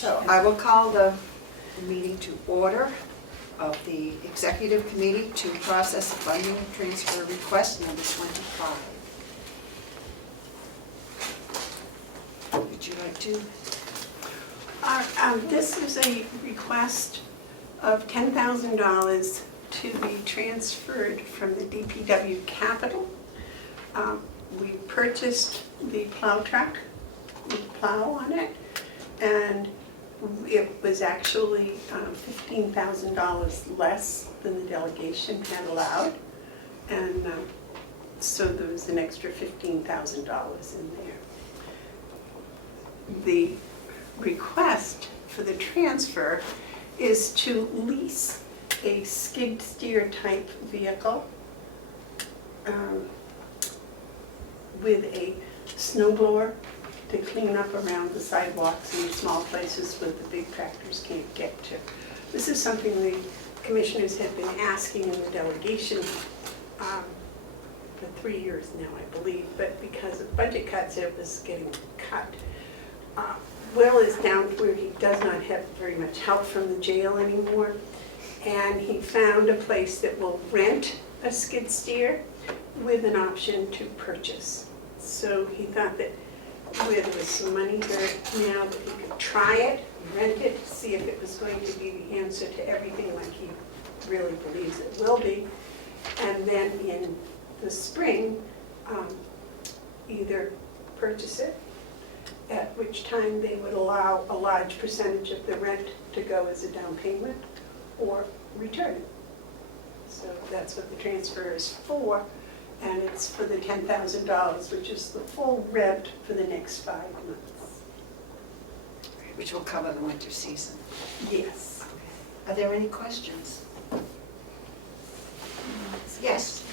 So I will call the meeting to order of the Executive Committee to process the funding transfer request number 25. Would you like to? This is a request of $10,000 to be transferred from the DPW capital. We purchased the plow truck with plow on it, and it was actually $15,000 less than the delegation had allowed, and so there was an extra $15,000 in there. The request for the transfer is to lease a skid steer type vehicle with a snow blower to clean up around the sidewalks and the small places where the big tractors can't get to. This is something the commissioners have been asking in the delegation for 3 years now, I believe, but because of budget cuts, it was getting cut. Will is down where he does not have very much help from the jail anymore, and he found a place that will rent a skid steer with an option to purchase. So he thought that where there was some money there now that he could try it, rent it, see if it was going to be the answer to everything like he really believes it will be, and then in the spring, either purchase it, at which time they would allow a large percentage of the rent to go as a down payment, or return it. So that's what the transfer is for, and it's for the $10,000, which is the full rent for the next 5 months. Which will cover the winter season. Yes. Are there any questions? Yes.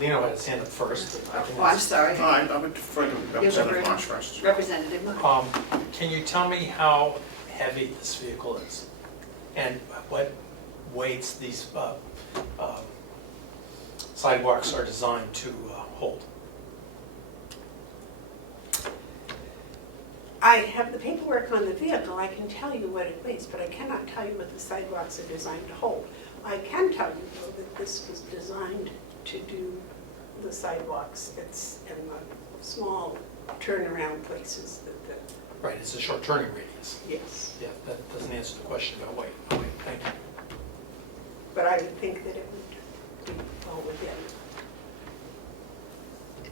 Lino had his hand up first. Oh, I'm sorry. No, I would defer to Representative Marsh first. Representative Marsh. Can you tell me how heavy this vehicle is? And what weights these sidewalks are designed to hold? I have the paperwork on the vehicle. I can tell you what it weighs, but I cannot tell you what the sidewalks are designed to hold. I can tell you, though, that this was designed to do the sidewalks in the small turnaround places that the... Right, it's a short turning radius. Yes. Yeah, that doesn't answer the question about weight. Oh, wait, thank you. But I would think that it would be well within.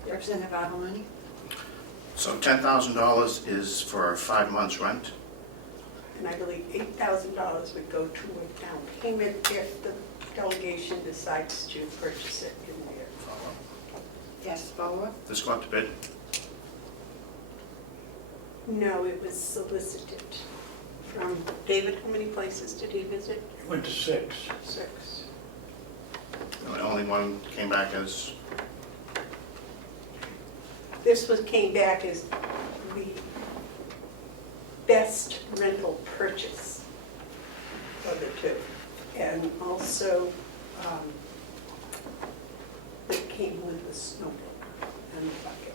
Representative Avaloni? So $10,000 is for 5 months rent? And I believe $8,000 would go toward down payment if the delegation decides to purchase it in there. Yes, follow-up? This go out to bid? No, it was solicited from David. How many places did he visit? Went to 6. 6. The only one came back as, This came back as the best rental purchase of the two. And also, it came with the snowblower and the bucket.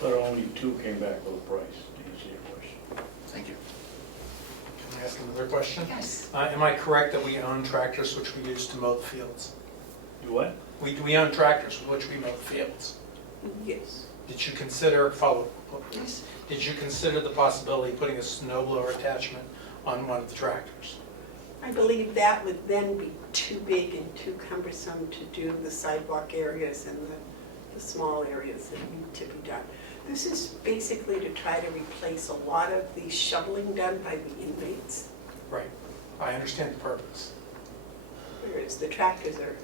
But only 2 came back with a price, to answer your question. thank you. Can I ask another question? Yes. Am I correct that we own tractors which we use to mow the fields? You what? We own tractors with which we mow the fields. Yes. Did you consider, Yes. did you consider the possibility of putting a snow blower attachment on one of the tractors? I believe that would then be too big and too cumbersome to do the sidewalk areas and the small areas that need to be done. This is basically to try to replace a lot of the shoveling done by the inmates, Right, I understand the purpose. whereas the tractors are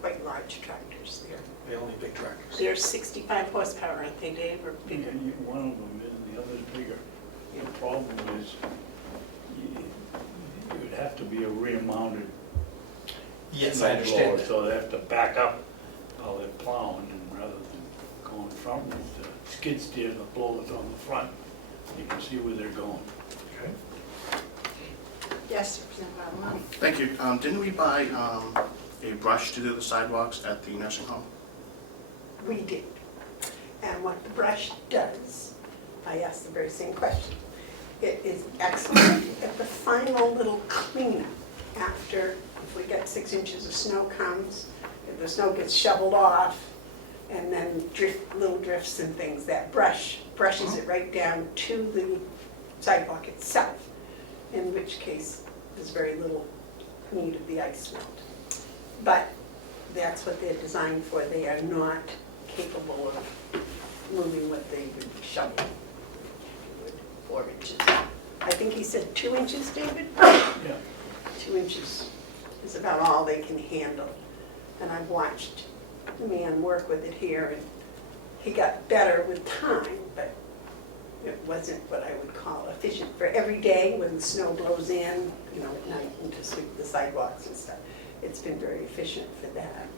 quite large tractors. They only big tractors. They're 65 horsepower, aren't they, Dave, or bigger? One of them is, and the other's bigger. The problem is, it would have to be a rear-mounted Yes, snow I understand blower, that. so they have to back up while they're plowing, and rather than going front with the skid steer, the blower's on the front. You can see where they're going. Okay. Yes, Representative Avaloni. Thank you. Didn't we buy a brush to do the sidewalks at the nursing home? We did. And what the brush does, I asked the very same question. It is excellent at the final little cleanup after, if we get 6 inches of snow comes, if the snow gets shoveled off, and then little drifts and things, that brushes it right down to the sidewalk itself, in which case there's very little need of the ice melt. But that's what they're designed for. They are not capable of moving what they would shovel. 4 inches. I think he said 2 inches, David? Yeah. 2 inches is about all they can handle. And I've watched the man work with it here, and he got better with time, but it wasn't what I would call efficient for every day when the snow blows in, you know, at night, and to sweep the sidewalks and stuff. It's been very efficient for that,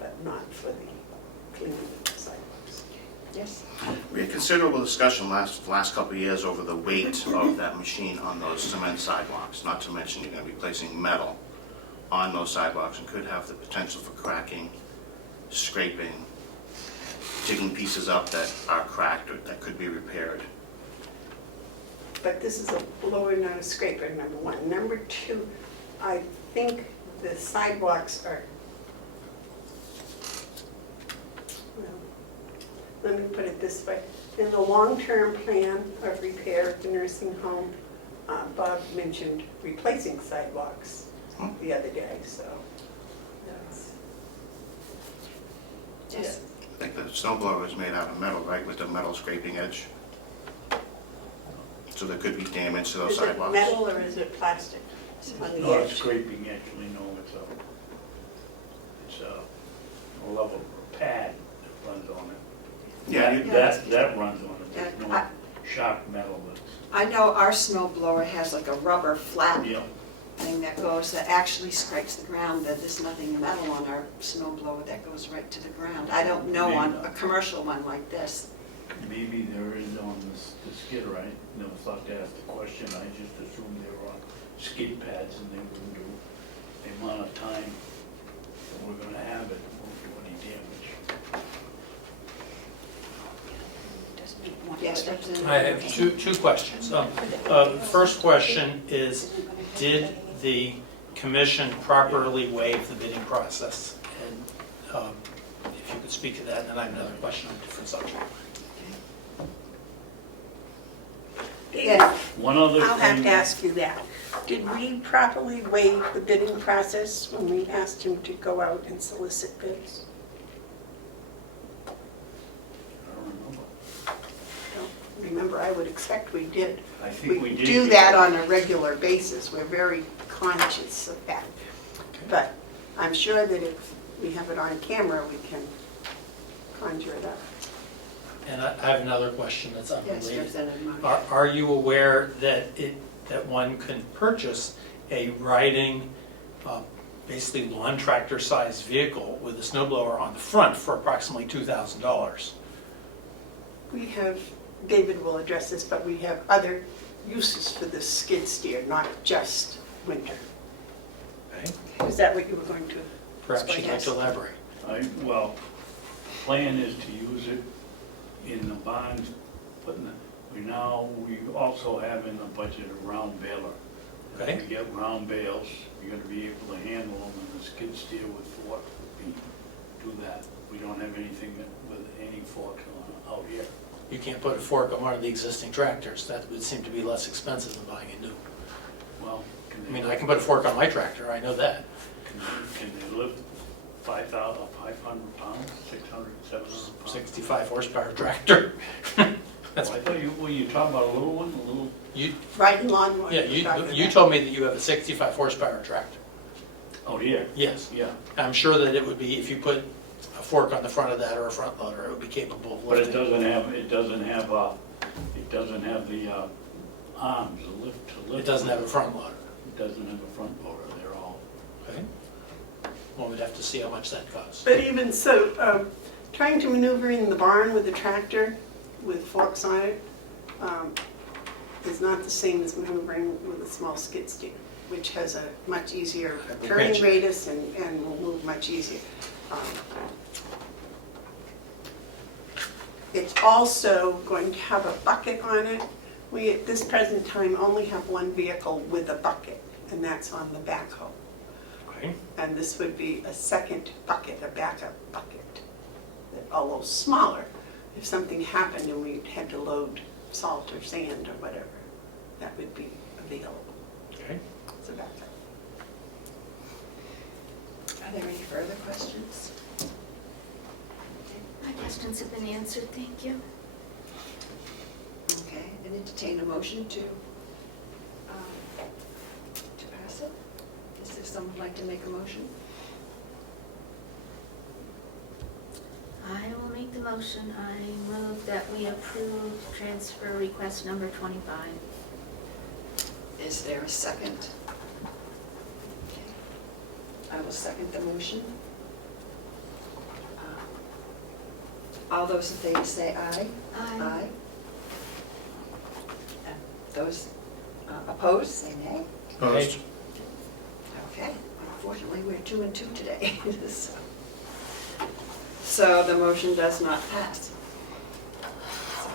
but not for the cleaning of the sidewalks. Yes. We had considerable discussion last couple of years over the weight of that machine on those cement sidewalks, not to mention you're going to be placing metal on those sidewalks and could have the potential for cracking, scraping, digging pieces up that are cracked or that could be repaired. But this is a blower, not a scraper, number one. Number two, I think the sidewalks are, well, let me put it this way. In the long-term plan of repair of the nursing home, Bob mentioned replacing sidewalks the other day, so that's. Yes. I think the snow blower is made out of metal, right, with the metal scraping edge? So there could be damage to those Is it sidewalks. metal or is it plastic on the Not edge? scraping actually, no, it's a level pad that runs on it. Yeah, That runs on it, there's Yeah, no sharp metal that's, I know our snow blower has like a rubber flat yeah. thing that goes, that actually scrapes the ground, that there's nothing metal on our snow blower that goes right to the ground. I don't know on a commercial one like this. Maybe there is on the skid, right? Never thought to ask the question, I just assumed they were on skid pads and they wouldn't do the amount of time that we're gonna have it, won't do any damage. Yes, Representative I have Murphy. two questions. First question is, did the commission properly waive the bidding process? And if you could speak to that, and then I have another question on a different subject. Yeah. One other thing. I'll have to ask you that. Did we properly waive the bidding process when we asked him to go out and solicit bids? I don't remember. Remember, I would expect we did. I think we did. do that on a regular basis. We're very conscious of that. But I'm sure that if we have it on camera, we can conjure it up. And I have another question that's Yes, unrelated. Representative Murphy. Are you aware that one can purchase a riding, basically lawn tractor sized vehicle with a snow blower on the front for approximately $2,000? We have, David will address this, but we have other uses for this skid steer, not just winter. Okay. Is that what you were going to? Perhaps you'd like to elaborate. Well, plan is to use it in the barns, we also have in the budget a round baler. Okay. If we get round bales, you're gonna be able to handle them, and the skid steer with fork would do that. We don't have anything with any forks out here. You can't put a fork on one of the existing tractors. That would seem to be less expensive than buying a new. Well, I mean, I can put a fork on my tractor, I know that. Can they lift 500 pounds, 600, 700 pounds? 65 horsepower tractor. That's, I thought were you talking about a little one, a little? you, Riding lawnmower. yeah, you told me that you have a 65 horsepower tractor. Out here? Yes. Yeah, I'm sure that it would be, if you put a fork on the front of that or a front loader, it would be capable of but it lifting. doesn't have the arms to lift. It doesn't have a front loader. It doesn't have a front loader, they're all. Okay. Well, we'd have to see how much that costs. But even so, trying to maneuver in the barn with a tractor with forks on it is not the same as maneuvering with a small skid steer, which has a much easier turning Winch. radius and will move much easier. It's also going to have a bucket on it, We, at this present time, only have one vehicle with a bucket, and that's on the backhoe. Okay. And this would be a second bucket, a backup bucket, that, although smaller. If something happened and we had to load salt or sand or whatever, that would be available Okay. as a backup. Are there any further questions? My questions have been answered, thank you. Okay, and entertain a motion to pass it? Is there someone who'd like to make a motion? I will make the motion. I move that we approve transfer request number 25. Is there a second? Okay. I will second the motion. All those in favor say aye. Aye. And those opposed, say nay. Opposed? Okay, unfortunately, we're 2 and 2 today. So the motion does not pass. So,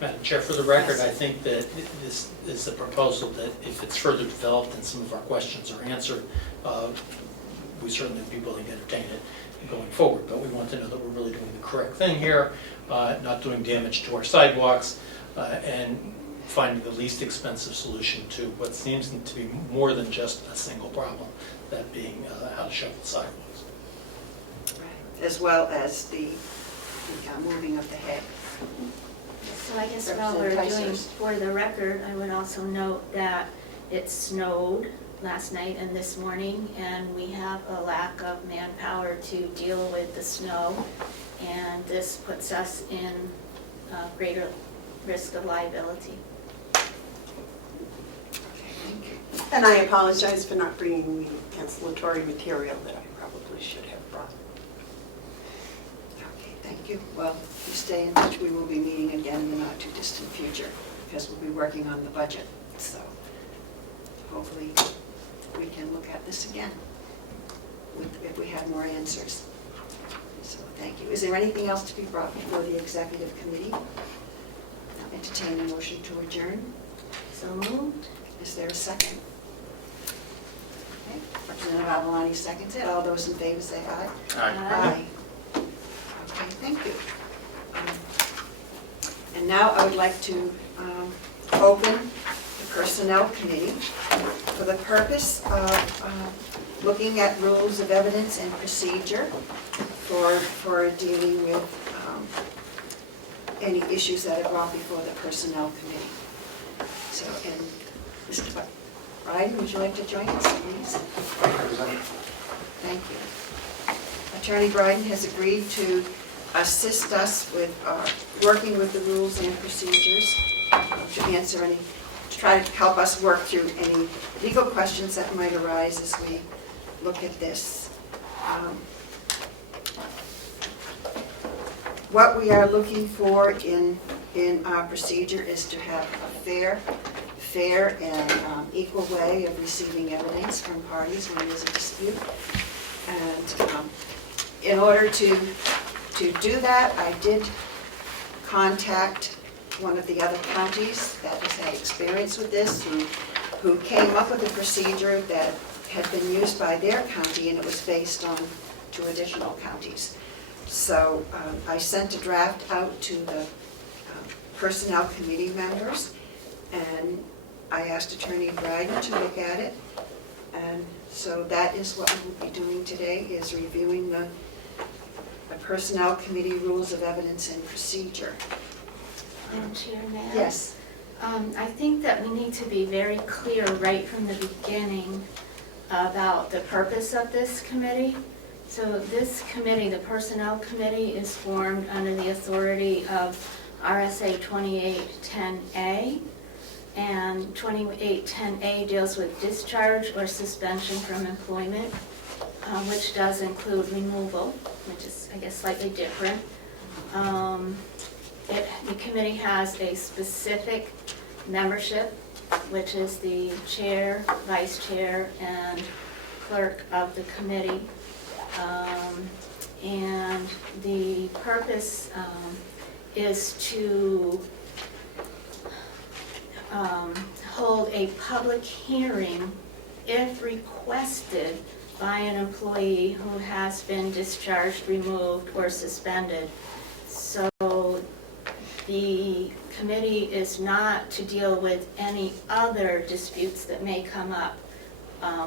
Madam Chair, for the record, Yes. I think that this is a proposal that if it's further developed and some of our questions are answered, we certainly would be willing to entertain it going forward. But we want to know that we're really doing the correct thing here, not doing damage to our sidewalks, and finding the least expensive solution to what seems to be more than just a single problem, that being how to shovel sidewalks. as well as the moving of the hay. So I guess while we're Representative doing, Heisers. for the record, I would also note that it snowed last night and this morning, and we have a lack of manpower to deal with the snow, and this puts us in greater risk of liability. Okay, thank you. And I apologize for not bringing the ancillary material that I probably should have brought. Okay, thank you. Well, you stay in touch. We will be meeting again in the not too distant future because we'll be working on the budget. So hopefully we can look at this again if we have more answers. So thank you. Is there anything else to be brought before the executive committee? I'll entertain a motion to adjourn. So moved. Is there a second? Okay. Representative Avalani seconds it. All those in favor say aye. Aye. Okay, thank you. And now I would like to open the Personnel Committee for the purpose of looking at rules of evidence and procedure for dealing with any issues that are brought before the Personnel Committee. So, and Mr. Bryden, would you like to join us, please? Thank you. Attorney Bryden has agreed to assist us with working with the rules and procedures, to answer any, to try to help us work through any legal questions that might arise as we look at this. What we are looking for in our procedure is to have a fair and equal way of receiving evidence from parties when there's a dispute. And in order to do that, I did contact one of the other counties that has had experience with this, who came up with a procedure that had been used by their county, and it was based on 2 additional counties. So I sent a draft out to the Personnel Committee members, and I asked Attorney Bryden to look at it. And so that is what we will be doing today, is reviewing the Personnel Committee Rules of Evidence and Procedure. Madam Chair, may I? Yes. I think that we need to be very clear right from the beginning about the purpose of this committee. So this committee, the Personnel Committee, is formed under the authority of RSA 2810A. And 2810A deals with discharge or suspension from employment, which does include removal, which is, I guess, slightly different. The committee has a specific membership, which is the chair, vice chair, and clerk of the committee. And the purpose is to a public hearing if requested by an employee who has been discharged, removed, or suspended. So the committee is not to deal with any other disputes that may come up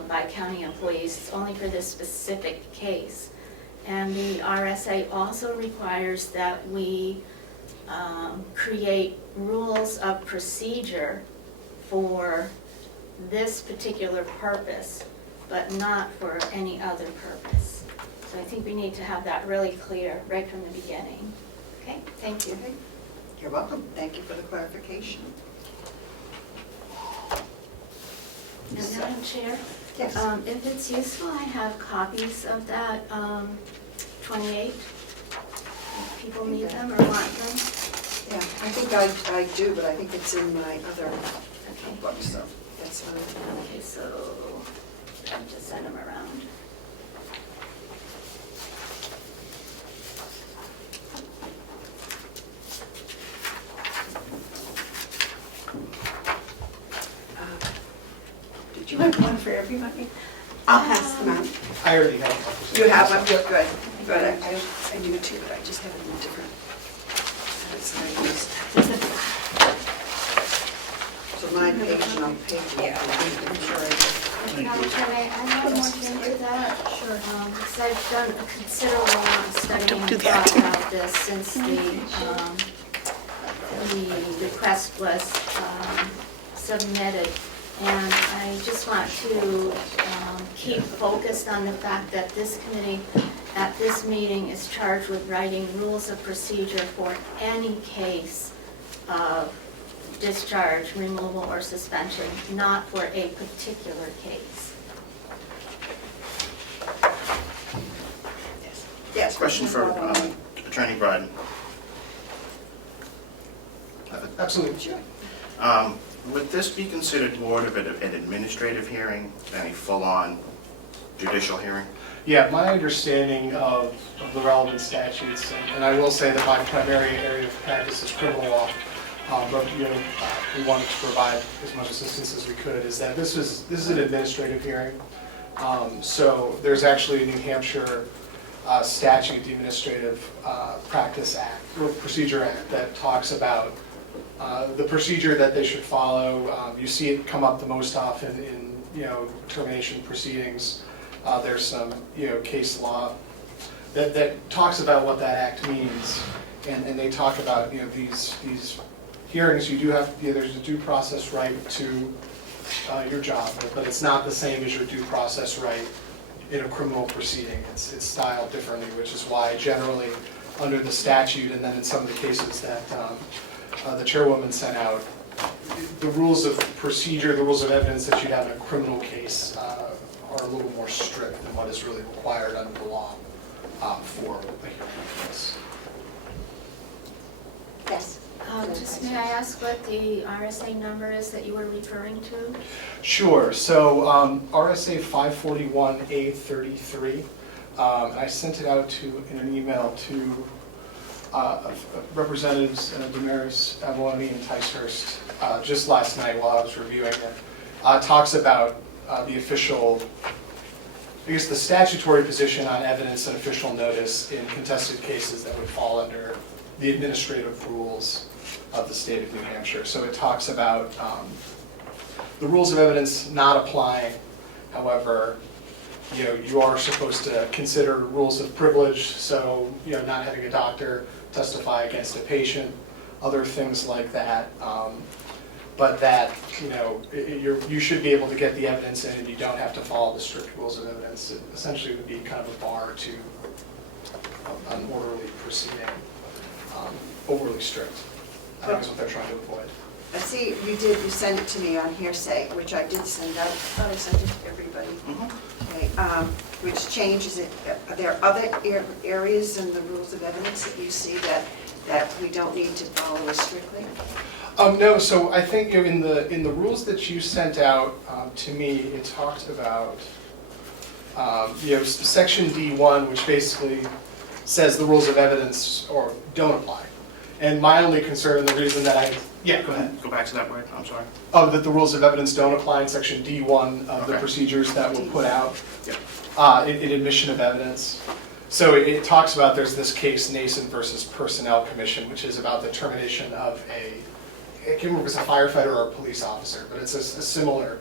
by county employees. It's only for this specific case. And the RSA also requires that we create rules of procedure for this particular purpose, but not for any other purpose. So I think we need to have that really clear right from the beginning. Okay, thank you. You're welcome. Thank you for the clarification. And Madam Chair, Yes. if it's useful, I have copies of that 28. If people need them or want them. Yeah, I think I do, but I think it's in my other Okay. book, so that's fine. Okay, so I'll just send them around. Did you have one for everybody? I'll pass them out. I already have copies. You have one? Good, good. I do too, but I just have it in different. That's nice. So my page and I'll page you. Yeah. I'm sure I did. Madam Chair, may I have more into that? Sure. Because I've done a considerable amount of studying and thought about this since the request was submitted. And I just want to keep focused on the fact that this committee at this meeting is charged with writing rules of procedure for any case of discharge, removal, or suspension, not for a particular case. Yes. Question for Attorney Bryden. Absolutely. Sure. Would this be considered more of an administrative hearing than a full-on judicial hearing? Yeah, my understanding of the relevant statutes, and I will say that my primary area of practice is criminal law, but we wanted to provide as much assistance as we could, is that this is an administrative hearing. So there's actually a New Hampshire statute, the Administrative Practice Act, or Procedure Act, that talks about the procedure that they should follow. You see it come up the most often in termination proceedings. There's some case law that talks about what that act means, and they talk about these hearings. You do have there's a due process right to your job, but it's not the same as your due process right in a criminal proceeding. It's styled differently, which is why generally under the statute, and then in some of the cases that the chairwoman sent out, the rules of procedure, the rules of evidence that you'd have in a criminal case are a little more strict than what is really required under the law for a hearing like this. Yes. Just may I ask what the RSA number is that you were referring to? Sure. So RSA 541A33, I sent it out in an email to Representatives Damaris Avalone and Ticehurst just last night while I was reviewing it. Talks about the official, I guess the statutory position on evidence and official notice in contested cases that would fall under the administrative rules of the state of New Hampshire. So it talks about the rules of evidence not applying. However, you are supposed to consider rules of privilege, so not having a doctor testify against a patient, other things like that. But that you should be able to get the evidence in, and you don't have to follow the strict rules of evidence. It essentially would be kind of a bar to an orderly proceeding, overly strict. I think is what they're trying to avoid. I see you sent it to me on hearsay, which I did send out. I thought I sent it to everybody. Okay, which changes it. Are there other areas in the rules of evidence that you see that we don't need to follow as strictly? No, so I think in the rules that you sent out to me, it talked about section D1, which basically says the rules of evidence don't apply. And my only concern, and the reason that yeah, go ahead. Go back to that word, I'm sorry. Oh, that the rules of evidence don't apply in section D1 of the Okay. procedures that were put out Yep. in admission of evidence. So it talks about, there's this case, Nason versus Personnel Commission, which is about the termination of I can't remember if it's a firefighter or a police officer, but it's a similar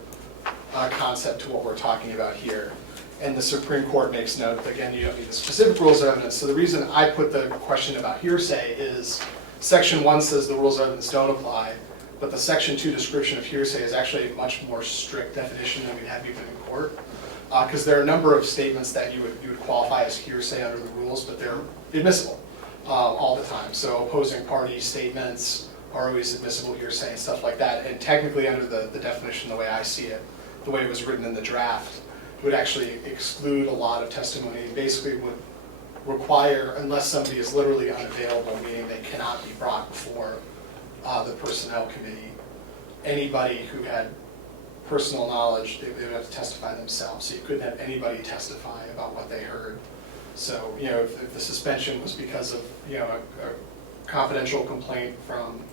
concept to what we're talking about here. And the Supreme Court makes note, again, you don't need the specific rules of evidence. So the reason I put the question about hearsay is section 1 says the rules of evidence don't apply, but the section 2 description of hearsay is actually a much more strict definition than we'd have even in court. Because there are a number of statements that you would qualify as hearsay under the rules, but they're admissible all the time. So opposing party statements are always admissible hearsay and stuff like that. And technically under the definition, the way I see it, the way it was written in the draft, would actually exclude a lot of testimony, and basically would require, unless somebody is literally unavailable, meaning they cannot be brought before the personnel committee, anybody who had personal knowledge, they would have to testify themselves. So you couldn't have anybody testify about what they heard. So, if the suspension was because of, a confidential complaint from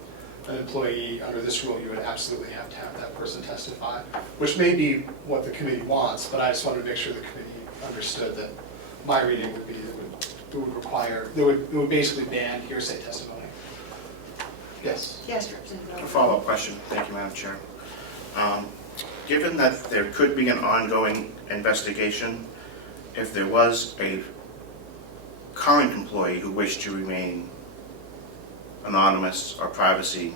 an employee, under this rule, you would absolutely have to have that person testify, which may be what the committee wants, but I just wanted to make sure the committee understood that my reading would be it would basically ban hearsay testimony. Yes? Yes, Representative. A follow-up question. Thank you, Madam Chair. Given that there could be an ongoing investigation, if there was a current employee who wished to remain anonymous or privacy,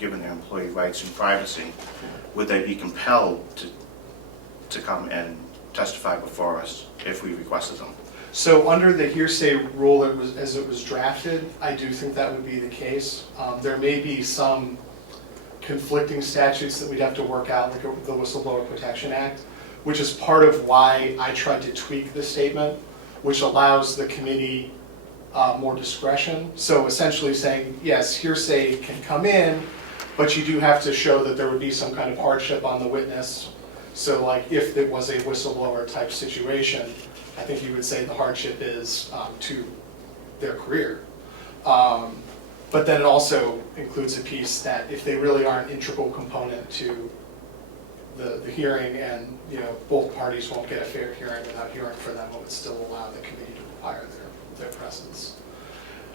given their employee rights and privacy, would they be compelled to come and testify before us if we requested them? So under the hearsay rule as it was drafted, I do think that would be the case. There may be some conflicting statutes that we'd have to work out, like the Whistleblower Protection Act, which is part of why I tried to tweak the statement, which allows the committee more discretion. So essentially saying, yes, hearsay can come in, but you do have to show that there would be some kind of hardship on the witness. So like if it was a whistleblower type situation, I think you would say the hardship is to their career. But then it also includes a piece that if they really are an integral component to the hearing and both parties won't get a fair hearing without hearing from them, it would still allow the committee to require their presence.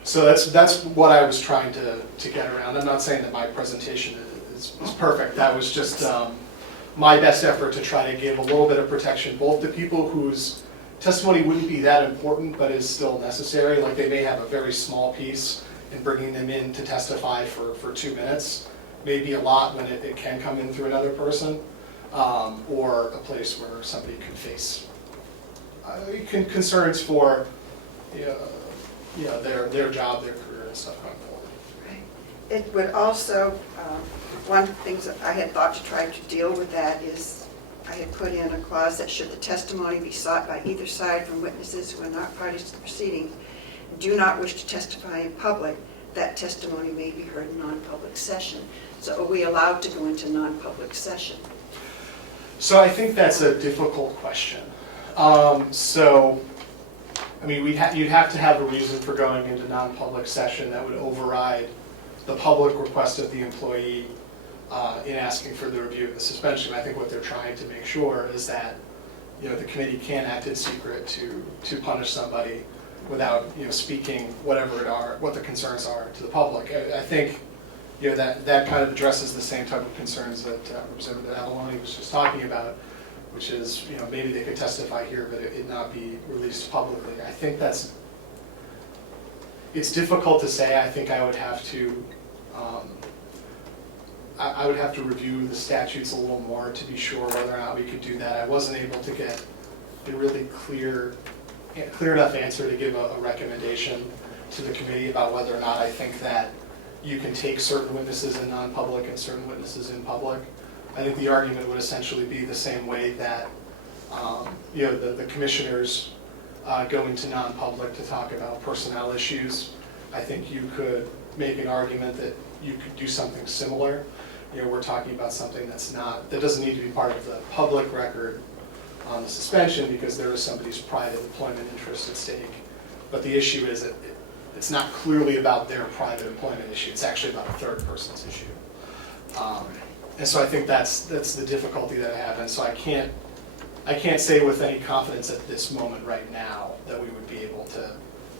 So that's what I was trying to get around. I'm not saying that my presentation is perfect. That was just my best effort to try to give a little bit of protection, both to people whose testimony wouldn't be that important but is still necessary, like they may have a very small piece and bringing them in to testify for 2 minutes may be a lot when it can come in through another person, or a place where somebody could face concerns for their job, their career, and stuff going forward. Right. It would also, one of the things that I had thought to try to deal with that is I had put in a clause that should the testimony be sought by either side from witnesses who are not parties to the proceedings, do not wish to testify in public, that testimony may be heard in non-public session. So are we allowed to go into non-public session? So I think that's a difficult question. You'd have to have a reason for going into non-public session that would override the public request of the employee in asking for the review of the suspension. I think what they're trying to make sure is that the committee can't act in secret to punish somebody without speaking what the concerns are to the public. I think that kind of addresses the same type of concerns that Representative Avalone was just talking about, which is maybe they could testify here but it not be released publicly. I think it's difficult to say. I think I would have to review the statutes a little more to be sure whether or not we could do that. I wasn't able to get a really clear enough answer to give a recommendation to the committee about whether or not I think that you can take certain witnesses in non-public and certain witnesses in public. I think the argument would essentially be the same way that the commissioners go into non-public to talk about personnel issues. I think you could make an argument that you could do something similar. We're talking about something that doesn't need to be part of the public record on the suspension because there is somebody's private employment interest at stake. But the issue is that it's not clearly about their private employment issue, it's actually about a third person's issue. And so I think that's the difficulty that I have, and so I can't say with any confidence at this moment right now that we would be able to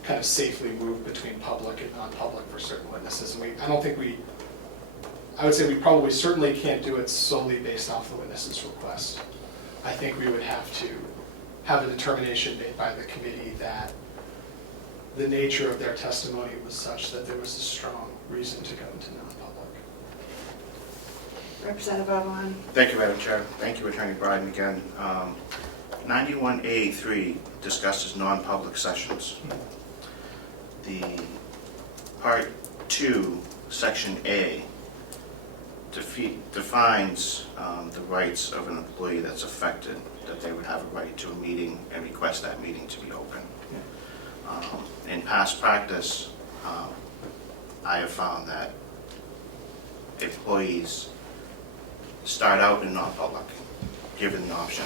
kind of safely move between public and non-public for certain witnesses. And I would say we probably certainly can't do it solely based off the witness's request. I think we would have to have a determination made by the committee that the nature of their testimony was such that there was a strong reason to go into non-public. Representative Avalon? Thank you, Madam Chair. Thank you, Attorney Bryden, again. 91A3 discusses non-public sessions. The Part 2, Section A, defines the rights of an employee that's affected, that they would have a right to a meeting and request that meeting to be open. In past practice, I have found that employees start out in non-public, given the option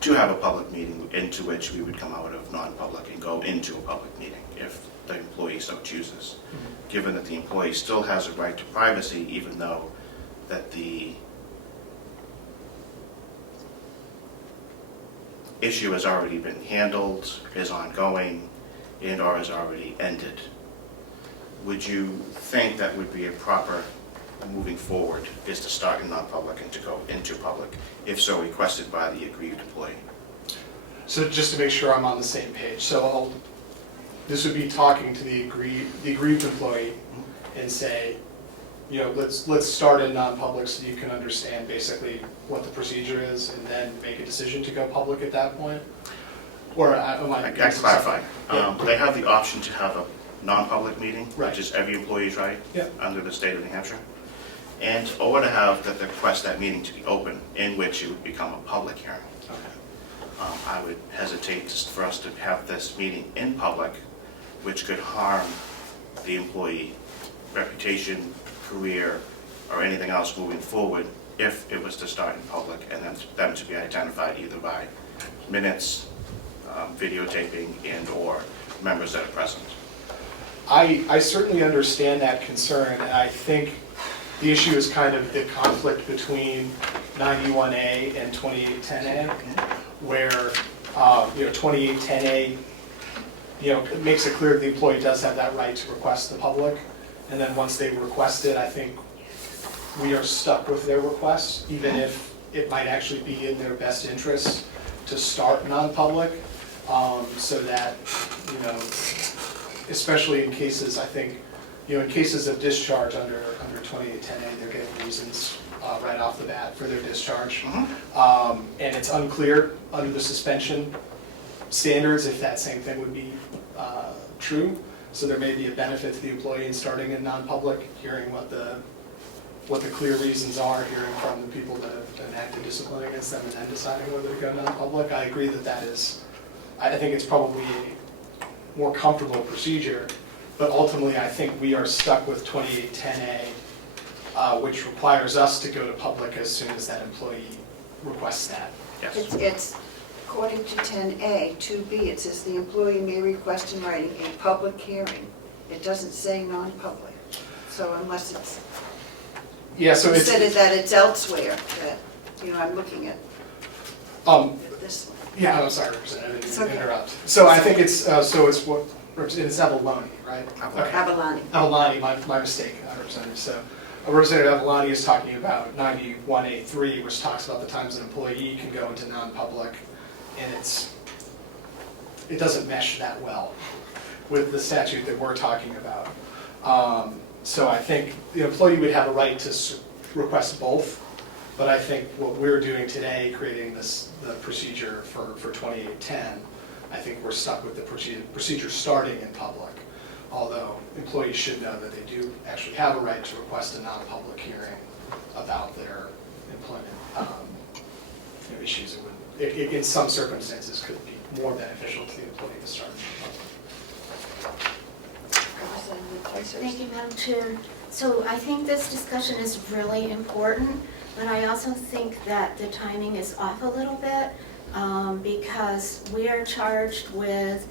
to have a public meeting into which we would come out of non-public and go into a public meeting if the employee so chooses. Given that the employee still has a right to privacy, even though that the issue has already been handled, is ongoing, and or has already ended. Would you think that would be a proper moving forward, is to start in non-public and to go into public, if so requested by the aggrieved employee? So just to make sure I'm on the same page, so this would be talking to the aggrieved employee and say, you know, let's start in non-public so you can understand basically what the procedure is and then make a decision to go public at that point? Or am I? I can clarify. Yeah. They have the option to have a non-public meeting, Right. which is every employee's right Yeah. under the state of New Hampshire, and or to have that they request that meeting to be open, in which it would become a public hearing. Okay. I would hesitate for us to have this meeting in public, which could harm the employee reputation, career, or anything else moving forward if it was to start in public and then them to be identified either by minutes, videotaping, and or members that are present. I certainly understand that concern, and I think the issue is kind of the conflict between 91A and 2810A, where 2810A it makes it clear the employee does have that right to request the public, and then once they request it, I think we are stuck with their request, even if it might actually be in their best interest to start non-public, so that, especially in cases, I think, in cases of discharge under 2810A, they're getting reasons right off the bat for their discharge. And it's unclear under the suspension standards if that same thing would be true. So there may be a benefit to the employee in starting in non-public, hearing what the clear reasons are, hearing from the people that have enacted discipline against them, and then deciding whether to go non-public. I agree that is, I think it's probably a more comfortable procedure, but ultimately I think we are stuck with 2810A, which requires us to go to public as soon as that employee requests that. Yes. It's according to 10A, 2B, it says the employee may request in writing a public hearing. It doesn't say non-public. So unless it's Yeah, so it's. considered that it's elsewhere, that, I'm looking at this one. Yeah, I'm sorry, Representative, I It's didn't okay. interrupt. So I think it's what, it's Avalani, right? Avalani. Avalani. Avalani, my mistake, Representative. So Representative Avalani is talking about 91A3, which talks about the times an employee can go into non-public, and it doesn't mesh that well with the statute that we're talking about. So I think the employee would have a right to request both, but I think what we're doing today, creating the procedure for 2810, I think we're stuck with the procedure starting in public. Although employees should know that they do actually have a right to request a non-public hearing about their employment issues. It in some circumstances could be more beneficial to the employee to start in public. Representative Clayson. Thank you, Madam Chair. So I think this discussion is really important, but I also think that the timing is off a little bit because we are charged with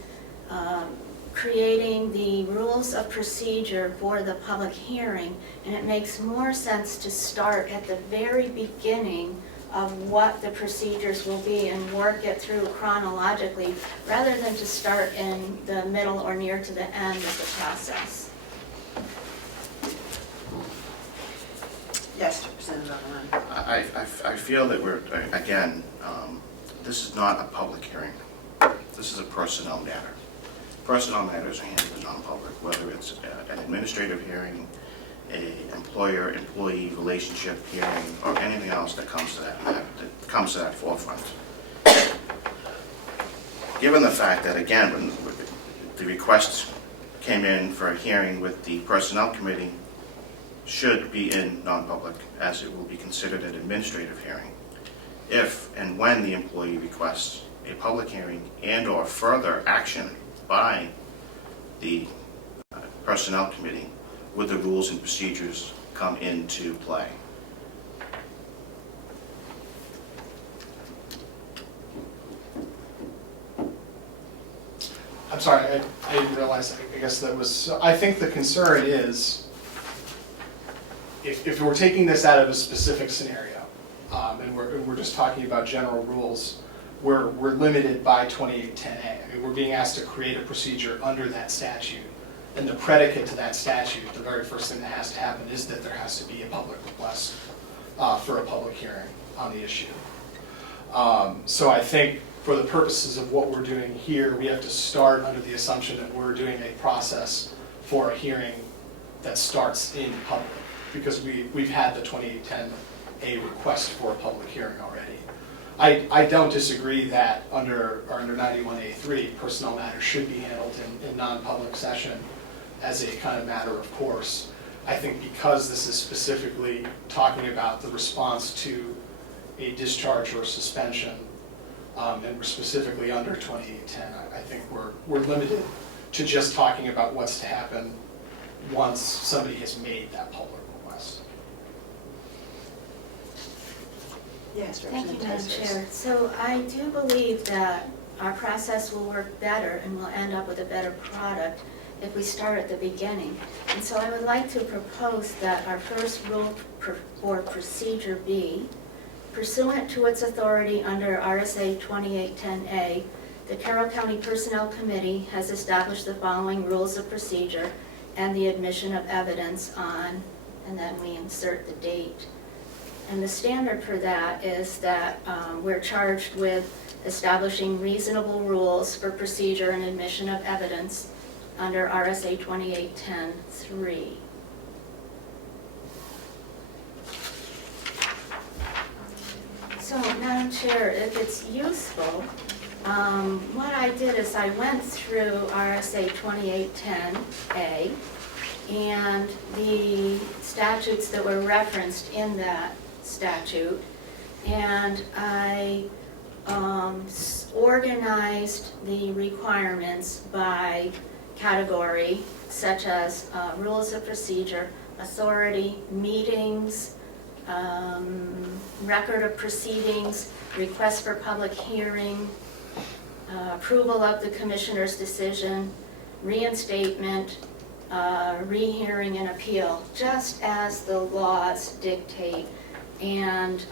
creating the rules of procedure for the public hearing, and it makes more sense to start at the very beginning of what the procedures will be and work it through chronologically, rather than to start in the middle or near to the end of the process. Yes, Representative Allen. I feel that we're, again, this is not a public hearing. This is a personnel matter. Personnel matters are handled in non-public, whether it's an administrative hearing, a employer-employee relationship hearing, or anything else that comes to that forefront. Given the fact that, again, when the request came in for a hearing with the Personnel Committee, should be in non-public, as it will be considered an administrative hearing. If and when the employee requests a public hearing and/or further action by the Personnel Committee, would the rules and procedures come into play? I'm sorry, I didn't realize, I guess that was, I think the concern is, if we're taking this out of a specific scenario, and we're just talking about general rules, we're limited by 2810A. I mean, we're being asked to create a procedure under that statute, and the predicate to that statute, the very first thing that has to happen is that there has to be a public request for a public hearing on the issue. So I think for the purposes of what we're doing here, we have to start under the assumption that we're doing a process for a hearing that starts in public, because we've had the 2810A request for a public hearing already. I don't disagree that under 91A3, personnel matters should be handled in non-public session as a kind of matter of course. I think because this is specifically talking about the response to a discharge or suspension, and we're specifically under 2810, I think we're limited to just talking about what's to happen once somebody has made that public request. Yes, Thank you, Representative Madam Tyson. Chair. So I do believe that our process will work better and we'll end up with a better product if we start at the beginning. And so I would like to propose that our first rule for procedure be, pursuant to its authority under RSA 2810A, the Carroll County Personnel Committee has established the following rules of procedure and the admission of evidence on, and then we insert the date. And the standard for that is that we're charged with establishing reasonable rules for procedure and admission of evidence under RSA 2810-3. So, Madam Chair, if it's useful, what I did is I went through RSA 2810A and the statutes that were referenced in that statute, and I organized the requirements by category, such as rules of procedure, authority, meetings, record of proceedings, request for public hearing, approval of the commissioner's decision, reinstatement, rehearing and appeal, just as the laws dictate, and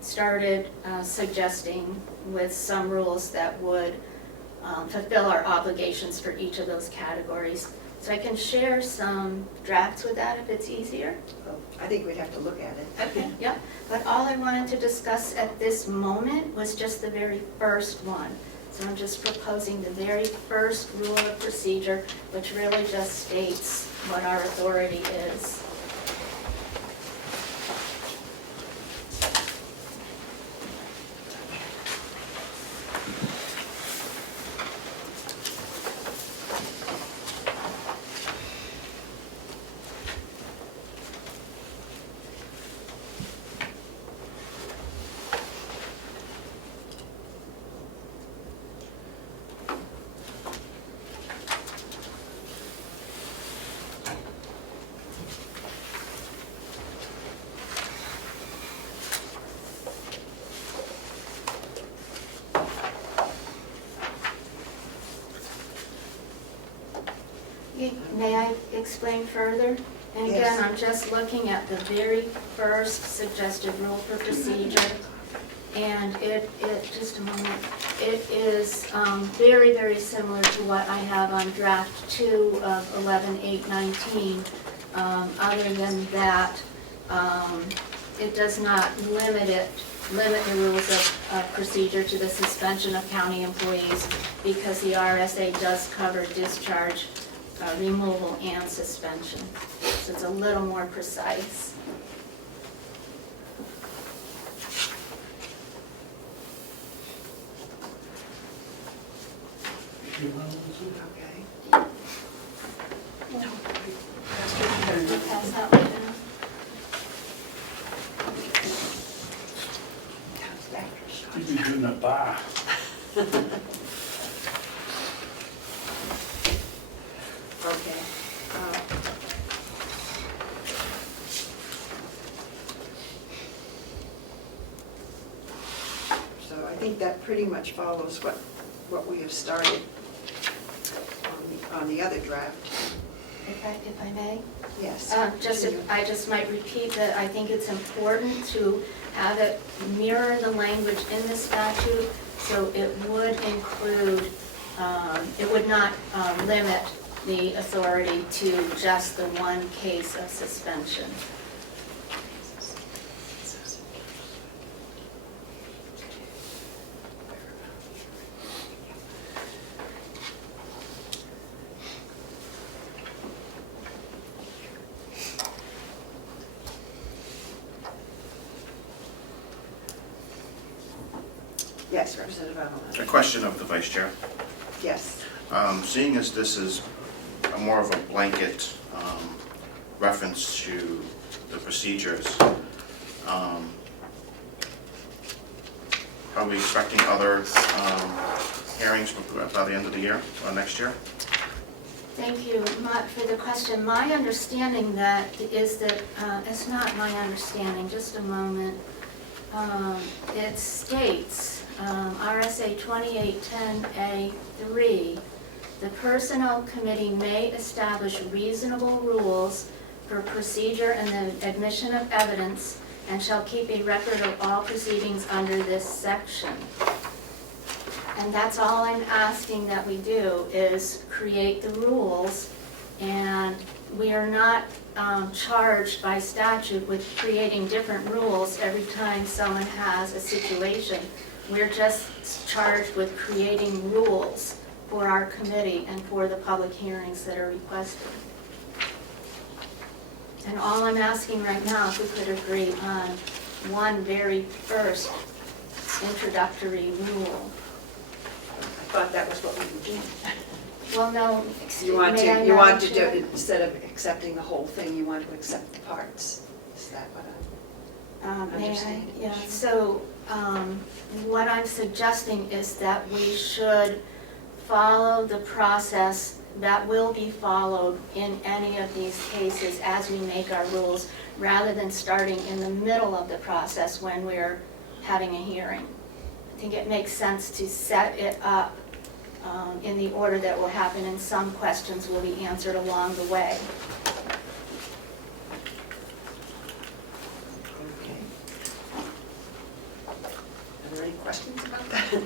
started suggesting with some rules that would fulfill our obligations for each of those categories. So I can share some drafts with that if it's easier. Oh, I think we'd have to look at it. Okay, yeah, but all I wanted to discuss at this moment was just the very first one. So I'm just proposing the very first rule of procedure, which really just states what our authority is. May I explain further? And again, Yes. I'm just looking at the very first suggested rule for procedure. And just a moment, it is very, very similar to what I have on draft 2 of 11.8.19. Other than that, it does not limit the rules of procedure to the suspension of county employees, because the RSA does cover discharge, removal, and suspension. So it's a little more precise. Okay. No. Pass that one down. You'd be doing a bar. Okay. So I think that pretty much follows what we have started on the other draft. If I may? Yes. I just might repeat that I think it's important to have it mirror the language in the statute, so it would include, it would not limit the authority to just the one case of suspension. Yes, Representative Avalon. A question of the Vice Chair. Yes. Seeing as this is more of a blanket reference to the procedures, are we expecting other hearings by the end of the year or next year? Thank you for the question. My understanding that is that, it's not my understanding, just a moment. It states, RSA 2810A3, the Personnel Committee may establish reasonable rules for procedure and the admission of evidence, and shall keep a record of all proceedings under this section. And that's all I'm asking that we do, is create the rules, and we are not charged by statute with creating different rules every time someone has a situation. We're just charged with creating rules for our committee and for the public hearings that are requested. And all I'm asking right now, if we could agree on one very first introductory rule. I thought that was what we were doing. Well, no, You want may I, to Madam do, Chair? instead of accepting the whole thing, you want to accept the parts. Is that what May I? understand? Yeah, Sure. so what I'm suggesting is that we should follow the process that will be followed in any of these cases as we make our rules, rather than starting in the middle of the process when we're having a hearing? I think it makes sense to set it up in the order that will happen, and some questions will be answered along the way. Okay. Are there any questions about that?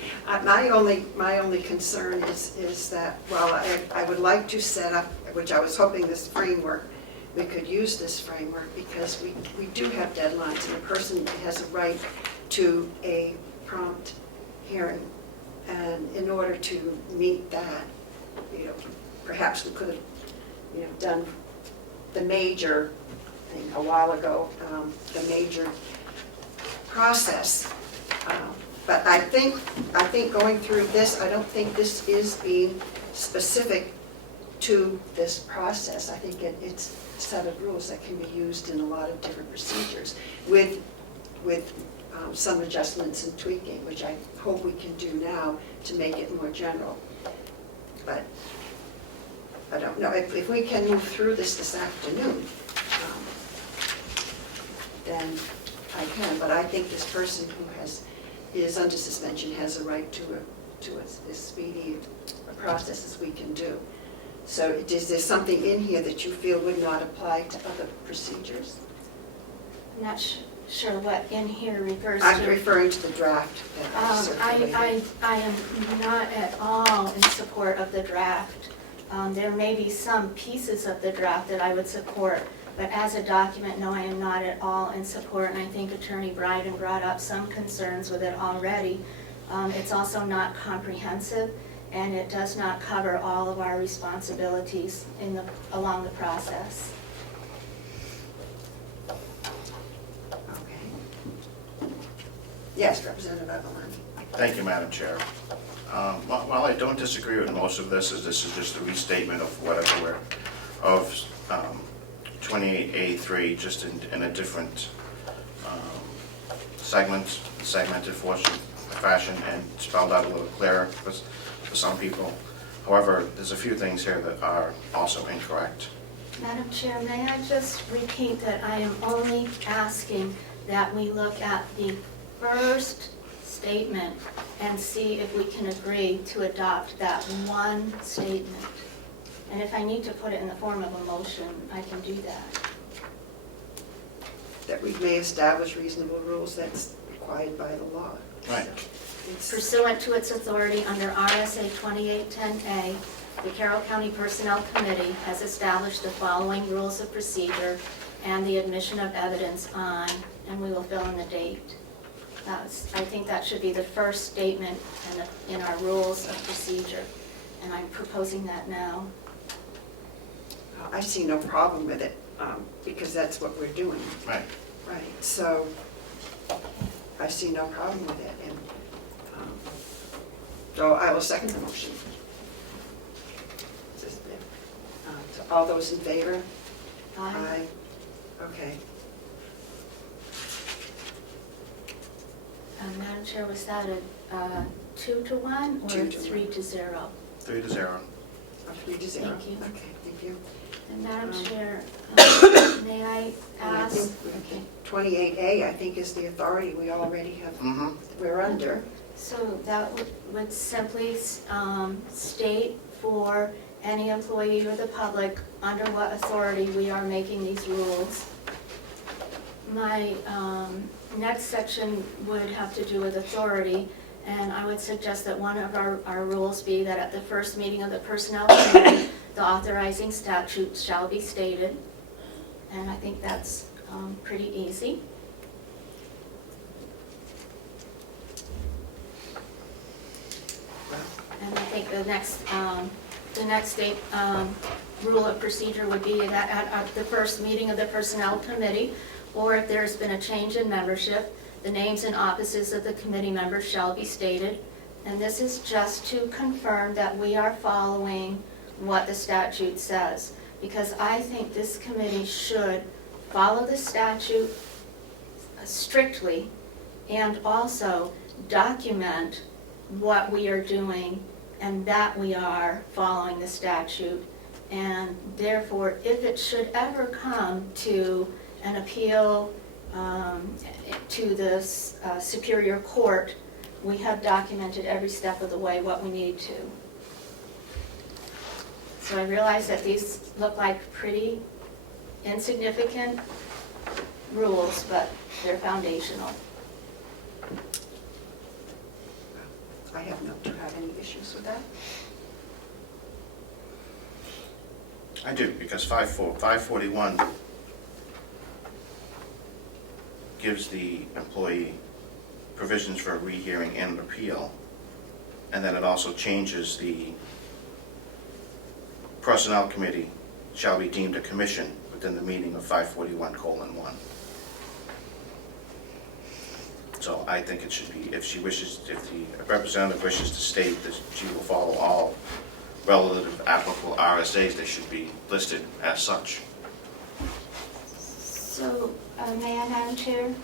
My only concern is that, while I would like to set up, which I was hoping this framework, we could use this framework, because we do have deadlines, and a person has a right to a prompt hearing. And in order to meet that, perhaps we could have, done the major thing a while ago, the major process. But I think going through this, I don't think this is being specific to this process. I think it's a set of rules that can be used in a lot of different procedures with some adjustments and tweaking, which I hope we can do now to make it more general. But I don't know, if we can move through this afternoon, then I can. But I think this person who is under suspension has a right to as speedy a process as we can do. So is there something in here that you feel would not apply to other procedures? I'm not sure what in here refers to. I'm referring to the draft that I circulated. I am not at all in support of the draft. There may be some pieces of the draft that I would support, but as a document, no, I am not at all in support, and I think Attorney Bryden brought up some concerns with it already. It's also not comprehensive, and it does not cover all of our responsibilities along the process. Okay. Yes, Representative Avalon. Thank you, Madam Chair. While I don't disagree with most of this, this is just a restatement of whatever of 28A3, just in a different segmented fashion, and spelled out a little clearer for some people. However, there's a few things here that are also incorrect. Madam Chair, may I just repeat that I am only asking that we look at the first statement and see if we can agree to adopt that one statement. And if I need to put it in the form of a motion, I can do that. That we may establish reasonable rules that's required by the law. Right. Pursuant to its authority under RSA 2810A, the Carroll County Personnel Committee has established the following rules of procedure and the admission of evidence on, and we will fill in the date. I think that should be the first statement in our rules of procedure, and I'm proposing that now. I see no problem with it, because that's what we're doing. Right. Right, so I see no problem with it, and so I will second the motion. So all those in favor? Aye. Okay. Madam Chair, was that a 2-to-1 or 2-to-1. 3-0? 3-0. 3-0. Thank you. Okay, thank you. And Madam Chair, may I And I ask? think 28A, I think, is the authority we already have, we're under. So that would simply state for any employee or the public under what authority we are making these rules. My next section would have to do with authority, and I would suggest that one of our rules be that at the first meeting of the Personnel Committee, the authorizing statute shall be stated, and I think that's pretty easy. And I think the next rule of procedure would be that at the first meeting of the Personnel Committee, or if there's been a change in membership, the names and offices of the committee members shall be stated. And this is just to confirm that we are following what the statute says. Because I think this committee should follow the statute strictly and also document what we are doing and that we are following the statute. And therefore, if it should ever come to an appeal to the Superior Court, we have documented every step of the way what we need to. So I realize that these look like pretty insignificant rules, but they're foundational. I have no to have any issues with that. I do, because 541 gives the employee provisions for a rehearing and an appeal, and then it also changes the Personnel Committee shall be deemed a commission within the meaning of 541:1. So I think it should be, if the representative wishes to state that she will follow all relative applicable RSAs, they should be listed as such. So, may I, Madam Chair?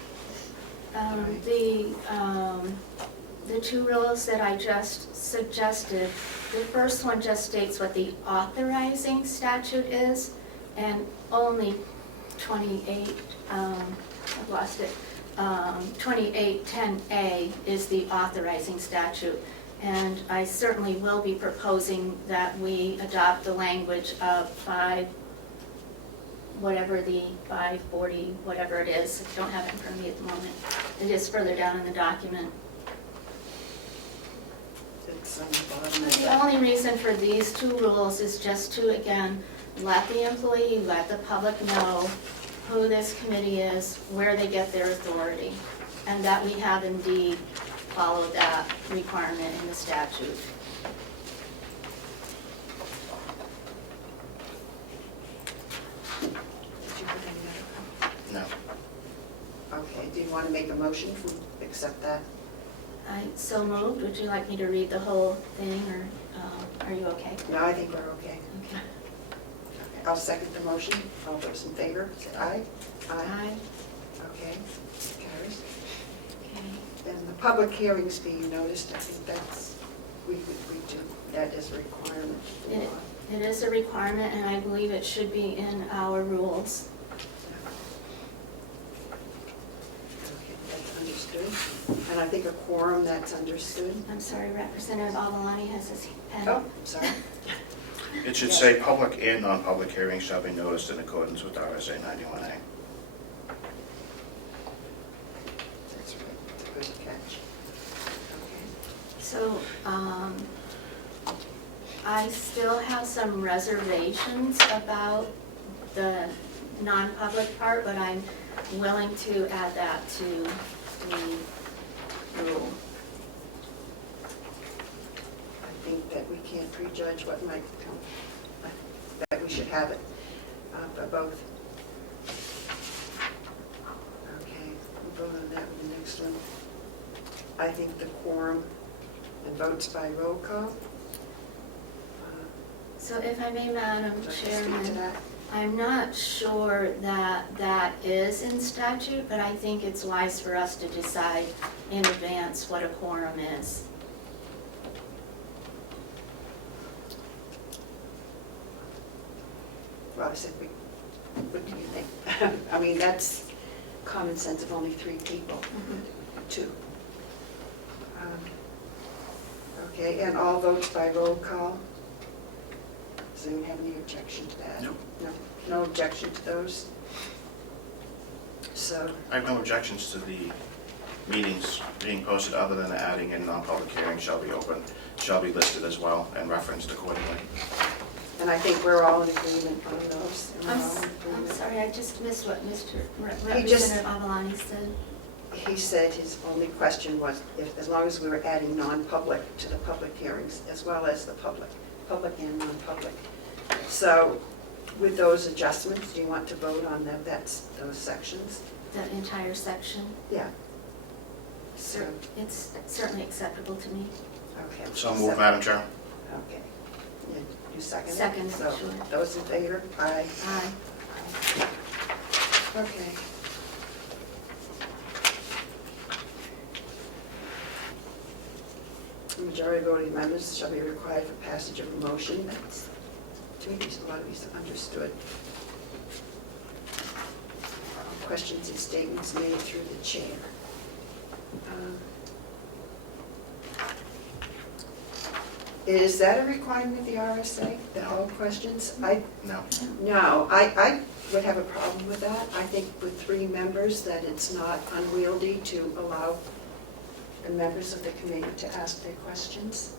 The two rules that I just suggested, the first one just states what the authorizing statute is, and only 2810A is the authorizing statute. And I certainly will be proposing that we adopt the language of 540, whatever it is. I don't have it in front of me at the moment. It is further down in the document. It's on the bottom of The that. only reason for these two rules is just to, again, let the employee, let the public know who this committee is, where they get their authority, and that we have indeed followed that requirement in the statute. Did you put any other? No. Okay, do you want to make a motion to accept that? I so moved. Would you like me to read the whole thing, or are you okay? No, I think we're okay. Okay. Okay, I'll second the motion. All those in favor, say aye. Aye. Okay, carries. Okay. And the public hearings being noticed, I think that's, we do, that is a requirement. for It- law. It is a requirement, and I believe it should be in our rules. Okay, that's understood. And I think a quorum, that's understood. I'm sorry, Representative Avalani has his pen Oh, up. sorry. It should say public and non-public hearings shall be noticed in accordance with RSA 91A. That's right, good catch. Okay. So, I still have some reservations about the non-public part, but I'm willing to add that to the rule. I think that we can't prejudge what might come, that we should have it for both. Okay, we'll vote on that with the next one. I think the quorum and votes by roll call. So if I may, Madam Would you like to speak to Chairman, that? I'm not sure that that is in statute, but I think it's wise for us to decide in advance what a quorum is. Well, I said, what do you think? I mean, that's common sense of only 3 people, 2. Okay, and all votes by roll call. Does anyone have any objection to that? No. No objection to those? So, I have no objections to the meetings being posted other than adding in non-public hearings shall be open, shall be listed as well and referenced accordingly. and I think we're all in agreement on those. and we're all in I'm agreement. sorry, I just missed what Mr. He just- Representative Avalani said. He said his only question was if, as long as we were adding non-public to the public hearings as well as the public and non-public. So with those adjustments, do you want to vote on them, those sections? The entire section. Yeah. So, It's certainly acceptable to me. okay. So move, Madam Chair. Okay. You second it? Second, So, sure. those in favor? Aye. Aye. Okay. The majority voting members shall be required for passage of a motion. That's, to me, a lot of these are understood. Questions and statements made through the chair. Is that a requirement of the RSA, the whole questions? No. No, I would have a problem with that. I think with 3 members, that it's not unwieldy to allow the members of the committee to ask their questions.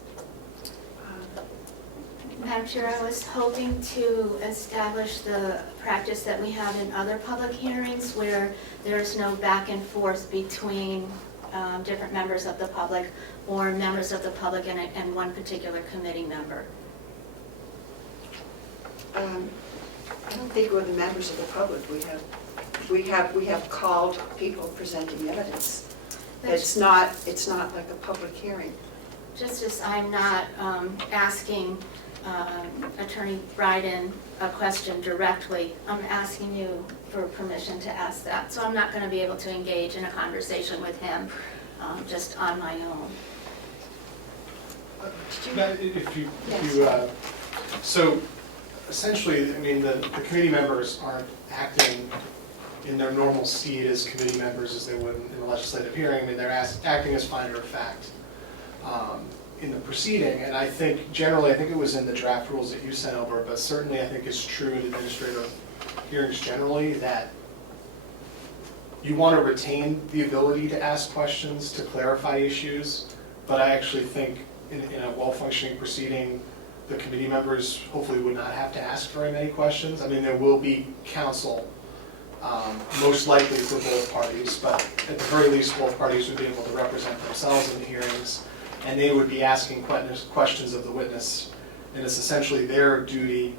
Madam Chair, I was hoping to establish the practice that we have in other public hearings where there's no back and forth between different members of the public or members of the public and one particular committee member. I don't think we're the members of the public. We have called people presenting evidence. It's not like a public hearing. Just as I'm not asking Attorney Bryden a question directly, I'm asking you for permission to ask that. So I'm not going to be able to engage in a conversation with him just on my own. So essentially, I mean, the committee members aren't acting in their normal seat as committee members as they would in a legislative hearing. I mean, they're acting as finder of fact. in the proceeding, and I think generally, I think it was in the draft rules that you sent over, but certainly I think it's true in administrative hearings generally, that you want to retain the ability to ask questions, to clarify issues, but I actually think in a well-functioning proceeding, the committee members hopefully would not have to ask very many questions. I mean, there will be counsel, most likely for both parties, but at the very least, both parties would be able to represent themselves in the hearings, and they would be asking questions of the witness, and it's essentially their duty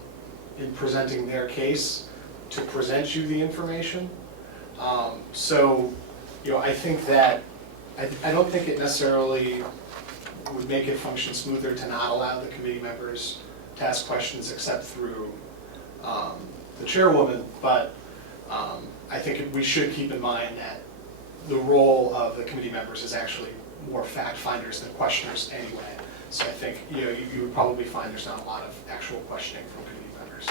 in presenting their case to present you the information. So, I think that, I don't think it necessarily would make it function smoother to not allow the committee members to ask questions except through the chairwoman, but I think we should keep in mind that the role of the committee members is actually more fact finders than questioners anyway. So I think, you would probably find there's not a lot of actual questioning from committee members.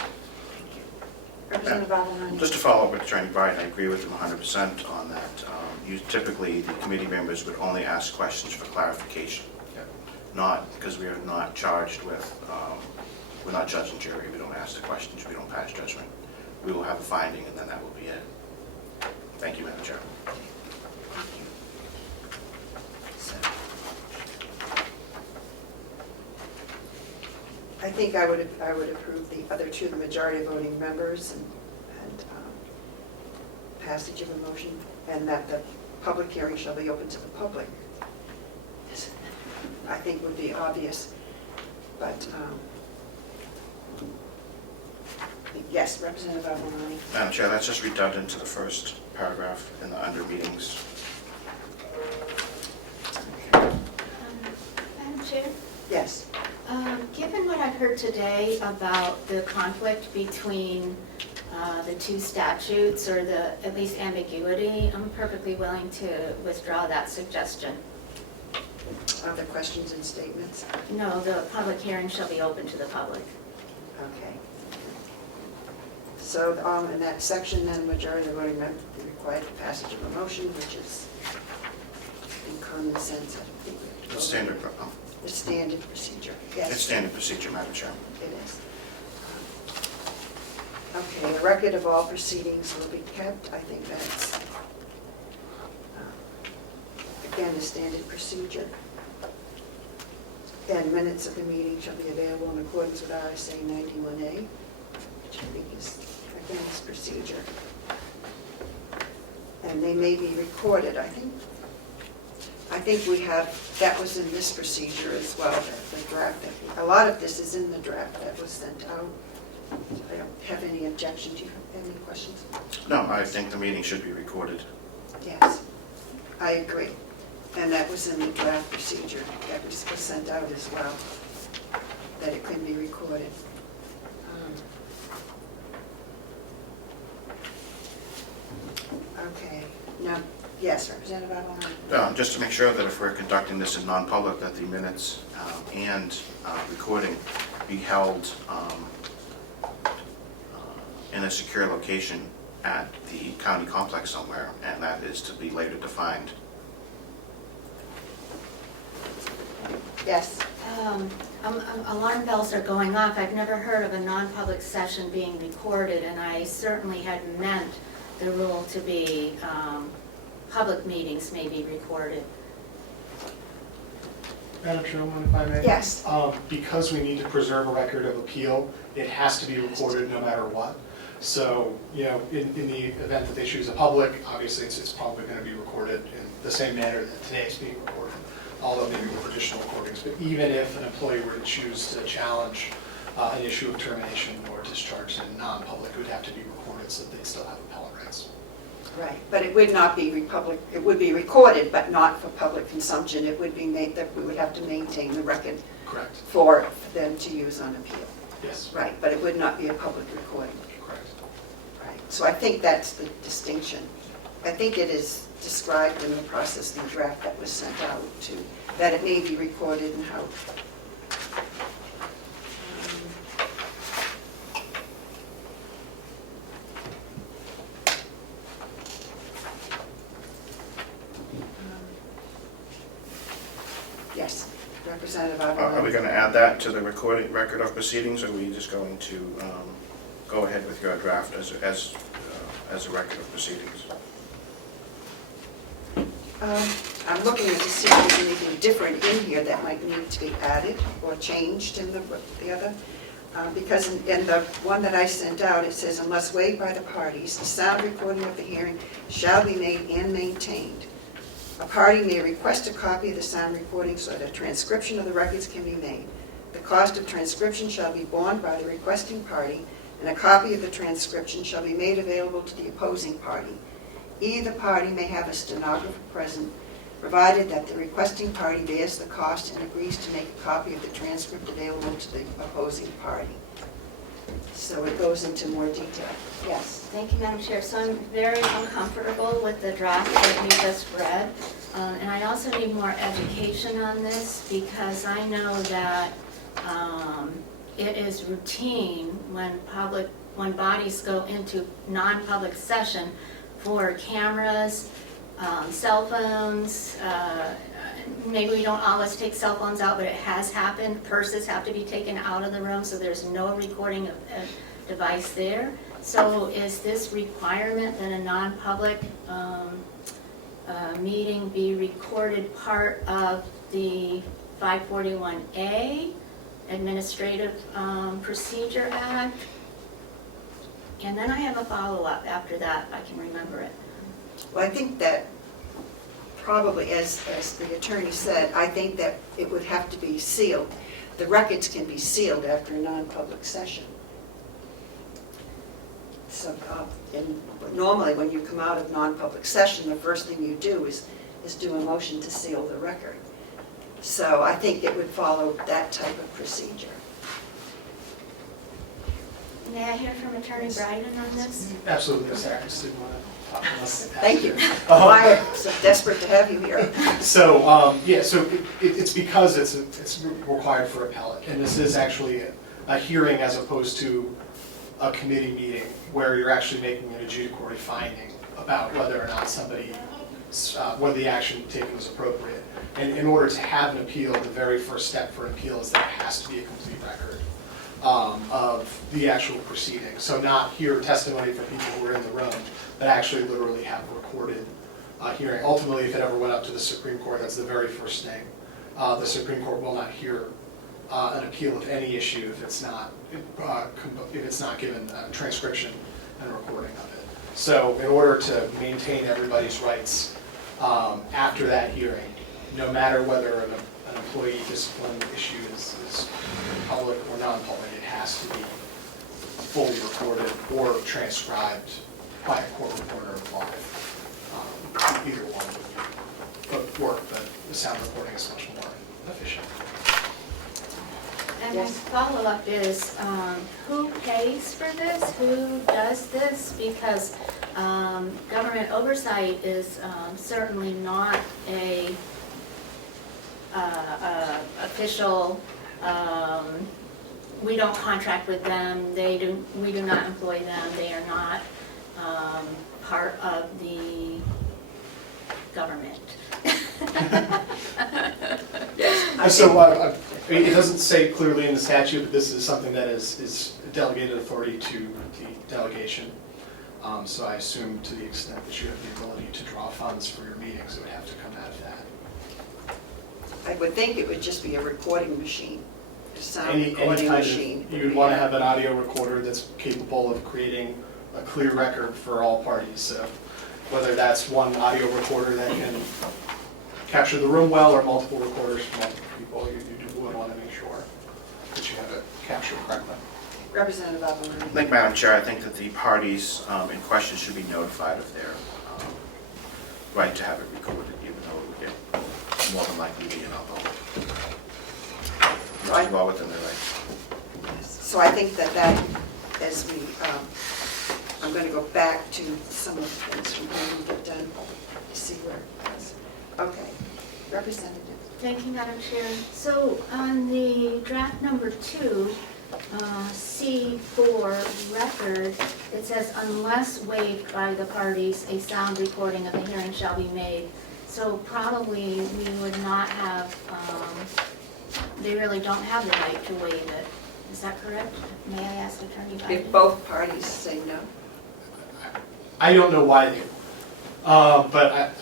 Representative Avalon? Just to follow up with Attorney Bright, I agree with him 100% on that. Typically, the committee members would only ask questions for clarification, Yep. not because we are not charged with, we're not judge and jury. We don't ask the questions, we don't pass judgment. We will have a finding, and then that will be it. Thank you, Madam Chair. Thank you. So, I think I would approve the other two, the majority voting members, and passage of a motion, and that the public hearing shall be open to the public. This, I think, would be obvious, but yes, Representative Avalon. Madam Chair, that's just redundant to the first paragraph in the under meetings. Madam Chair? Yes. Given what I've heard today about the conflict between the two statutes, or the at least ambiguity, I'm perfectly willing to withdraw that suggestion. Other questions and statements? No, the public hearing shall be open to the public. Okay. So in that section, then, majority of the voting members be required the passage of a motion, which is in common sense, I think. It's standard, The standard procedure, yes. it's standard procedure, Madam Chair. It is. Okay, a record of all proceedings will be kept. I think that's, again, a standard procedure. And minutes of the meeting shall be available in accordance with RSA 91A, which I think is, again, is procedure. And they may be recorded. I think we have, that was in this procedure as well, the draft. A lot of this is in the draft that was sent out. I don't have any objection. Do you have any questions? No, I think the meeting should be recorded. Yes, I agree. And that was in the draft procedure that was sent out as well, that it can be recorded. Okay, now, yes, Representative Avalon. Just to make sure that if we're conducting this in non-public, that the minutes and recording be held in a secure location at the county complex somewhere, and that is to be later defined. Yes, Alarm bells are going off. I've never heard of a non-public session being recorded, and I certainly had meant the rule to be public meetings may be recorded. Madam Chairwoman, if I may? yes, Because we need to preserve a record of appeal, it has to be recorded no matter what. So, in the event that they choose a public, obviously it's probably going to be recorded in the same manner that today is being recorded, although maybe with additional recordings. But even if an employee were to choose to challenge an issue of termination or discharge in non-public, it would have to be recorded so that they still have appellate rights. right. But it would not be it would be recorded, but not for public consumption. It would be made that we would have to maintain the record Correct. for them to use on appeal. Yes. Right, but it would not be a public recording. Correct. Right. So I think that's the distinction. I think it is described in the process, the draft that was sent out to, that it may be recorded and how. Yes, Representative Representative Are we Avalon. going to add that to the recording record of proceedings, or are we just going to go ahead with your draft as a record of proceedings? I'm looking to see if there's anything different in here that might need to be added or changed in the other. Because in the one that I sent out, it says, unless waived by the parties, the sound recording of the hearing shall be made and maintained. A party may request a copy of the sound recording so that a transcription of the records can be made. The cost of transcription shall be borne by the requesting party, and a copy of the transcription shall be made available to the opposing party. Either party may have a stenographer present, provided that the requesting party bears the cost and agrees to make a copy of the transcript available to the opposing party. So it goes into more detail. Yes. Thank you, Madam Chair. So I'm very uncomfortable with the draft that you just read. And I also need more education on this because I know that it is routine when bodies go into non-public session for cameras, cell phones, maybe we don't always take cell phones out, but it has happened. Purses have to be taken out of the room, so there's no recording of a device there. So is this requirement that a non-public meeting be recorded part of the 541A Administrative Procedure Act? And then I have a follow-up after that, if I can remember it. Well, I think that probably, as the attorney said, I think that it would have to be sealed. The records can be sealed after a non-public session. So normally when you come out of non-public session, the first thing you do is do a motion to seal the record. So I think it would follow that type of procedure. May I hear from Attorney Bryden on this? Absolutely, Ms. Sarah, I just didn't want to talk unless it passed Thank you. through. Why I'm so desperate to have you here. So, yeah, so it's because it's required for appellate, and this is actually a hearing as opposed to a committee meeting where you're actually making an adjudicatory finding about whether or not whether the action taken was appropriate. And in order to have an appeal, the very first step for an appeal is that it has to be a complete record of the actual proceeding. So not hear testimony from people who are in the room, but actually literally have a recorded hearing. Ultimately, if it ever went up to the Supreme Court, that's the very first thing. The Supreme Court will not hear an appeal of any issue if it's not given a transcription and recording of it. So in order to maintain everybody's rights after that hearing, no matter whether an employee discipline issue is public or non-public, it has to be fully recorded or transcribed by a court reporter live. Either one would work, but the sound recording is much more efficient. And my Yes. follow-up is, who pays for this? Who does this? Because government oversight is certainly not a official, we don't contract with them, we do not employ them, they are not part of the government. So it doesn't say clearly in the statute, but this is something that is delegated authority to the delegation. So I assume to the extent that you have the ability to draw funds for your meetings, it would have to come out of that. I would think it would just be a recording machine, a sound Any recording kind machine. of, you would want to have an audio recorder that's capable of creating a clear record for all parties. So whether that's one audio recorder that can capture the room well or multiple recorders from multiple people, you would want to make sure that you have it captured correctly. Representative I Avalon. think, Madam Chair, I think that the parties in question should be notified of their right to have it recorded, even though it would get more than likely be inaudible. Which is well within their rights. So I think that as we, I'm going to go back to some of the things from when we get done to see where it was. Okay, Representative. Thank you, Madam Chair. So on the draft number 2, C4 record, it says unless waived by the parties, a sound recording of the hearing shall be made. So probably we would not have they really don't have the right to waive it. Is that correct? May I ask Attorney Biden? If both parties say no. I don't know why they, but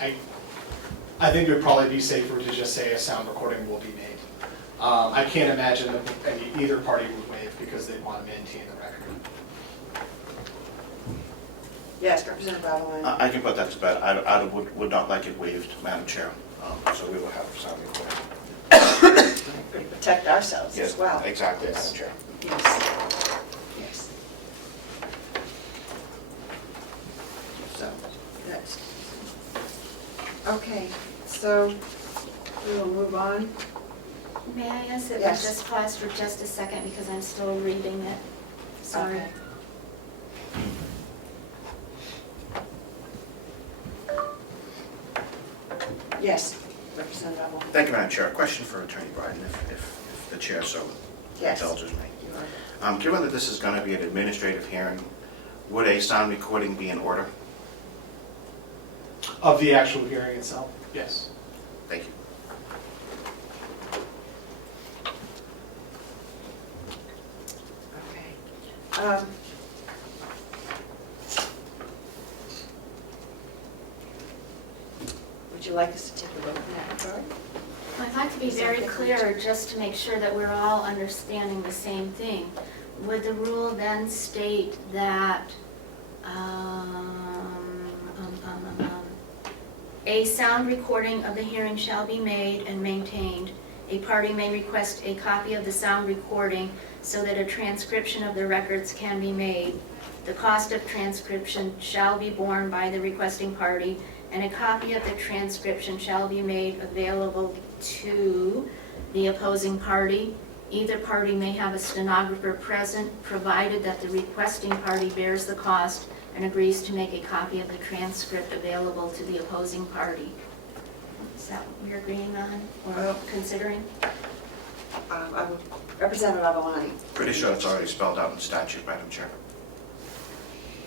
I think it would probably be safer to just say a sound recording will be made. I can't imagine that either party would waive because they want to maintain the record. Yes, Representative Avalon. I can put that to bed. I would not like it waived, Madam Chair, so we will have sound recording. To protect ourselves as well. Exactly, Yes. Madam Chair. Yes, yes. So, that's, okay, so we will move on. May I ask that we Yes. just pause for just a second because I'm still reading it? Sorry. Okay. Yes, Representative Avalon. Thank you, Madam Chair. A question for Attorney Biden, if the chair so Yes. indulges me. You are. Given that this is going to be an administrative hearing, would a sound recording be in order? Of the actual hearing itself, yes. Thank you. Okay. Would you like us to take a look at that regard? I'd like to be very clear, just to make sure that we're all understanding the same thing. Would the rule then state that a sound recording of the hearing shall be made and maintained? A party may request a copy of the sound recording so that a transcription of the records can be made. The cost of transcription shall be borne by the requesting party, and a copy of the transcription shall be made available to the opposing party. Either party may have a stenographer present, provided that the requesting party bears the cost and agrees to make a copy of the transcript available to the opposing party. Is that what you're agreeing on or considering? Representative Avalon. Pretty sure it's already spelled out in statute, Madam Chair.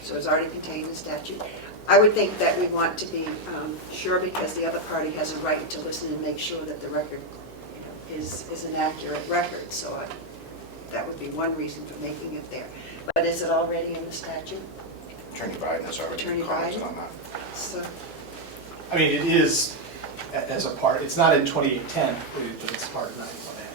So it's already contained in statute. I would think that we want to be sure, because the other party has a right to listen and make sure that the record, is an accurate record. So that would be one reason for making it there. But is it already in the statute? Attorney Biden has already Attorney commented Biden? on that. So, I mean, it is as a part, it's not in 2810, but it's part of 91A.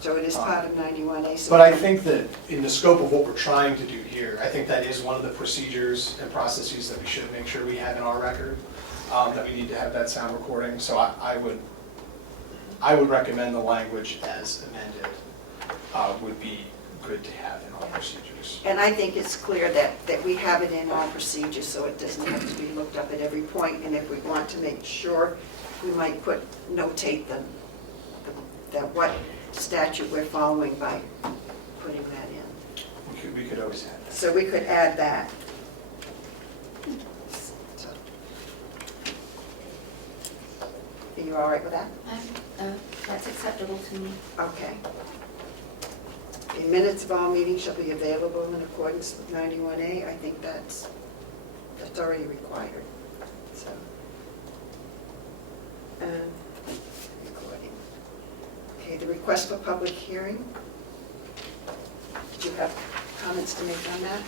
so it is part of 91A. So But I think that in the scope of what we're trying to do here, I think that is one of the procedures and processes that we should make sure we have in our record, that we need to have that sound recording. So I would recommend the language as amended would be good to have in our procedures. And I think it's clear that we have it in our procedures, so it doesn't have to be looked up at every point. And if we want to make sure, we might notate that what statute we're following by putting that in. We could always add that. So we could add that. So, are you all right with that? That's acceptable to me. Okay. The minutes of all meetings shall be available in accordance with 91A. I think that's already required. So, recording. Okay, the request for public hearing. Do you have comments to make on that?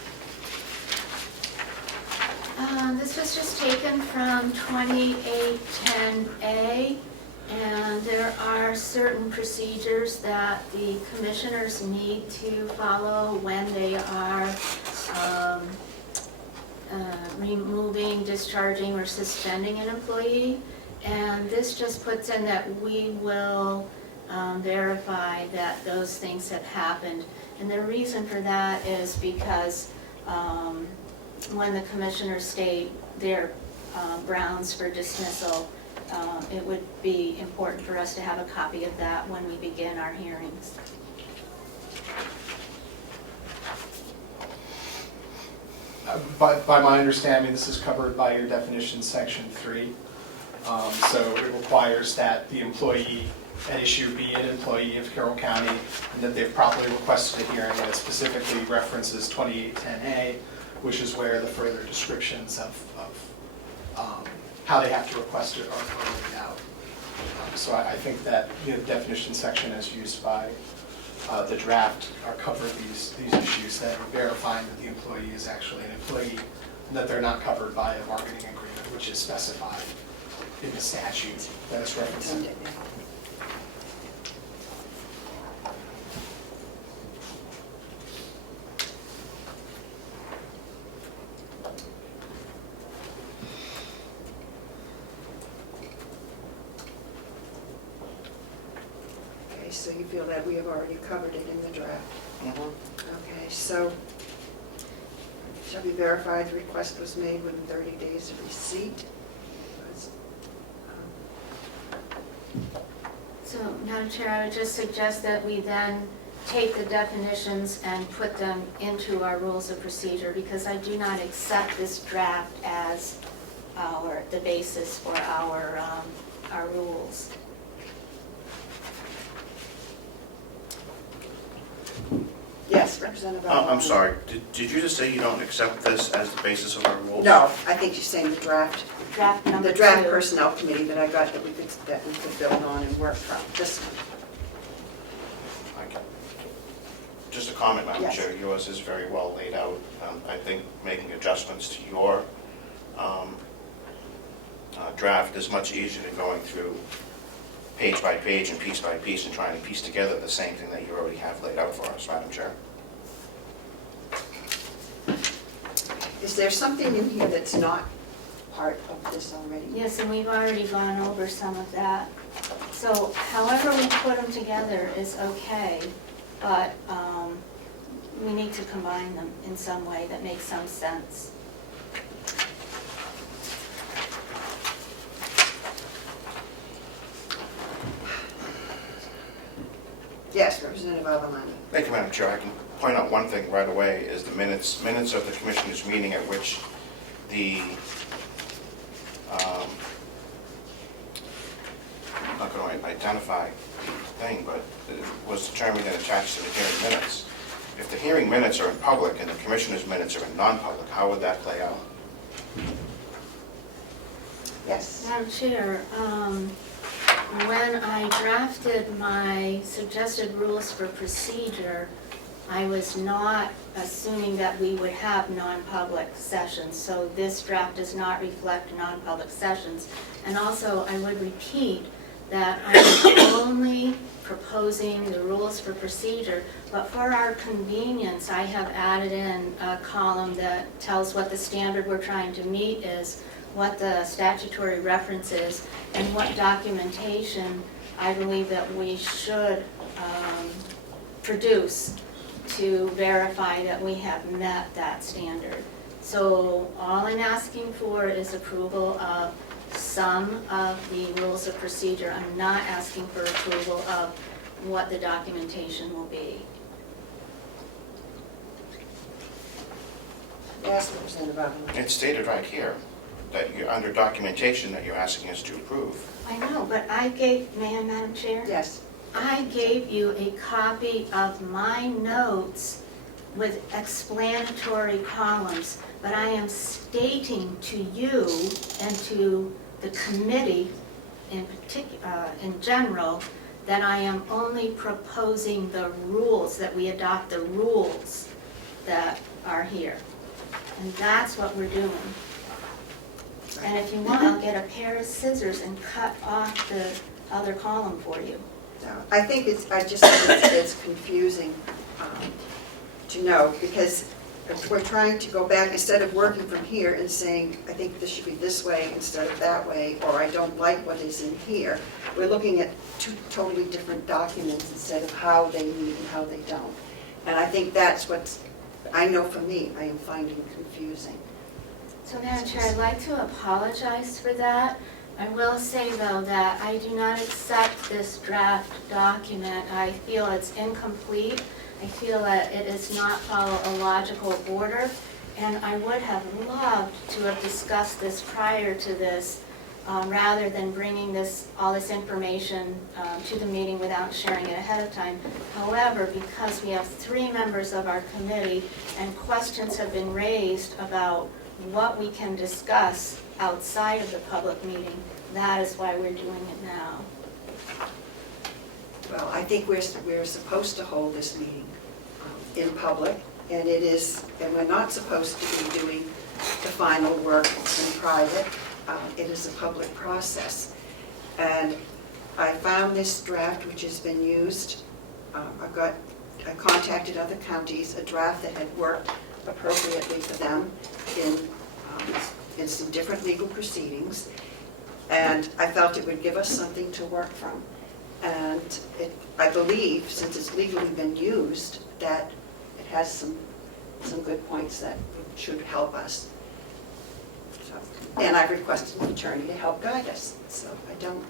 This was just taken from 2810A, and there are certain procedures that the commissioners need to follow when they are removing, discharging, or suspending an employee. And this just puts in that we will verify that those things have happened. And the reason for that is because when the commissioners state their grounds for dismissal, it would be important for us to have a copy of that when we begin our hearings. By my understanding, this is covered by your definition, section 3. So it requires that the employee at issue be an employee of Carroll County and that they've properly requested a hearing, and it specifically references 2810A, which is where the further descriptions of how they have to request it are laid out. So I think that, the definition section as used by the draft are cover these issues, that are verifying that the employee is actually an employee, and that they're not covered by a bargaining agreement, which is specified in the statute that is referencing. Okay, so you feel that we have already covered it in the draft? Okay, so shall be verified, the request was made within 30 days of receipt. So, Madam Chair, I would just suggest that we then take the definitions and put them into our rules of procedure, because I do not accept this draft as the basis for our rules. Yes, Representative I'm Allen. sorry, did you just say you don't accept this as the basis of our rules? No, I think she's saying the draft. Draft number 2. The draft personnel committee that I got that we could build on and work from, this one. Okay. Just a comment, Madam Yes. Chair, yours is very well laid out. I think making adjustments to your draft is much easier than going through page by page and piece by piece and trying to piece together the same thing that you already have laid out for us, Madam Chair. Is there something in here that's not part of this already? Yes, and we've already gone over some of that. So however we put them together is okay, but we need to combine them in some way that makes some sense. Yes, Representative Allen. Thank you, Madam Chair. I can point out one thing right away, is the minutes of the Commissioners' meeting at which the, I'm not going to identify the thing, but it was determined and attached to the hearing minutes. If the hearing minutes are in public and the Commissioners' minutes are in non-public, how would that play out? Yes. Madam Chair, when I drafted my suggested rules for procedure, I was not assuming that we would have non-public sessions, so this draft does not reflect non-public sessions. And also, I would repeat that I'm only proposing the rules for procedure, but for our convenience, I have added in a column that tells what the standard we're trying to meet is, what the statutory reference is, and what documentation I believe that we should produce to verify that we have met that standard. So all I'm asking for is approval of some of the rules of procedure. I'm not asking for approval of what the documentation will be. Yes, Representative Allen. It's stated right here that you're under documentation that you're asking us to approve. I know, but I gave, Madam Chair? Yes. I gave you a copy of my notes with explanatory columns, but I am stating to you and to the committee in general, that I am only proposing the rules, that we adopt the rules that are here. And that's what we're doing. And if you want, I'll get a pair of scissors and cut off the other column for you. No, I think I just think it's confusing to know, because if we're trying to go back, instead of working from here and saying, I think this should be this way instead of that way, or I don't like what is in here, we're looking at two totally different documents instead of how they meet and how they don't. And I think that's what, I know for me, I am finding confusing. So Madam Chair, I'd like to apologize for that. I will say, though, that I do not accept this draft document. I feel it's incomplete. I feel that it does not follow a logical order, and I would have loved to have discussed this prior to this, rather than bringing all this information to the meeting without sharing it ahead of time. However, because we have 3 members of our committee and questions have been raised about what we can discuss outside of the public meeting, that is why we're doing it now. Well, I think we're supposed to hold this meeting in public, and we're not supposed to be doing the final work in private. It is a public process. And I found this draft, which has been used. I contacted other counties, a draft that had worked appropriately for them in some different legal proceedings. And I felt it would give us something to work from. And I believe, since it's legally been used, that it has some good points that should help us. So, and I've requested an attorney to help guide us, so I don't.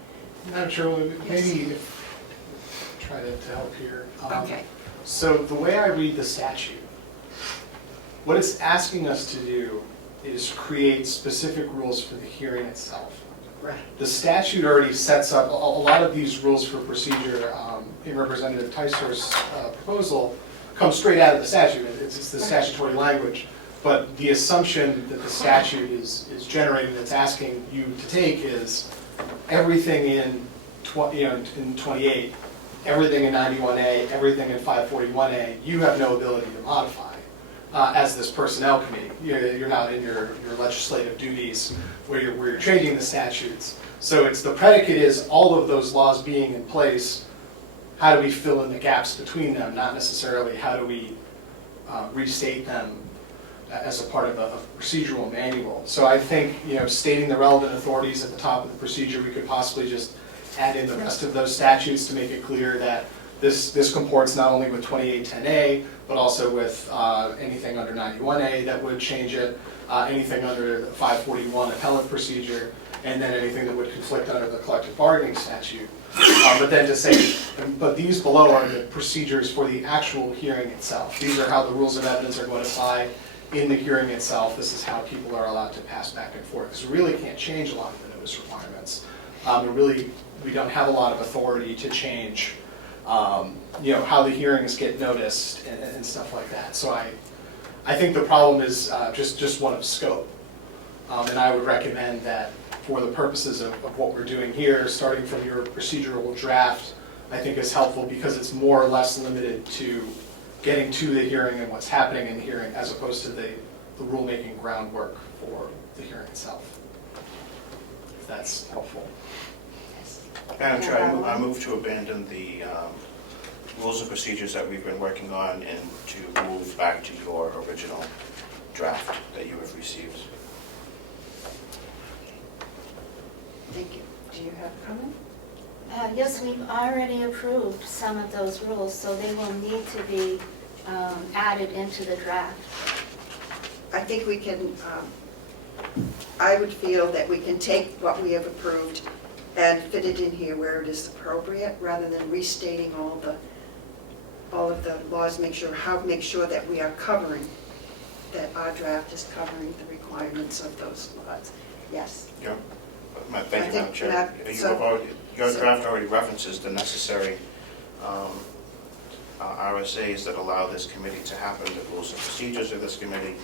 Madam Chair, maybe try to help here. Okay. So the way I read the statute, what it's asking us to do is create specific rules for the hearing itself. Right. The statute already sets up, a lot of these rules for procedure in Representative Tysor's proposal come straight out of the statute. It's the statutory language. But the assumption that the statute is generating, that's asking you to take, is everything in 28, everything in 91A, everything in 541A, you have no ability to modify as this personnel committee. You're not in your legislative duties where you're changing the statutes. So it's the predicate is all of those laws being in place, how do we fill in the gaps between them, not necessarily how do we restate them as a part of a procedural manual. So I think, stating the relevant authorities at the top of the procedure, we could possibly just add in the rest of those statutes to make it clear that this comports not only with 2810A, but also with anything under 91A that would change it, anything under the 541 appellate procedure, and then anything that would conflict under the collective bargaining statute. But then to say, but these below are the procedures for the actual hearing itself. These are how the rules of evidence are going to apply in the hearing itself. This is how people are allowed to pass back and forth. Because we really can't change a lot of the notice requirements. We don't have a lot of authority to change how the hearings get noticed and stuff like that. So I think the problem is just one of scope. And I would recommend that for the purposes of what we're doing here, starting from your procedural draft, I think is helpful because it's more or less limited to getting to the hearing and what's happening in the hearing as opposed to the rulemaking groundwork for the hearing itself. If that's helpful. Madam Chair, I move to abandon the rules and procedures that we've been working on and to move back to your original draft that you have received. Thank you. Do you have a comment? Yes, we've already approved some of those rules, so they will need to be added into the draft. I think we can, I would feel that we can take what we have approved and fit it in here where it is appropriate, rather than restating all of the laws, make sure that we are covering, that our draft is covering the requirements of those laws. Yes. Yeah. Thank you, Madam Chair. Your draft already references the necessary RSAs that allow this committee to happen, the rules and procedures of this committee,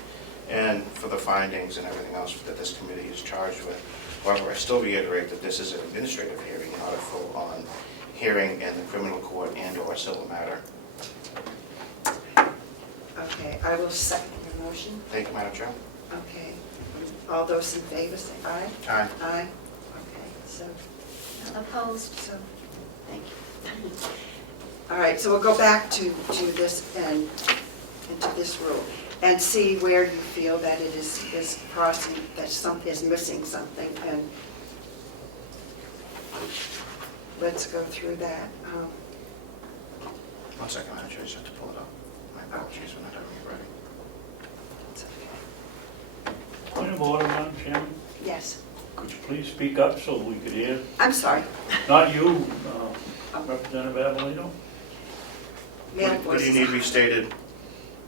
and for the findings and everything else that this committee is charged with. However, I still reiterate that this is an administrative hearing, not a full-on hearing in the criminal court and/or civil matter. Okay, I will second your motion. Thank you, Madam Chair. Okay. All those in favor say aye. Aye. Aye. Okay, so, Opposed? thank you. All right, so we'll go back to this and into this rule and see where you feel that it is crossing, that is missing something, and let's go through that. 1 second, Madam Chair, I just have to pull it up. My apologies for not having it ready. It's okay. Point of order, Madam Chairman. Yes, Could you please speak up so we could hear? I'm sorry. Not you, Representative Avelino. Male What do you voices. need restated?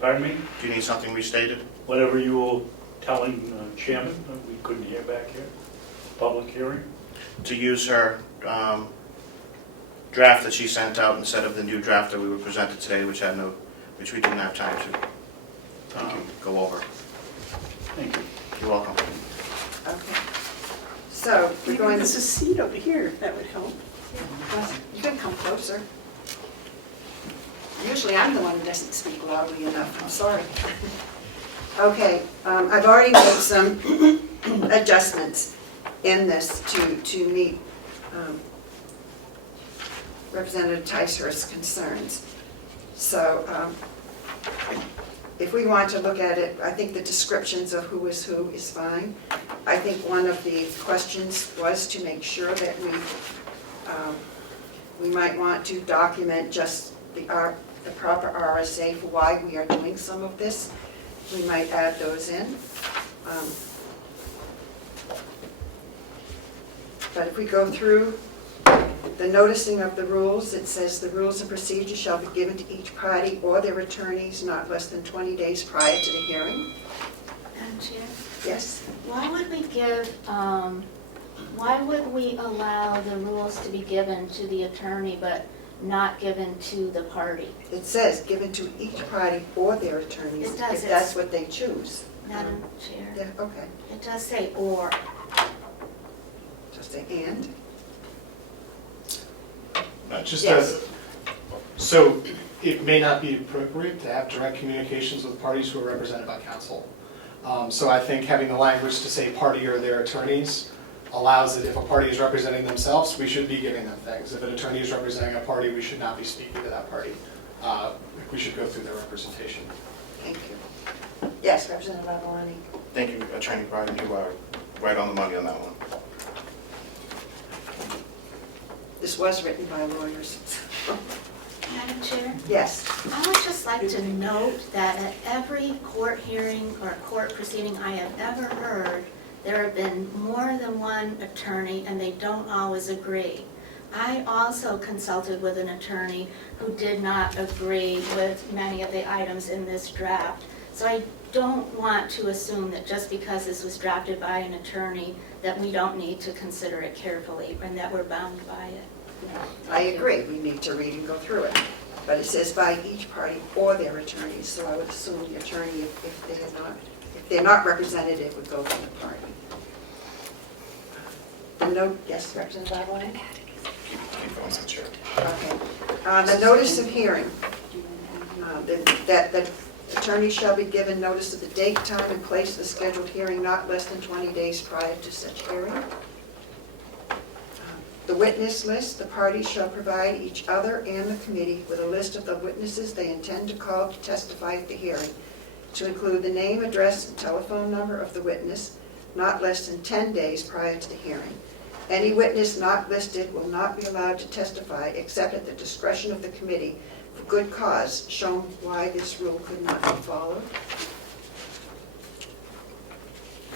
Pardon me? Do you need something restated? Whatever you were telling Chairman, we couldn't hear back here. Public hearing. To use her draft that she sent out instead of the new draft that we were presented today, which we didn't have time to go over. Thank you. You're welcome. Okay. So, we're going There's to, a seat over here, if that would help. You can come closer. Usually I'm the one who doesn't speak loudly enough, I'm sorry. Okay, I've already made some adjustments in this to meet Representative Ticehurst's concerns. So if we want to look at it, I think the descriptions of who is fine. I think one of the questions was to make sure that we might want to document just the proper RSA for why we are doing some of this. We might add those in. But if we go through the noticing of the rules, it says the rules and procedures shall be given to each party or their attorneys not less than 20 days prior to the hearing. Madam Chair, Yes? why would we allow the rules to be given to the attorney but not given to the party? It says given to each party or their attorneys, It does. if that's what they choose. Madam Chair, Yeah, okay. it does say or. Just say and. Just Yes. so it may not be appropriate to have direct communications with parties who are represented by counsel. So I think having the language to say party or their attorneys allows that if a party is representing themselves, we should be giving them things. If an attorney is representing a party, we should not be speaking to that party. We should go through their representation. Thank you. Yes, Representative Avalani. Thank you, Attorney Biden, you are right on the money on that one. This was written by lawyers. Madam Chair, Yes. I would just like to note that at every court hearing or court proceeding I have ever heard, there have been more than one attorney and they don't always agree. I also consulted with an attorney who did not agree with many of the items in this draft. So I don't want to assume that just because this was drafted by an attorney that we don't need to consider it carefully and that we're bound by it. I agree, we need to read and go through it. But it says by each party or their attorneys, so I would assume the attorney, if they're not represented, it would go from the party. The note, yes, Representative Avalon? Keep going, Madam Chair. Okay. The notice of hearing, that the attorney shall be given notice of the date, time, and place of the scheduled hearing not less than 20 days prior to such hearing. The witness list, the parties shall provide each other and the committee with a list of the witnesses they intend to call to testify at the hearing, to include the name, address, and telephone number of the witness not less than 10 days prior to the hearing. Any witness not listed will not be allowed to testify except at the discretion of the committee for good cause, shown why this rule could not be followed.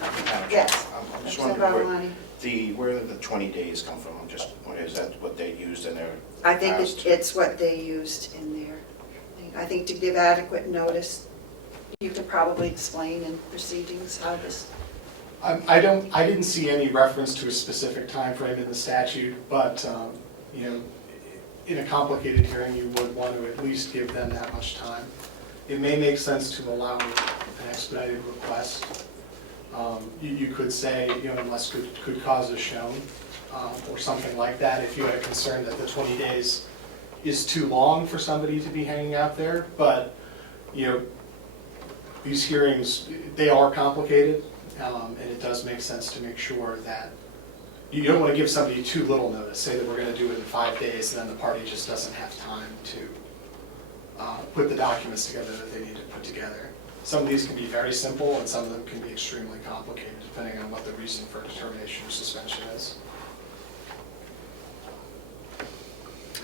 Madam Chair, Yes. I'm just Representative wondering Avalani. where did the 20 days come from? Is that what they used in their I think past? it's what they used in there. I think to give adequate notice, you could probably explain in proceedings how this, I didn't see any reference to a specific time frame in the statute, but, in a complicated hearing, you would want to at least give them that much time. It may make sense to allow an expedited request. You could say, unless good cause is shown, or something like that, if you had a concern that the 20 days is too long for somebody to be hanging out there. But, these hearings, they are complicated, and it does make sense to make sure that you don't want to give somebody too little notice. Say that we're going to do it in 5 days, and then the party just doesn't have time to put the documents together that they need to put together. Some of these can be very simple, and some of them can be extremely complicated, depending on what the reason for determination or suspension is.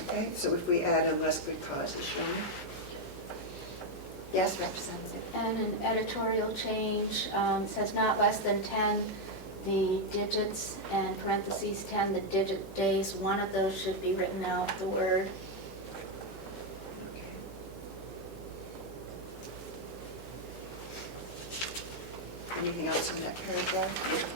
okay? So if we add unless good cause is shown. Yes, Representative? And an editorial change says not less than 10 the digits and parentheses 10 the digit days. One of those should be written out, the word. Anything else in that paragraph?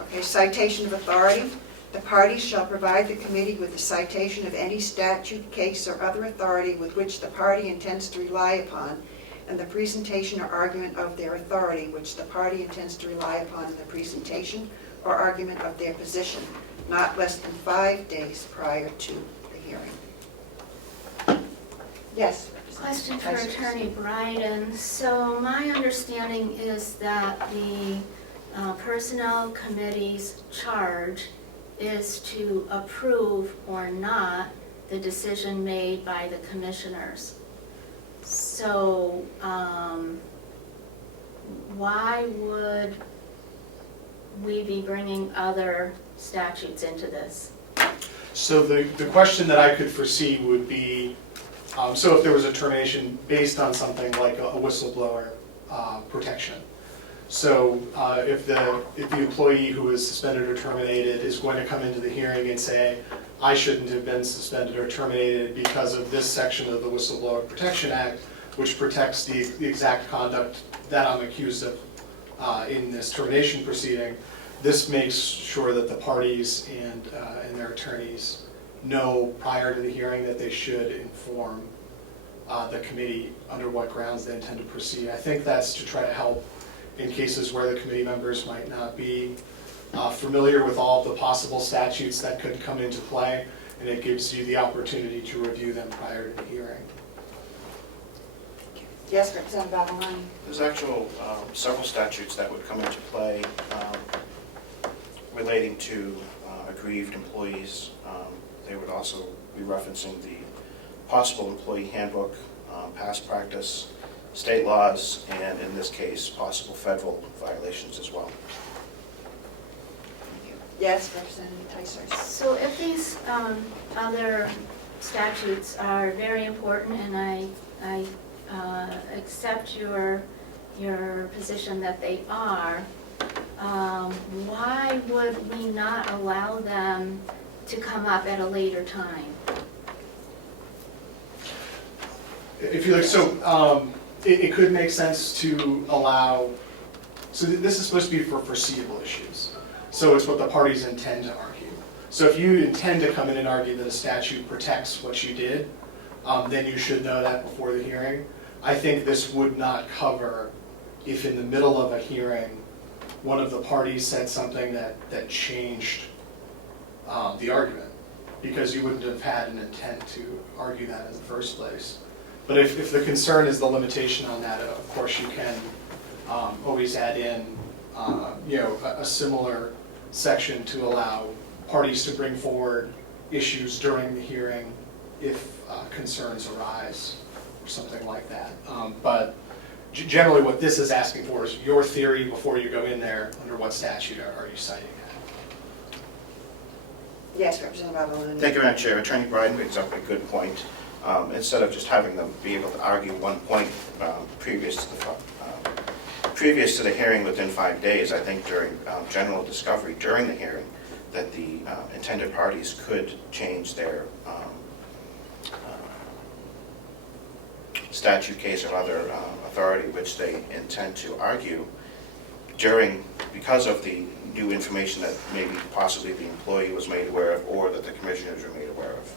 Okay, citation of authority. The parties shall provide the committee with a citation of any statute, case, or other authority with which the party intends to rely upon, and the presentation or argument of their authority which the party intends to rely upon in the presentation or argument of their position. not less than 5 days prior to the hearing. Yes? Question for Vice Attorney Bryden. So my understanding is that the Personnel Committee's charge is to approve or not the decision made by the commissioners. So why would we be bringing other statutes into this? So the question that I could foresee would be, so if there was a termination based on something like a whistleblower protection. So if the employee who is suspended or terminated is going to come into the hearing and say, I shouldn't have been suspended or terminated because of this section of the Whistleblower Protection Act, which protects the exact conduct that I'm accused of in this termination proceeding, this makes sure that the parties and their attorneys know prior to the hearing that they should inform the committee under what grounds they intend to proceed. I think that's to try to help in cases where the committee members might not be familiar with all of the possible statutes that could come into play, and it gives you the opportunity to review them prior to the hearing. Yes, Representative Avalon? There's actual several statutes that would come into play relating to aggrieved employees. They would also be referencing the possible employee handbook, past practice, state laws, and in this case, possible federal violations as well. Yes, Representative Tyser? So if these other statutes are very important, and I accept your position that they are, why would we not allow them to come up at a later time? If you look, so it could make sense to allow, so this is supposed to be for foreseeable issues. So it's what the parties intend to argue. So if you intend to come in and argue that a statute protects what you did, then you should know that before the hearing. I think this would not cover if in the middle of a hearing, one of the parties said something that changed the argument, because you wouldn't have had an intent to argue that in the first place. But if the concern is the limitation on that, of course you can always add in a similar section to allow parties to bring forward issues during the hearing if concerns arise or something like that. But generally what this is asking for is your theory before you go in there, under what statute are you citing that? Yes, Representative Avalon? Thank you, Madam Chair. Attorney Bryden brings up a good point. Instead of just having them be able to argue one point previous to the hearing within 5 days, I think during general discovery during the hearing, that the intended parties could change their statute, case, or other authority which they intend to argue because of the new information that maybe possibly the employee was made aware of or that the commissioners were made aware of.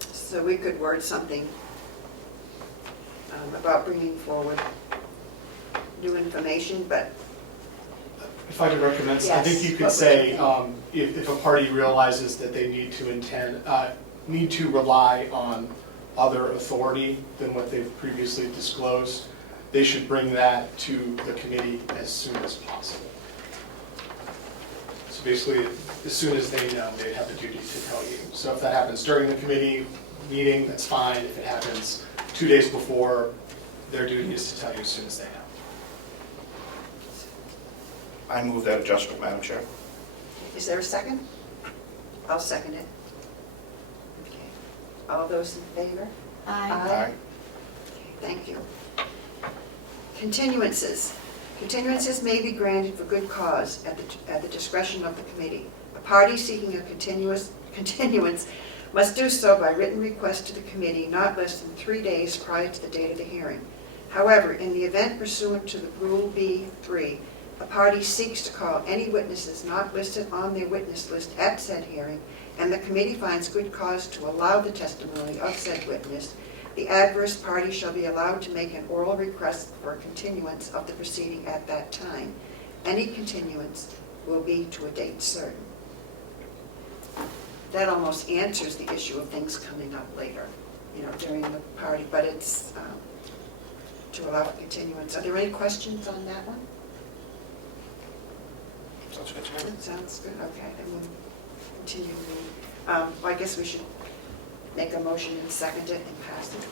So we could word something about bringing forward new information, but If I could recommend, I think you could Yes. say, if a party realizes that they need to rely on other authority than what they've previously disclosed, they should bring that to the committee as soon as possible. So basically, as soon as they know, they have a duty to tell you. So if that happens during the committee meeting, that's fine. If it happens 2 days before, their duty is to tell you as soon as they know. I move that adjustment, Madam Chair. is there a second? I'll second it. Okay. All those in favor? Aye. Okay, thank you. Continuances. Continuances may be granted for good cause at the discretion of the committee. A party seeking a continuance must do so by written request to the committee not less than 3 days prior to the date of the hearing. However, in the event pursuant to the Rule B3, a party seeks to call any witnesses not listed on their witness list at said hearing, and the committee finds good cause to allow the testimony of said witness, the adverse party shall be allowed to make an oral request for continuance of the proceeding at that time. Any continuance will be to a date certain. That almost answers the issue of things coming up later, during the party, but it's to allow for continuance. Are there any questions on that one? Sounds good to me. Sounds good, okay, then we'll continue. Well, I guess we should make a motion and second it and pass it.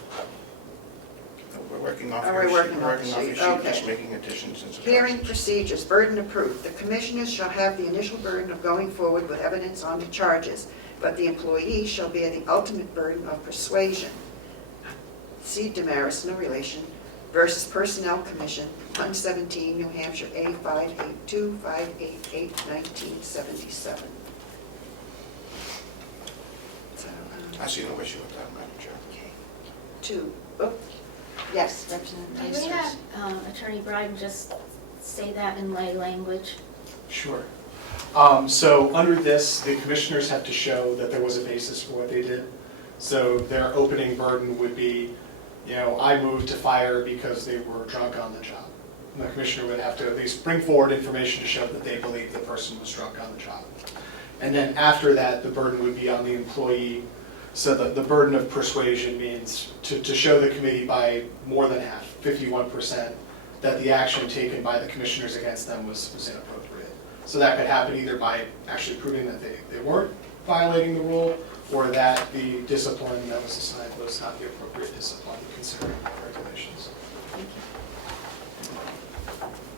We're working off Oh, your we're sheet, working we're off the working off your sheet, sheet, okay. just making additions and Hearing subtractions. procedures, burden of proof. The commissioners shall have the initial burden of going forward with evidence on the charges, but the employee shall bear the ultimate burden of persuasion. See Damaris, no relation, versus Personnel Commission, 117 New Hampshire, A 582, 588, 1977. So, I see no issue with that, Madam Chair. okay. 2, yes, Representative Can we Tyson. have Attorney Bryden just say that in lay language? Sure. So under this, the commissioners have to show that there was a basis for what they did. So their opening burden would be, I moved to fire because they were drunk on the job. And the commissioner would have to at least bring forward information to show that they believe the person was drunk on the job. And then after that, the burden would be on the employee. So the burden of persuasion means to show the committee by more than half, 51%, that the action taken by the commissioners against them was inappropriate. So that could happen either by actually proving that they weren't violating the rule, or that the discipline that was assigned was not the appropriate discipline considering the regulations.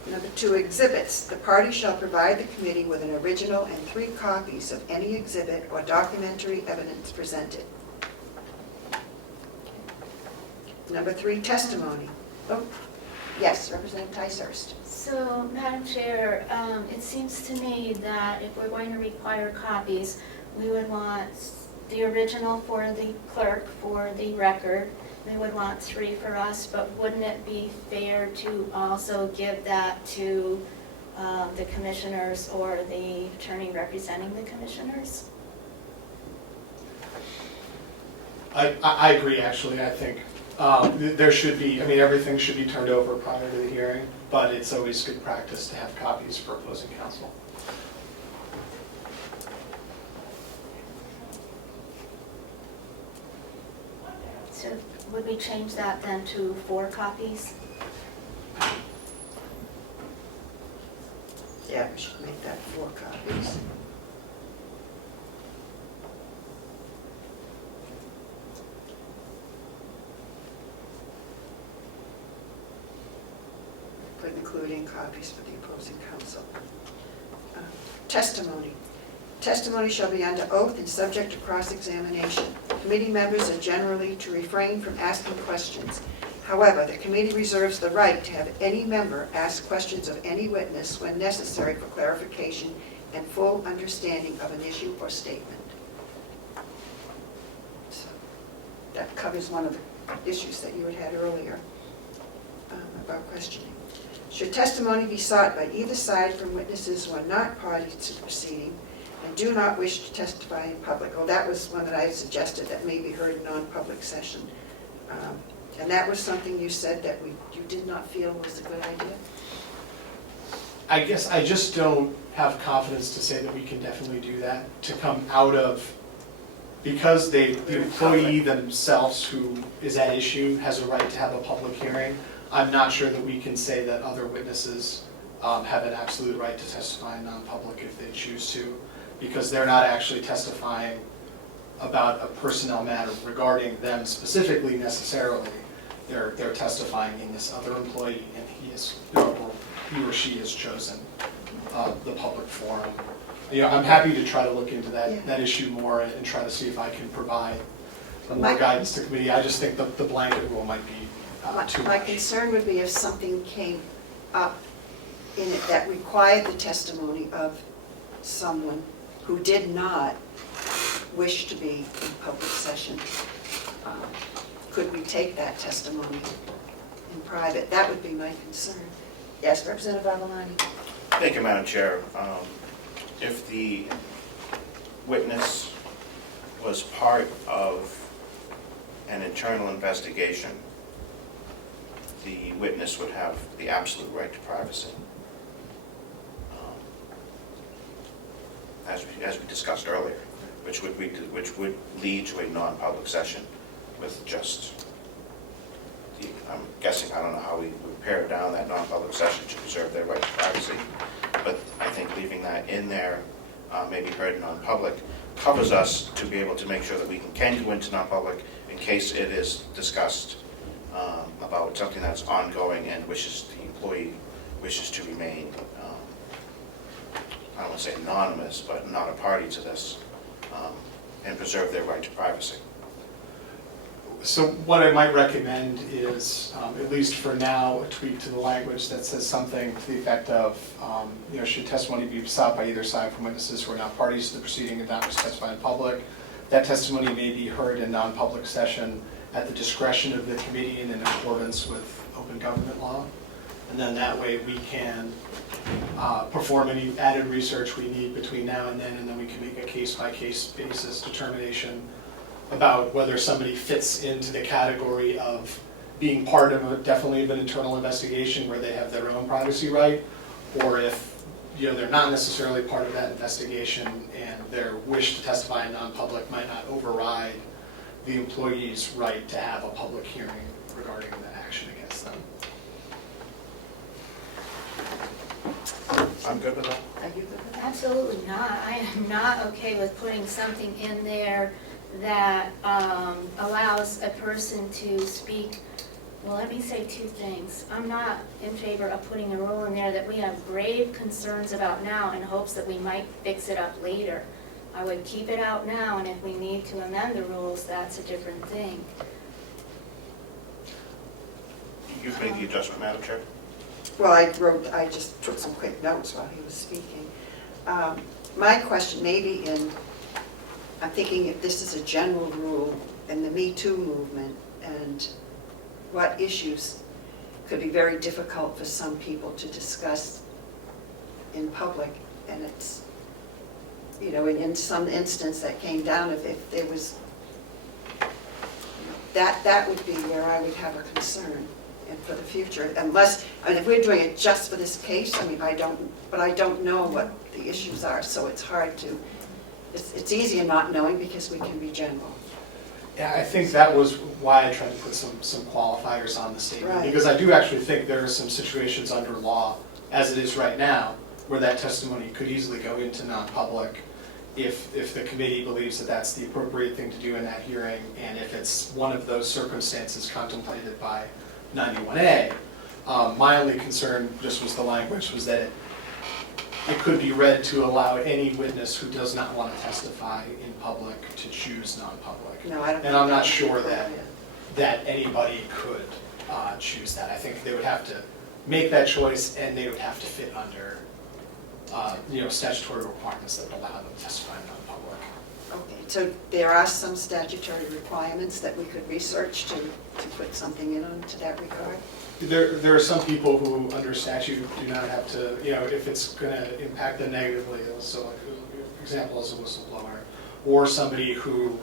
Number 2, exhibits. The party shall provide the committee with an original and 3 copies of any exhibit or documentary evidence presented. Number 3, testimony. Oh, yes, Representative Ticehurst. So, Madam Chair, it seems to me that if we're going to require copies, we would want the original for the clerk for the record. We would want 3 for us, but wouldn't it be fair to also give that to the commissioners or the attorney representing the commissioners? I agree, actually. I think there should be, everything should be turned over prior to the hearing, but it's always good practice to have copies for opposing counsel. So would we change that then to 4 copies? Yeah, we should make that 4 copies. But including copies for the opposing counsel. Testimony. Testimony shall be under oath and subject to cross-examination. Committee members are generally to refrain from asking questions. However, the committee reserves the right to have any member ask questions of any witness when necessary for clarification and full understanding of an issue or statement. So that covers one of the issues that you had earlier about questioning. Should testimony be sought by either side from witnesses who are not parties to the proceeding and do not wish to testify in public? Oh, that was one that I suggested that may be heard in non-public session. And that was something you said that you did not feel was a good idea? I guess I just don't have confidence to say that we can definitely do that, to come out of, because the employee themselves who is at issue has a right to have a public hearing. I'm not sure that we can say that other witnesses have an absolute right to testify in non-public if they choose to, because they're not actually testifying about a personnel matter regarding them specifically necessarily. They're testifying in this other employee, and he or she has chosen the public forum. I'm happy to try to look into that issue more and try to see if I can provide more guidance to committee. I just think the blanket rule might be too My much. concern would be if something came up in it that required the testimony of someone who did not wish to be in public session. Could we take that testimony in private? That would be my concern. Yes, Representative Avalani. Thank you, Madam Chair. If the witness was part of an internal investigation, the witness would have the absolute right to privacy. as we discussed earlier, which would lead to a non-public session with just the, I'm guessing, I don't know how we would pare down that non-public session to preserve their right to privacy, but I think leaving that in there, maybe heard in non-public, covers us to be able to make sure that we can go into non-public in case it is discussed about something that's ongoing and the employee wishes to remain, I don't want to say anonymous, but not a party to this, and preserve their right to privacy. So what I might recommend is, at least for now, a tweak to the language that says something to the effect of, should testimony be sought by either side from witnesses who are not parties to the proceeding and not testify in public, that testimony may be heard in non-public session at the discretion of the committee and in accordance with open government law. And then that way we can perform any added research we need between now and then we can make a case-by-case basis determination about whether somebody fits into the category of being part of definitely of an internal investigation where they have their own privacy right, or if they're not necessarily part of that investigation and their wish to testify in non-public might not override the employee's right to have a public hearing regarding the action against them. I'm good with that. Are you good with that? Absolutely not. I am not okay with putting something in there that allows a person to speak. Well, let me say two things. I'm not in favor of putting a rule in there that we have grave concerns about now in hopes that we might fix it up later. I would keep it out now, and if we need to amend the rules, that's a different thing. You've made the adjustment, Madam Chair? Well, I just took some quick notes while he was speaking. My question I'm thinking if this is a general rule in the Me Too movement, and what issues could be very difficult for some people to discuss in public, and it's, in some instance that came down, if there was, that would be where I would have a concern and for the future, unless, if we're doing it just for this case, I don't know what the issues are, so it's hard to, it's easier not knowing because we can be general. Yeah, I think that was why I tried to put some qualifiers on the statement, Right. because I do actually think there are some situations under law, as it is right now, where that testimony could easily go into non-public if the committee believes that that's the appropriate thing to do in that hearing, and if it's one of those circumstances contemplated by 91A. My only concern just was the language, was that it could be read to allow any witness who does not want to testify in public to choose non-public. No, I don't. And I'm not sure think that anybody could choose that. I think they would have to make that choice, and they would have to fit under statutory requirements that would allow them to testify in non-public. Okay, so there are some statutory requirements that we could research to put something in to that regard? There are some people who, under statute, do not have to, if it's going to impact them negatively, so like, for example, as a whistleblower, or somebody who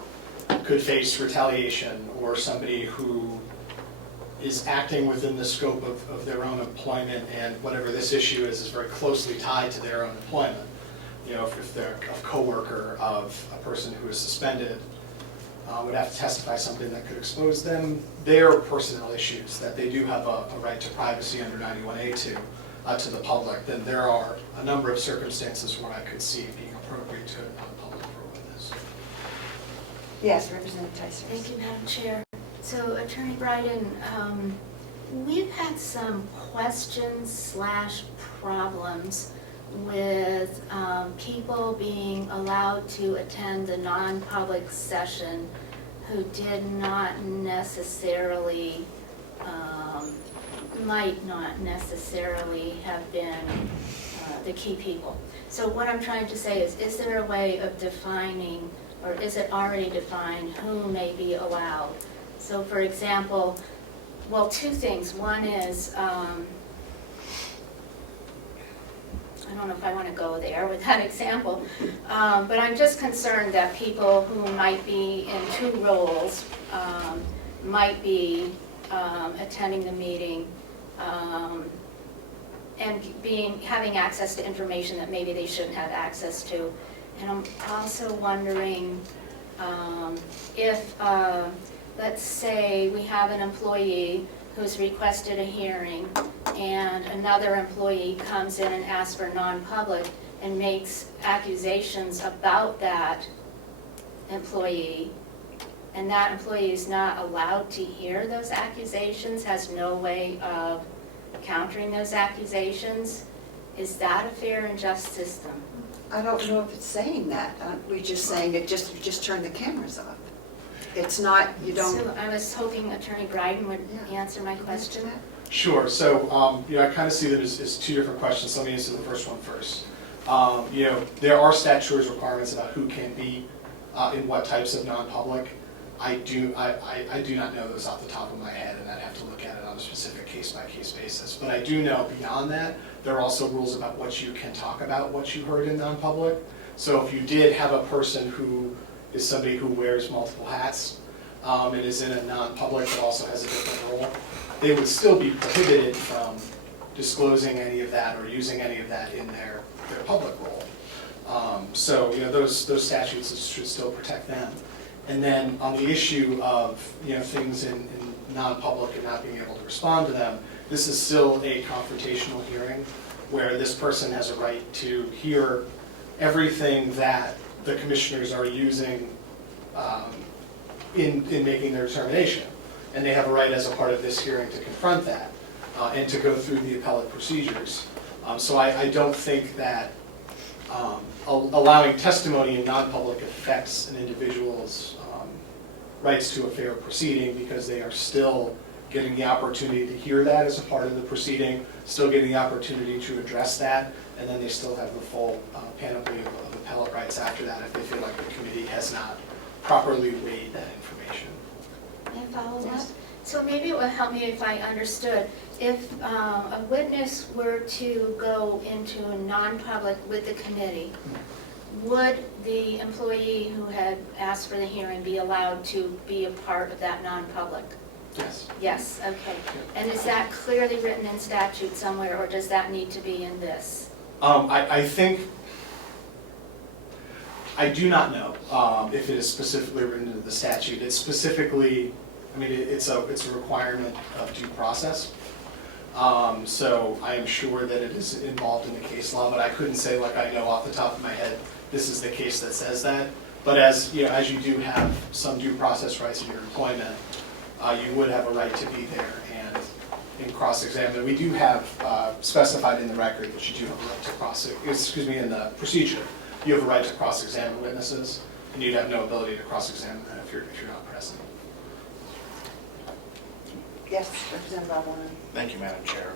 could face retaliation, or somebody who is acting within the scope of their own employment, and whatever this issue is very closely tied to their own employment. If they're a coworker of a person who is suspended, would have to testify something that could expose them, their personnel issues, that they do have a right to privacy under 91A to the public, then there are a number of circumstances where I could see it being appropriate to a non-public for a witness. Yes, Representative Tyson. Thank you, Madam Chair. So, Attorney Bryden, we've had some questions/problems with people being allowed to attend the non-public session who did not necessarily, might not necessarily have been the key people. So what I'm trying to say is there a way of defining, or is it already defined, who may be allowed? So for example, well, two things. One is, I don't know if I want to go there with that example, but I'm just concerned that people who might be in two roles might be attending the meeting and having access to information that maybe they shouldn't have access to. And I'm also wondering if, let's say we have an employee who's requested a hearing and another employee comes in and asks for non-public and makes accusations about that employee, and that employee is not allowed to hear those accusations, has no way of countering those accusations, is that a fair and just system? I don't know if it's saying that. We're just saying you just turn the cameras off. It's not, you don't. So I was hoping Attorney Bryden would Yeah. answer my question. Sure, so, I kind of see that as two different questions, so let me answer the first one first. There are statutory requirements about who can be in what types of non-public. I do not know those off the top of my head, and I'd have to look at it on a specific case-by-case basis. But I do know beyond that, there are also rules about what you can talk about, what you heard in non-public. So if you did have a person who is somebody who wears multiple hats and is in a non-public but also has a different role, they would still be prohibited from disclosing any of that or using any of that in their public role. So those statutes should still protect them. And then on the issue of things in non-public and not being able to respond to them, this is still a confrontational hearing where this person has a right to hear everything that the commissioners are using in making their determination. And they have a right as a part of this hearing to confront that and to go through the appellate procedures. So I don't think that allowing testimony in non-public affects an individual's rights to a fair proceeding, because they are still getting the opportunity to hear that as a part of the proceeding, still getting the opportunity to address that, and then they still have the full panoply of appellate rights after that if they feel like the committee has not properly weighed that information. May I follow up? So maybe it would help me if I understood. If a witness were to go into a non-public with the committee, would the employee who had asked for the hearing be allowed to be a part of that non-public? Yes. Yes, okay. And is that clearly written in statute somewhere, or does that need to be in this? I think, I do not know if it is specifically written into the statute. It's specifically, it's a requirement of due process. So I am sure that it is involved in the case law, but I couldn't say like I know off the top of my head, this is the case that says that. But as you do have some due process rights in your employment, you would have a right to be there and in cross-examine. We do have specified in the record that you do have a right to in the procedure, you have a right to cross-examine witnesses, and you'd have no ability to cross-examine them if you're not present. Yes, Representative Alvarez. Thank you, Madam Chair.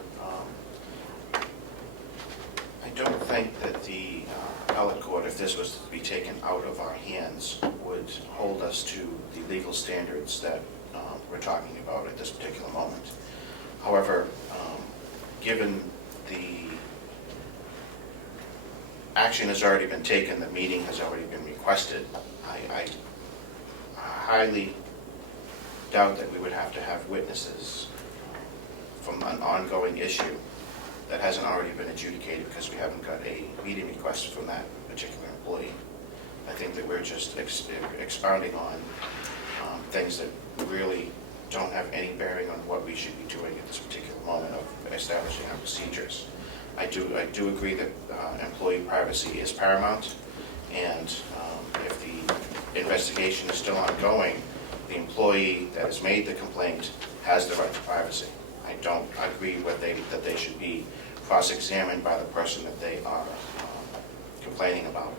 I don't think that the appellate court, if this was to be taken out of our hands, would hold us to the legal standards that we're talking about at this particular moment. However, given the action has already been taken, the meeting has already been requested, I highly doubt that we would have to have witnesses from an ongoing issue that hasn't already been adjudicated because we haven't got a meeting request from that particular employee. I think that we're just expounding on things that really don't have any bearing on what we should be doing at this particular moment of establishing our procedures. I do agree that employee privacy is paramount, and if the investigation is still ongoing, the employee that has made the complaint has the right to privacy. I don't agree that they should be cross-examined by the person that they are complaining about.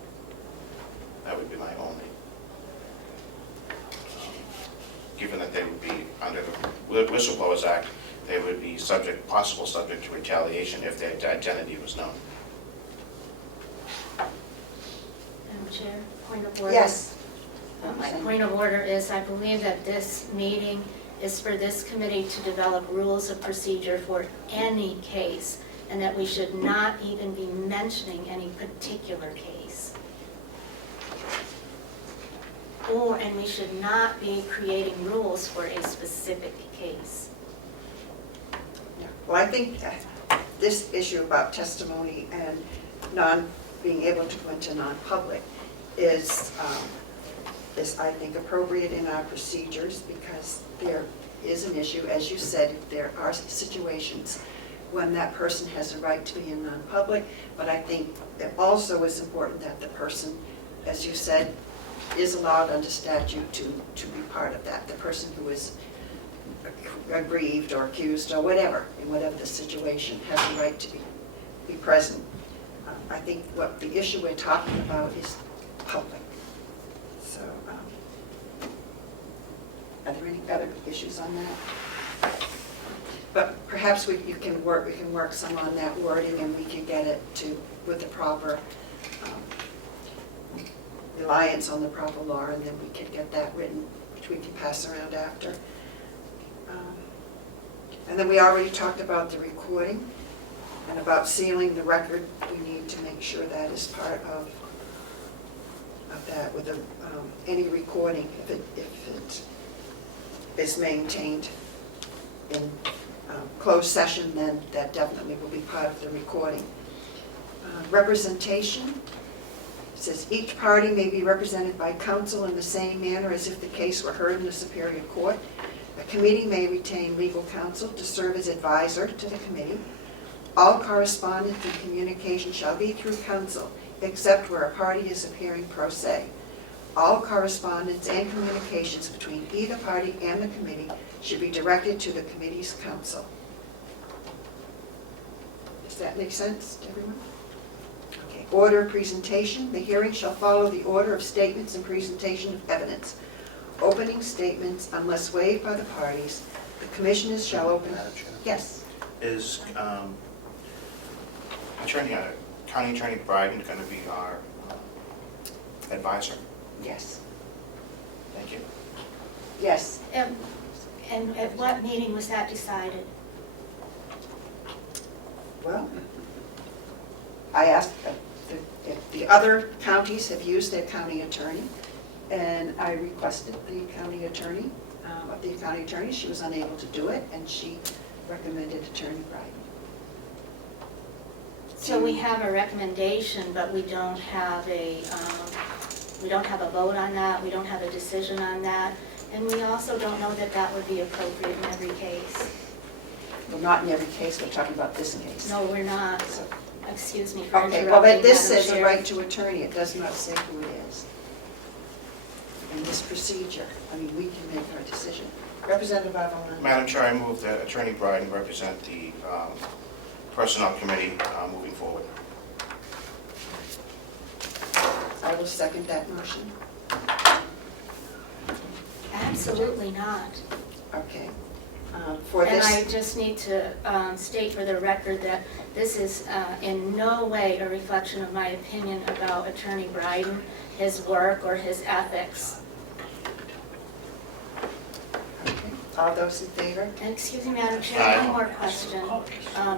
That would be my only. Given that they would be under the Whistleblowers Act, they would be possible subject to retaliation if their identity was known. Madam Chair, point of order. Yes. My point of order is I believe that this meeting is for this committee to develop rules of procedure for any case, and that we should not even be mentioning any particular case. And we should not be creating rules for a specific case. Well, I think this issue about testimony and being able to go into non-public is, I think, appropriate in our procedures, because there is an issue, as you said, there are situations when that person has a right to be in non-public, but I think it also is important that the person, as you said, is allowed under statute to be part of that. The person who is aggrieved or accused or whatever, in whatever the situation, has a right to be present. I think what the issue we're talking about is public. So, are there any other issues on that? But perhaps we can work some on that wording, and we can get it to, with the proper reliance on the proper law, and then we can get that written, which we can pass around after. And then we already talked about the recording and about sealing the record. We need to make sure that is part of that with any recording, if it is maintained in closed session, then that definitely will be part of the recording. Representation. It says each party may be represented by counsel in the same manner as if the case were heard in the Superior Court. A committee may retain legal counsel to serve as advisor to the committee. All correspondence and communication shall be through counsel, except where a party is appearing pro se. All correspondence and communications between either party and the committee should be directed to the committee's counsel. Does that make sense to everyone? Okay. Order of presentation. The hearing shall follow the order of statements and presentation of evidence. Opening statements, unless waived by the parties, the commissioners shall open. Madam Chair. Yes. Is County Attorney Bryden going to be our advisor? Yes. Thank you. Yes. And at what meeting was that decided? Well, I asked if the other counties have used their county attorney, and I requested the county attorney, she was unable to do it, and she recommended Attorney Bryden. So we have a recommendation, but we don't have a vote on that, we don't have a decision on that, and we also don't know that that would be appropriate in every case. Well, not in every case, we're talking about this case. No, we're not. So- Excuse me for interrupting, Okay, well, but this Madam says a Chair. right to attorney, it does not say who it is. In this procedure, I mean, we can make our decision. Representative Avalon. Madam Chair, I move that Attorney Bryden represent the Personnel Committee moving forward. I will second that motion. Absolutely not. Okay. For And this. I just need to state for the record that this is in no way a reflection of my opinion about Attorney Bryden, his work, or his ethics. Okay. All those in favor? And excuse me, Madam Chair, Aye. one more question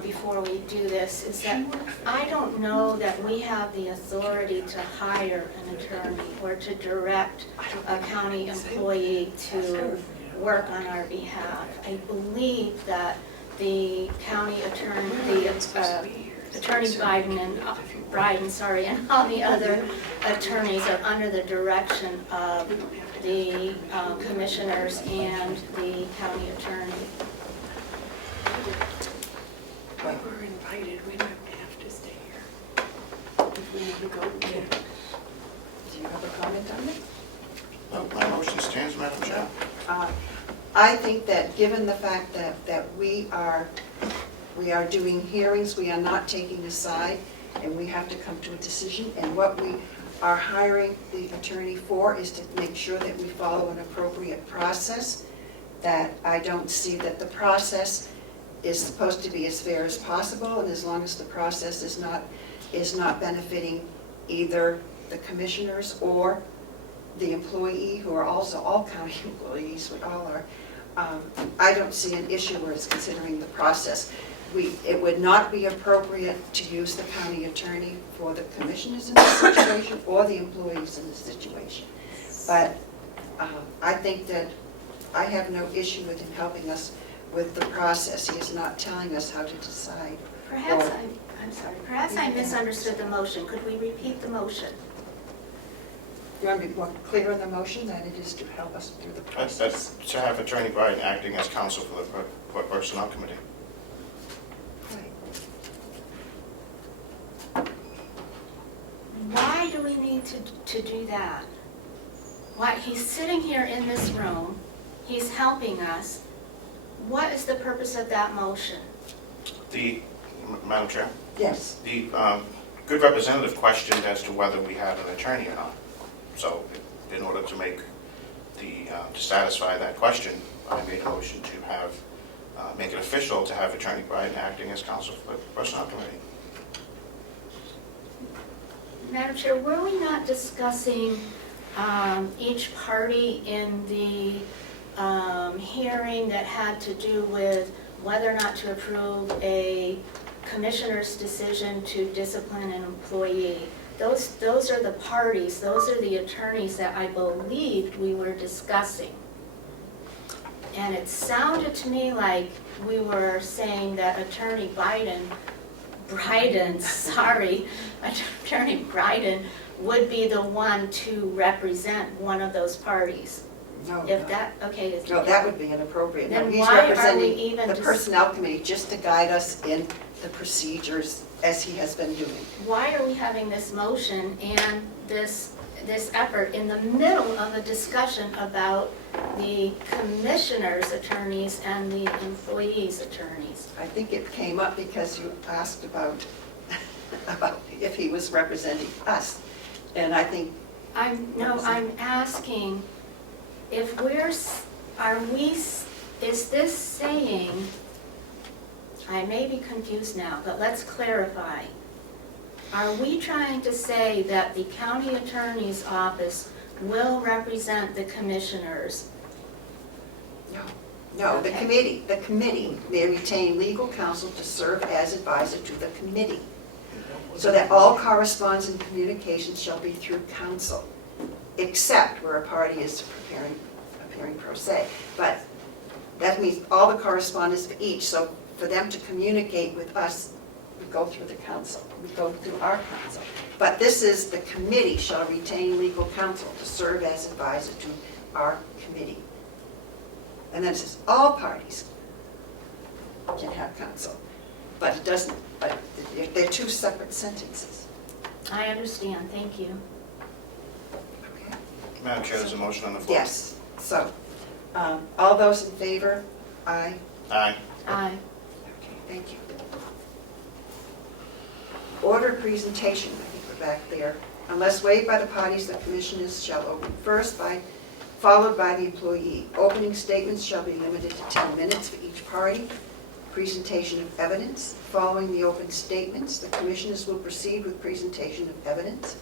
before we do this, is that I don't know that we have the authority to hire an attorney or to direct a county employee to work on our behalf. I believe that the county attorney, Attorney Bryden and and all the other attorneys are under the direction of the commissioners and the county attorney. We were invited, we don't have to stay here. If we need to go, we can. Do you have a comment on it? My motion stands, Madam Chair. I think that given the fact that we are doing hearings, we are not taking a side, and we have to come to a decision, and what we are hiring the attorney for is to make sure that we follow an appropriate process, that I don't see that the process is supposed to be as fair as possible, and as long as the process is not benefiting either the commissioners or the employee, who are also all county employees, we all are, I don't see an issue where it's considering the process. It would not be appropriate to use the county attorney for the commissioners in this situation or the employees in this situation. But I think that I have no issue with him helping us with the process. He is not telling us how to decide. Perhaps I misunderstood the motion. Could we repeat the motion? You want to be more clear on the motion that it is to help us through the That's process? to have Attorney Bryden acting as counsel for the Personnel Committee. Right. Why do we need to do that? Why, he's sitting here in this room, he's helping us. What is the purpose of that motion? Madam Chair, Yes. the good representative questioned as to whether we had an attorney or not. So in order to make to satisfy that question, I made a motion to have, make it official to have Attorney Bryden acting as counsel for the Personnel Committee. Madam Chair, were we not discussing each party in the hearing that had to do with whether or not to approve a commissioner's decision to discipline an employee? Those are the parties, those are the attorneys that I believed we were discussing. And it sounded to me like we were saying that Attorney Bryden, would be the one to represent one of those parties. No, If no. that, okay, is. No, that would be inappropriate. No, Then he's why are we representing even the dis- Personnel Committee just to guide us in the procedures as he has been doing. Why are we having this motion and this effort in the middle of a discussion about the commissioner's attorneys and the employees' attorneys? I think it came up because you asked about if he was representing us. And I think, I'm asking if is this saying, I may be confused now, but let's clarify. Are we trying to say that the county attorney's office will represent the commissioners? no, the Okay. committee may retain legal counsel to serve as advisor to the committee, so that all correspondence and communications shall be through counsel, except where a party is appearing pro se. But that means all the correspondence for each, so for them to communicate with us, we go through the council, we go through our council. But this is, the committee shall retain legal counsel to serve as advisor to our committee. And then it says, all parties can have counsel. But it doesn't, but they're two separate sentences. I understand, thank you. Okay? Madam Chair, there's a motion on the floor. Yes, so, all those in favor? Aye. Aye. Aye. Okay, thank you. Order presentation, I think we're back there. Unless waived by the parties, the commissioners shall open first, followed by the employee. Opening statements shall be limited to 10 minutes for each party. Presentation of evidence. Following the open statements, the commissioners will proceed with presentation of evidence.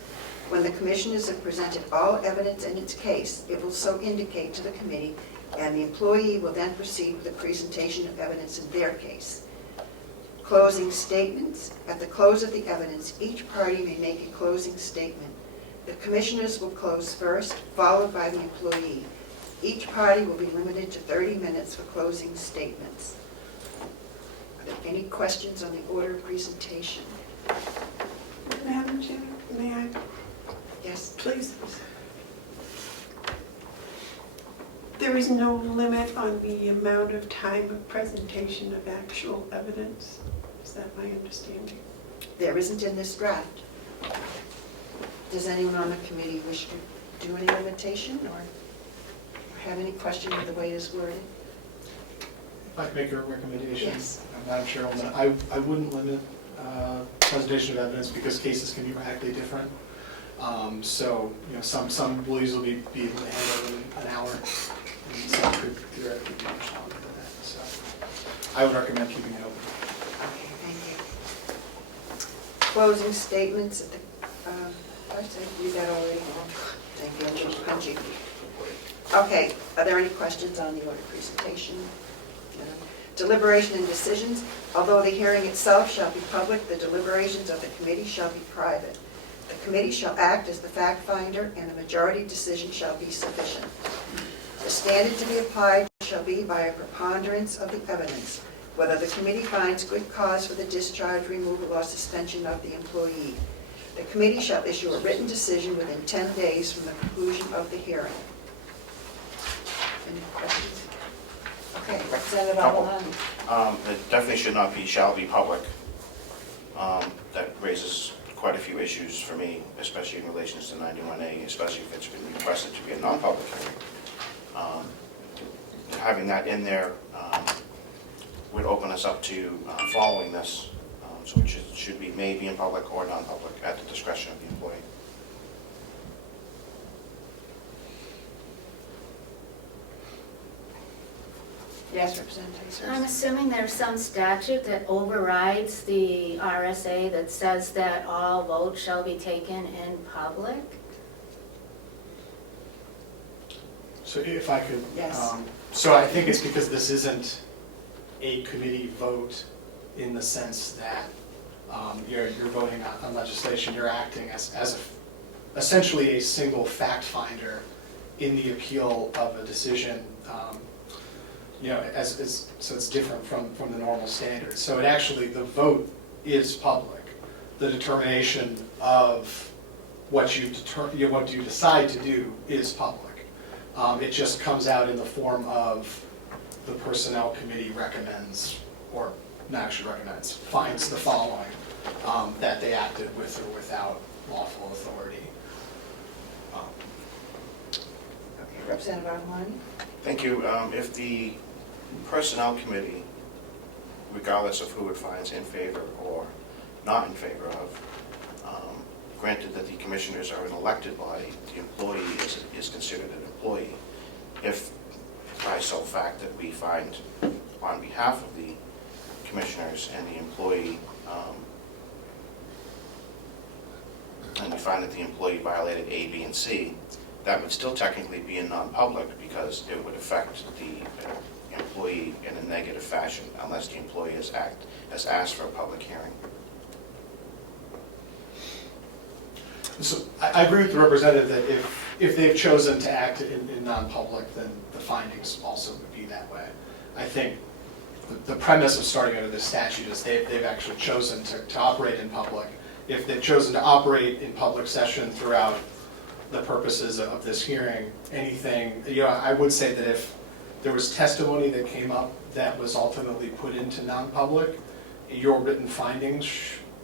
When the commissioners have presented all evidence in its case, it will so indicate to the committee, and the employee will then proceed with the presentation of evidence in their case. Closing statements. At the close of the evidence, each party may make a closing statement. The commissioners will close first, followed by the employee. Each party will be limited to 30 minutes for closing statements. Are there any questions on the order of presentation? Madam Chair, may I Yes? please? There is no limit on the amount of time of presentation of actual evidence. Is that my understanding? There isn't in this draft. Does anyone on the committee wish to do any limitation or have any question of the way it is worded? If I could make a recommendation, Yes. Madam Chairwoman, I wouldn't limit presentation of evidence because cases can be radically different. So, some will easily be handled in an hour, and some could theoretically be much longer than that. So, I would recommend keeping it open. Okay, thank you. Closing statements, I said read that already. Thank you, I'm a little punchy. Okay, are there any questions on the order presentation? No. Deliberation and decisions. Although the hearing itself shall be public, the deliberations of the committee shall be private. The committee shall act as the fact finder, and a majority decision shall be sufficient. The standard to be applied shall be by a preponderance of the evidence, whether the committee finds good cause for the discharge, removal, or suspension of the employee. The committee shall issue a written decision within 10 days from the conclusion of the hearing. Any questions? Okay, Representative Avalon. It definitely should not be, shall be public. That raises quite a few issues for me, especially in relation to 91A, especially if it's been requested to be a non-public hearing. Having that in there would open us up to following this, so it should be maybe in public or non-public at the discretion of the employee. Yes, Representative I'm Sears. assuming there's some statute that overrides the RSA that says that all votes shall be taken in public? So if I could. Yes. So I think it's because this isn't a committee vote in the sense that you're voting on legislation, you're acting as essentially a single fact finder in the appeal of a decision, so it's different from the normal standards. So it actually, the vote is public. The determination of what you decide to do is public. It just comes out in the form of the Personnel Committee recommends, or not actually recommends, finds the following, that they acted with or without lawful authority. Okay, Representative Avalon. Thank you. If the Personnel Committee, regardless of who it finds in favor or not in favor of, granted that the commissioners are an elected body, the employee is considered an employee. If by sole fact that we find on behalf of the commissioners and the employee, and we find that the employee violated A, B, and C, that would still technically be a non-public because it would affect the employee in a negative fashion unless the employee has asked for a public hearing. So I agree with the representative that if they've chosen to act in non-public, then the findings also would be that way. I think the premise of starting under this statute is they've actually chosen to operate in public. If they've chosen to operate in public session throughout the purposes of this hearing, anything, I would say that if there was testimony that came up that was ultimately put into non-public, your written findings,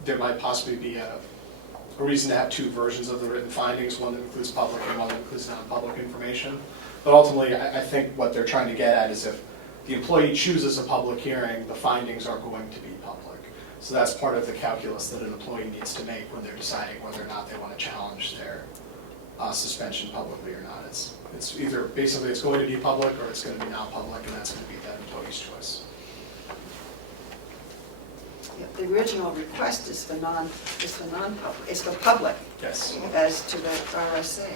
there might possibly be a reason to have two versions of the written findings, one that includes public and one that includes non-public information. But ultimately, I think what they're trying to get at is if the employee chooses a public hearing, the findings are going to be public. So that's part of the calculus that an employee needs to make when they're deciding whether or not they want to challenge their suspension publicly or not. It's either basically it's going to be public or it's going to be non-public, and that's going to be that employee's choice. Yeah, the original request is for non-public, is for public, Yes. as to the RSA.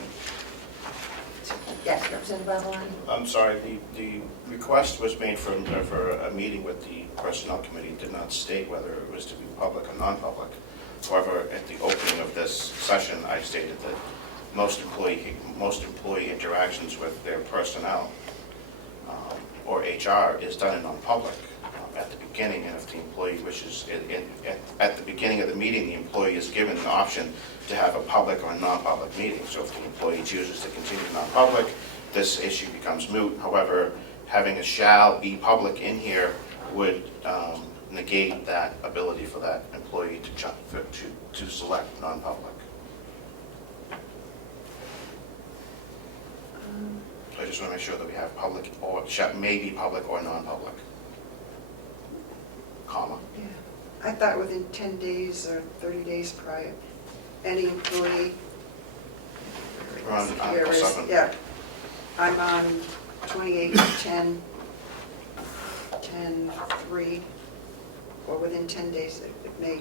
Yes, Representative Avalon. I'm sorry, the request was made for a meeting with the Personnel Committee, did not state whether it was to be public or non-public. However, at the opening of this session, I stated that most employee interactions with their personnel or HR is done in non-public at the beginning, and if the employee wishes, at the beginning of the meeting, the employee is given an option to have a public or a non-public meeting. So if the employee chooses to continue non-public, this issue becomes moot. However, having a shall be public in here would negate that ability for that employee to select non-public. So I just want to make sure that we have public or may be public or non-public, comma. Yeah, I thought within 10 days or 30 days prior, any employee. We're on Here Article is- 7. Yeah, I'm on 28/10/3, or within 10 days, it may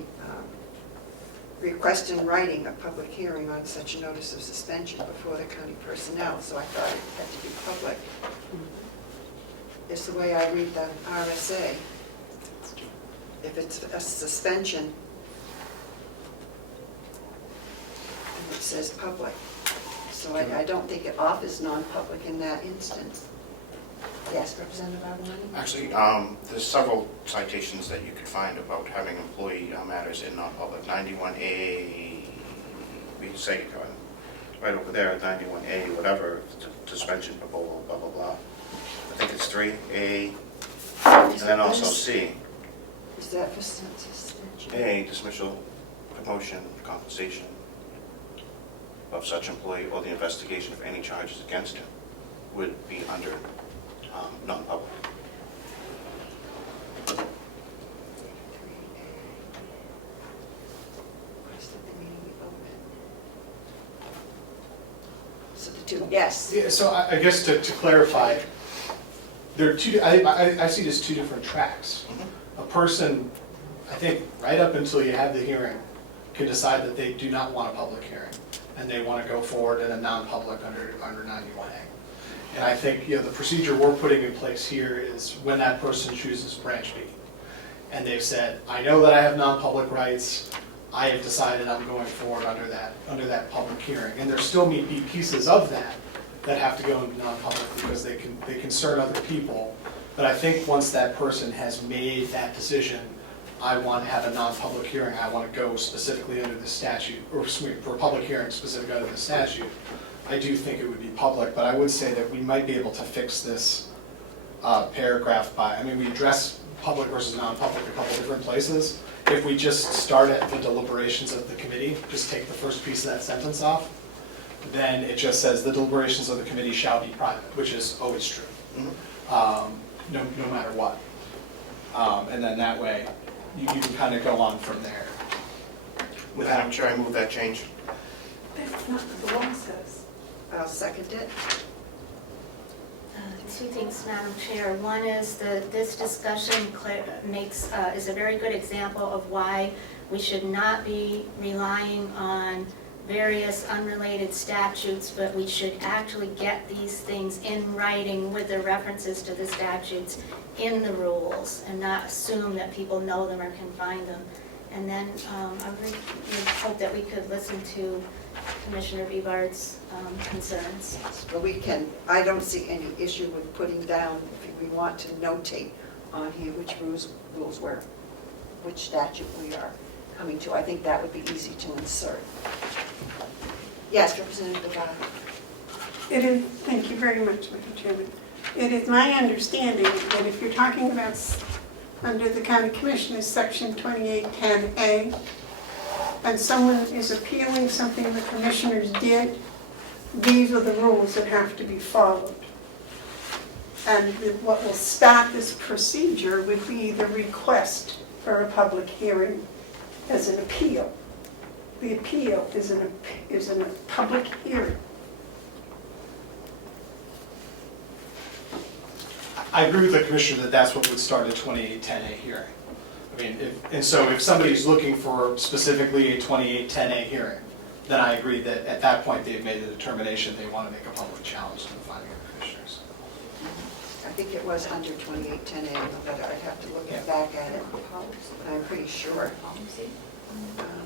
request in writing a public hearing on such a notice of suspension before the county personnel, so I thought it had to be public. It's the way I read the RSA. If it's a suspension, and it says public. So I don't think it offers non-public in that instance. Yes, Representative Avalon? Actually, there's several citations that you could find about having employee matters in non-public. 91A, say, right over there, 91A, whatever, suspension, blah, blah, blah, blah, blah. I think it's 3A, and then also C. Is that for suspension? A, dismissal, promotion, compensation of such employee or the investigation of any charges against him would be under non-public. So the two, yes. Yeah, so I guess to clarify, there are two, I see it as two different tracks. A person, I think, right up until you have the hearing, can decide that they do not want a public hearing, and they want to go forward in a non-public under 91A. And I think, the procedure we're putting in place here is when that person chooses branch B, and they've said, I know that I have non-public rights, I have decided I'm going forward under that public hearing. And there still may be pieces of that have to go into non-public because they concern other people. But I think once that person has made that decision, I want to have a non-public hearing, I want to go specifically under the statute, or for a public hearing specifically under the statute, I do think it would be public. But I would say that we might be able to fix this paragraph by, we address public versus non-public a couple different places. If we just start at the deliberations of the committee, just take the first piece of that sentence off, then it just says the deliberations of the committee shall be private, which is always true, no matter what. And then that way, you can kind of go on from there. Madam Chair, I move that change. That's not what the law says. I'll second it. Two things, Madam Chair. One is that this discussion is a very good example of why we should not be relying on various unrelated statutes, but we should actually get these things in writing with the references to the statutes in the rules and not assume that people know them or can find them. And then I really hope that we could listen to Commissioner Bebard's concerns. But I don't see any issue with putting down, if we want to notate on here which rules which statute we are coming to. I think that would be easy to insert. Yes, Representative Bavard. It is, thank you very much, Madam Chairman. It is my understanding that if you're talking about under the County Commissioners, Section 2810A, and someone is appealing something the commissioners did, these are the rules that have to be followed. And what will start this procedure would be the request for a public hearing as an appeal. The appeal is in a public hearing. I agree with the commissioner that that's what would start a 2810A hearing. And so if somebody's looking for specifically a 2810A hearing, then I agree that at that point they've made a determination they want to make a public challenge to the finding of the commissioners. I think it was under 2810A, but I'd have to look back at it. But I'm pretty sure.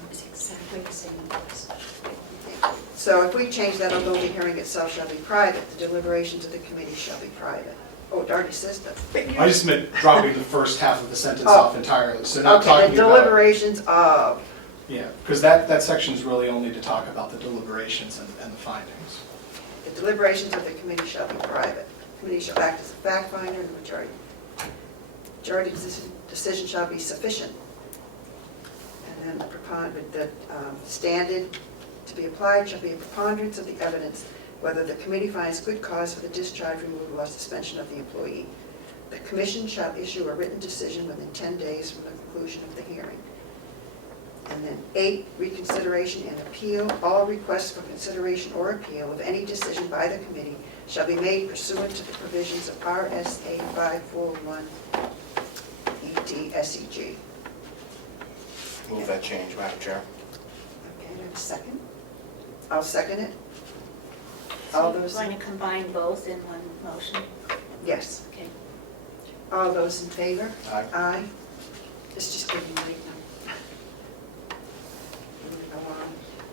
It's exactly the same as So if we change that, although the hearing itself shall be private, the deliberations of the committee shall be private. Oh, it already says that. I just meant dropping the first half of the sentence off entirely, so not Okay, talking the about... deliberations of. Yeah, because that section is really only to talk about the deliberations and the findings. The deliberations of the committee shall be private. The committee shall act as a fact finder and the majority decision shall be sufficient. And then the standard to be applied shall be a preponderance of the evidence whether the committee finds good cause for the discharge, removal, or suspension of the employee. The commission shall issue a written decision within 10 days from the conclusion of the hearing. And then 8, reconsideration and appeal. All requests for consideration or appeal of any decision by the committee shall be made pursuant to the provisions of RSA 541 ED-SEG. Move that change, Madam Chair. Okay, do I have a second? I'll second it. So All you're those, going to combine both in one motion? yes. Okay. All those in favor? Aye. Aye. Let's just give you right now. Moving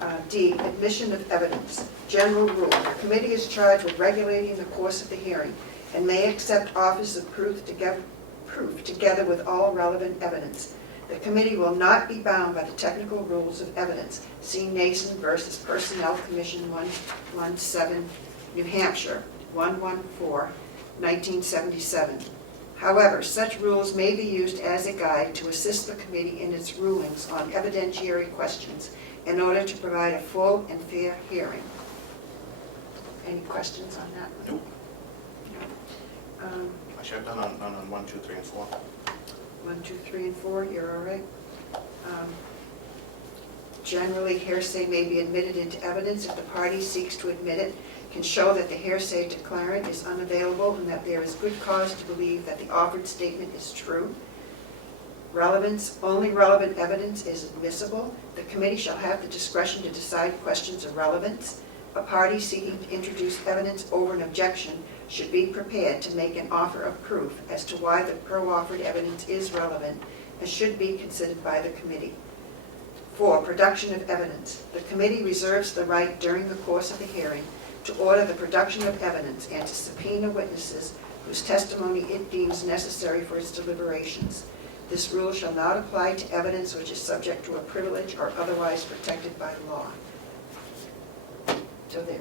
along. D, admission of evidence. General rule, the committee is charged with regulating the course of the hearing and may accept offers of proof together with all relevant evidence. The committee will not be bound by the technical rules of evidence. See Nason versus Personnel Commission 117, New Hampshire, 114, 1977. However, such rules may be used as a guide to assist the committee in its rulings on evidentiary questions in order to provide a full and fair hearing. Any questions on that? Nope. Um, Actually, I've done on 1, 2, 3, and 4. 1, 2, 3, and 4, you're all right. Generally, hearsay may be admitted into evidence if the party seeks to admit it, can show that the hearsay declarant is unavailable and that there is good cause to believe that the offered statement is true. Relevance, only relevant evidence is admissible. The committee shall have the discretion to decide questions of relevance. A party seeking to introduce evidence over an objection should be prepared to make an offer of proof as to why the pro-offered evidence is relevant and should be considered by the committee. 4, production of evidence. The committee reserves the right during the course of the hearing to order the production of evidence and to subpoena witnesses whose testimony it deems necessary for its deliberations. This rule shall not apply to evidence which is subject to a privilege or otherwise protected by law. So there.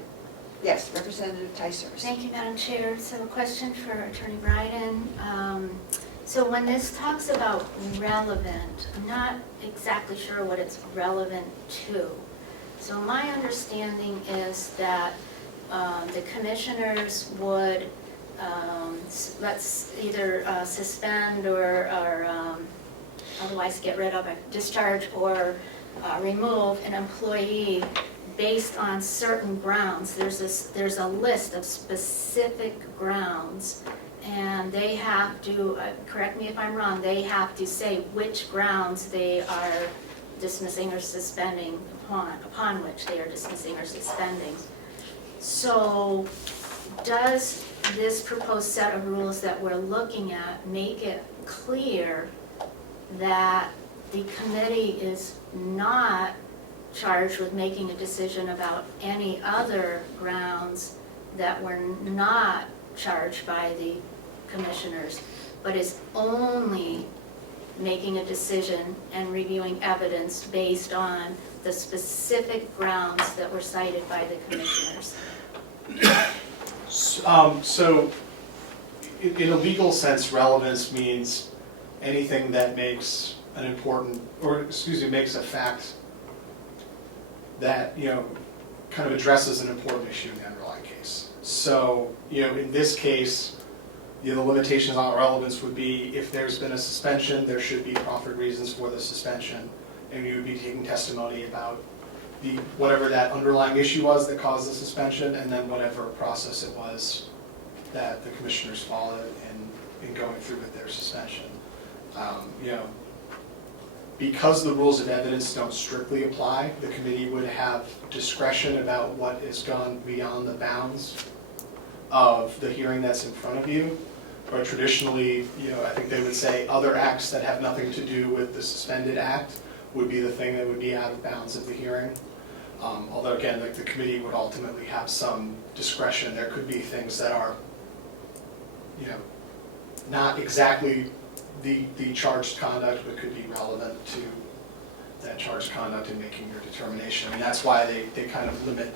Yes, Representative Ticehurst. Thank you, Madam Chair. So a question for Attorney Bryden. So when this talks about relevant, I'm not exactly sure what it's relevant to. So my understanding is that the commissioners would let's either suspend or otherwise get rid of, discharge or remove an employee based on certain grounds. There's a list of specific grounds, and they have to, correct me if I'm wrong, they have to say which grounds they are dismissing or suspending, upon which they are dismissing or suspending. So does this proposed set of rules that we're looking at make it clear that the committee is not charged with making a decision about any other grounds that were not charged by the commissioners, but is only making a decision and reviewing evidence based on the specific grounds that were cited by the commissioners? So, in a legal sense, relevance means anything that makes an important, or excuse me, makes a fact that, kind of addresses an important issue in the underlying case. So, in this case, the limitations on relevance would be if there's been a suspension, there should be proffered reasons for the suspension, and you would be taking testimony about whatever that underlying issue was that caused the suspension, and then whatever process it was that the commissioners followed in going through with their suspension. Because the rules of evidence don't strictly apply, the committee would have discretion about what has gone beyond the bounds of the hearing that's in front of you. But traditionally, I think they would say other acts that have nothing to do with the suspended act would be the thing that would be out of bounds of the hearing. Although again, the committee would ultimately have some discretion. There could be things that are, not exactly the charged conduct, but could be relevant to that charged conduct in making your determination. I mean, that's why they kind of limit,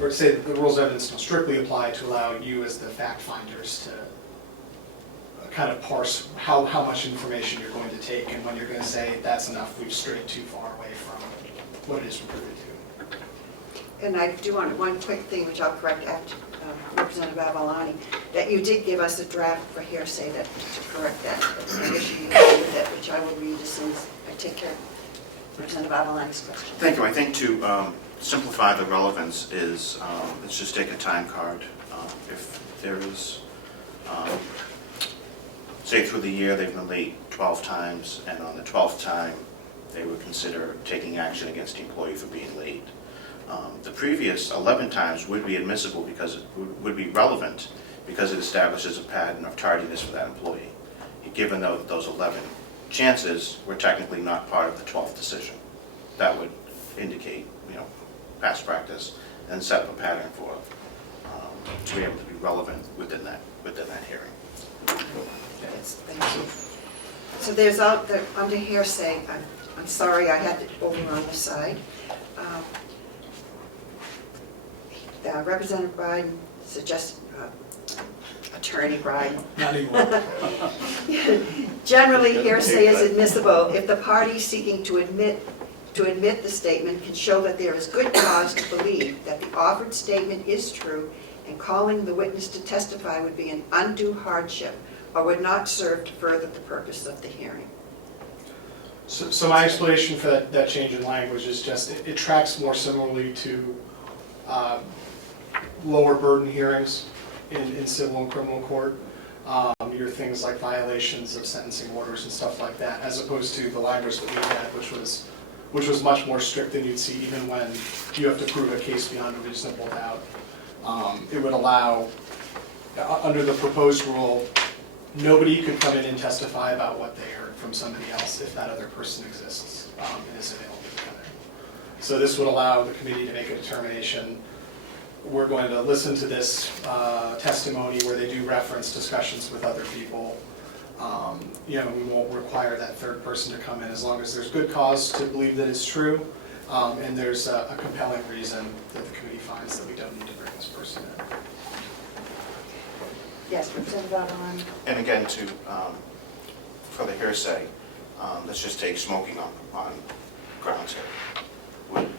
or say that the rules of evidence don't strictly apply to allow you as the fact finders to kind of parse how much information you're going to take, and when you're going to say that's enough, we've strayed too far away from what it is reported to. And I do want one quick thing, which I'll correct after Representative Avalani, that you did give us a draft for hearsay to correct that. That's an issue you had with it, which I will read as soon as I take care of Representative Avalani's question. Thank you. I think to simplify the relevance is, let's just take a time card. If there is, say through the year they've been late 12 times, and on the 12th time they would consider taking action against the employee for being late. The previous 11 times would be admissible because it would be relevant because it establishes a pattern of tardiness for that employee. Given those 11 chances were technically not part of the 12th decision. That would indicate, past practice and set up a pattern for to be able to be relevant within that hearing. Yes, thank you. So there's out there, under hearsay, I'm sorry, I had it over on the side. Representative Biden suggested, Attorney Biden, Not anymore. generally hearsay is admissible if the party seeking to admit the statement can show that there is good cause to believe that the offered statement is true, and calling the witness to testify would be an undue hardship or would not serve to further the purpose of the hearing. So my explanation for that change in language is just, it tracks more similarly to lower burden hearings in civil and criminal court. Your things like violations of sentencing orders and stuff like that, as opposed to the language that we had, which was much more strict than you'd see even when you have to prove a case beyond a reasonable doubt. It would allow, under the proposed rule, nobody could come in and testify about what they heard from somebody else if that other person exists and is available to come in. So this would allow the committee to make a determination. We're going to listen to this testimony where they do reference discussions with other people. We won't require that third person to come in as long as there's good cause to believe that it's true, and there's a compelling reason that the committee finds that we don't need to bring this person in. Yes, Representative Avalon. And again, for the hearsay, let's just take smoking on grounds here. Would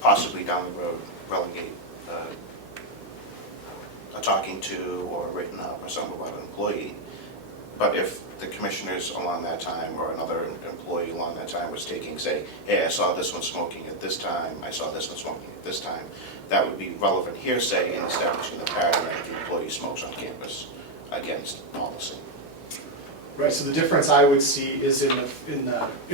possibly down the road relegate a talking to or written up or something about an employee. But if the commissioners along that time or another employee along that time was taking, say, hey, I saw this one smoking at this time, I saw this one smoking at this time, that would be relevant hearsay in establishing the pattern that the employee smokes on campus against policy. Right, so the difference I would see is in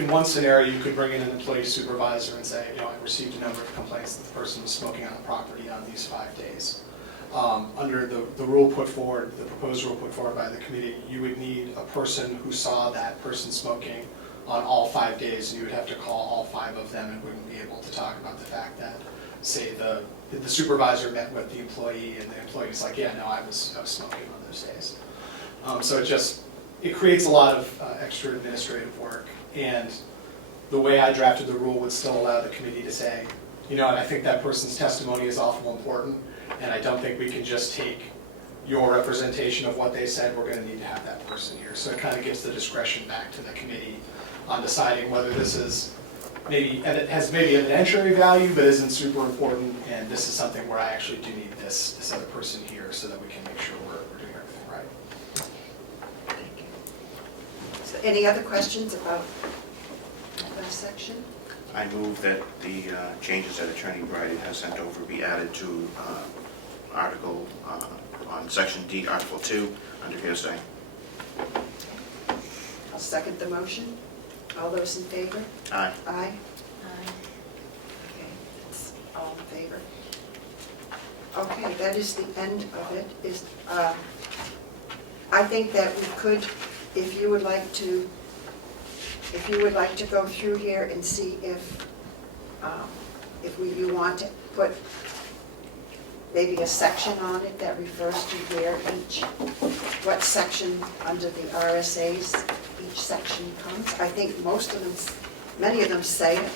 one scenario, you could bring in an employee supervisor and say, I received a number of complaints that the person was smoking on the property on these 5 days. Under the rule put forward, the proposed rule put forward by the committee, you would need a person who saw that person smoking on all 5 days, and you would have to call all 5 of them and wouldn't be able to talk about the fact that, say, the supervisor met with the employee and the employee's like, yeah, no, I was smoking on those days. So it creates a lot of extra administrative work, and the way I drafted the rule would still allow the committee to say, I think that person's testimony is awful important, and I don't think we can just take your representation of what they said, we're going to need to have that person here. So it kind of gives the discretion back to the committee on deciding whether this is has maybe an evidentiary value but isn't super important, and this is something where I actually do need this other person here so that we can make sure we're doing everything right. Thank you. So any other questions about that section? I move that the changes that Attorney Brady has sent over be added to article on section D, article 2, under hearsay. I'll second the motion. All those in favor? Aye. Aye. Okay, that's all in favor. Okay, that is the end of it. I think that we could, if you would like to go through here and see if you want to put maybe a section on it that refers to where what section under the RSAs each section comes. I think many of them say it.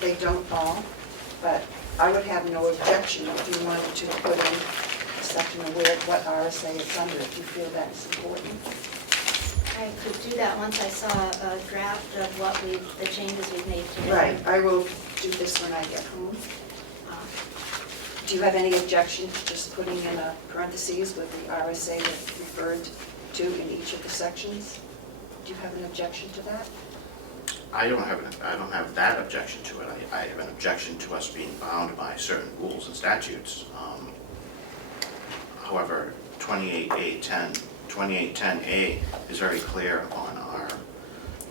They don't all, but I would have no objection if you wanted to put in a section of what RSA it's under, if you feel that's important. I could do that once I saw a draft of the changes we've made today. Right, I will do this when I get home. Do you have any objection to just putting in a parentheses with the RSA that referred to in each of the sections? Do you have an objection to that? I don't have that objection to it. I have an objection to us being bound by certain rules and statutes. However, 2810A is very clear on our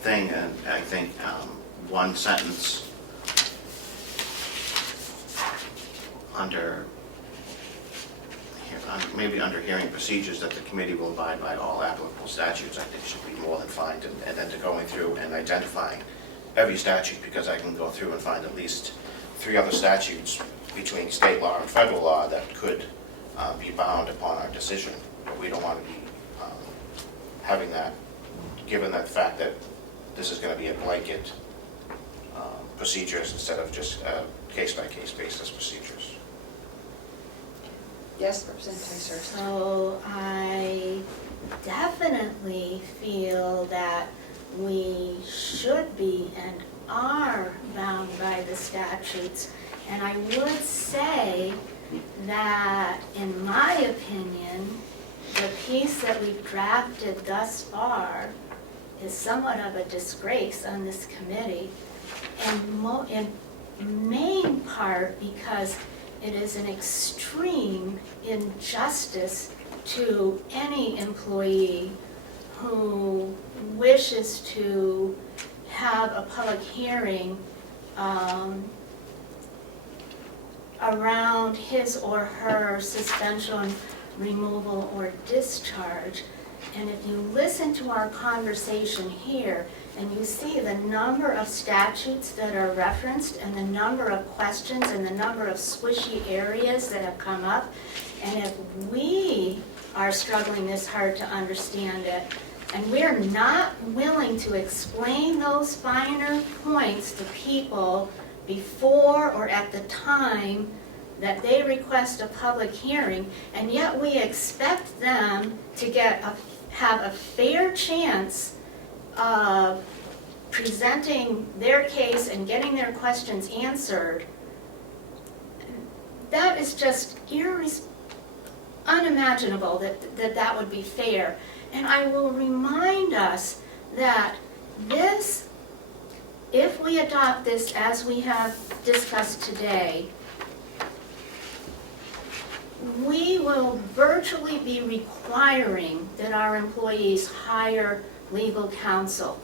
thing, and I think one sentence maybe under hearing procedures that the committee will abide by all applicable statutes, I think should be more than fine. And then to going through and identifying every statute, because I can go through and find at least 3 other statutes between state law and federal law that could be bound upon our decision. But we don't want to be having that given that fact that this is gonna be a blanket procedures instead of just case-by-case basis procedures. Yes, Representative Thurston. So I definitely feel that we should be and are bound by the statutes. And I would say that, in my opinion, the piece that we've drafted thus far is somewhat of a disgrace on this committee, and in main part because it is an extreme injustice to any employee who wishes to have a public hearing around his or her suspension, removal, or discharge. And if you listen to our conversation here, and you see the number of statutes that are referenced, and the number of questions, and the number of squishy areas that have come up, and if we are struggling this hard to understand it, and we're not willing to explain those finer points to people before or at the time that they request a public hearing, and yet we expect them to have a fair chance of presenting their case and getting their questions answered, that is just unimaginable that would be fair. And I will remind us that this, if we adopt this as we have discussed today, we will virtually be requiring that our employees hire legal counsel.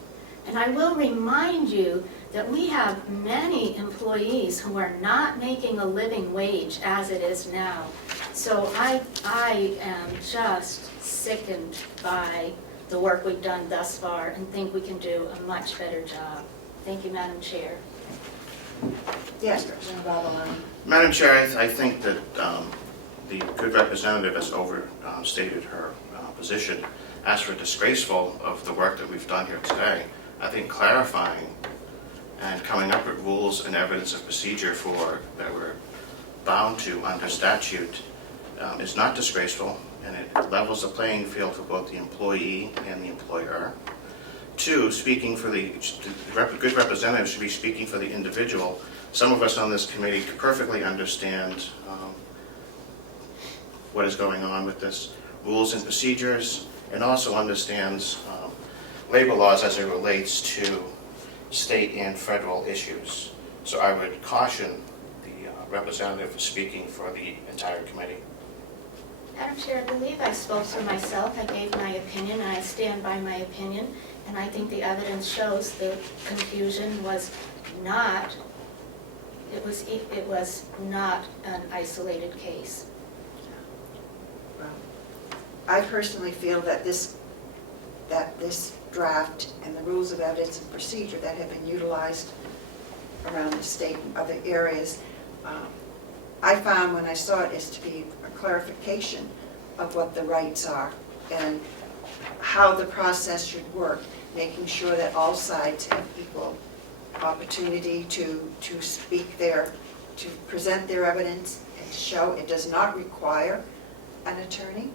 And I will remind you that we have many employees who are not making a living wage as it is now. So I am just sickened by the work we've done thus far and think we can do a much better job. Thank you, Madam Chair. Yes, Representative Babalone. Madam Chair, I think that the good representative has overstated her position. As for disgraceful of the work that we've done here today, I think clarifying and coming up with rules and evidence of procedure that we're bound to under statute is not disgraceful, and it levels the playing field for both the employee and the employer. Two, speaking for the good representative should be speaking for the individual. Some of us on this committee perfectly understand what is going on with this, rules and procedures, and also understands labor laws as it relates to state and federal issues. So I would caution the representative speaking for the entire committee. Madam Chair, I believe I spoke for myself. I gave my opinion, and I stand by my opinion. And I think the evidence shows the confusion was not, it was not an isolated case. I personally feel that this draft and the rules of evidence and procedure that have been utilized around the state and other areas, I found when I saw it is to be a clarification of what the rights are and how the process should work, making sure that all sides have equal opportunity to speak to present their evidence and show it does not require an attorney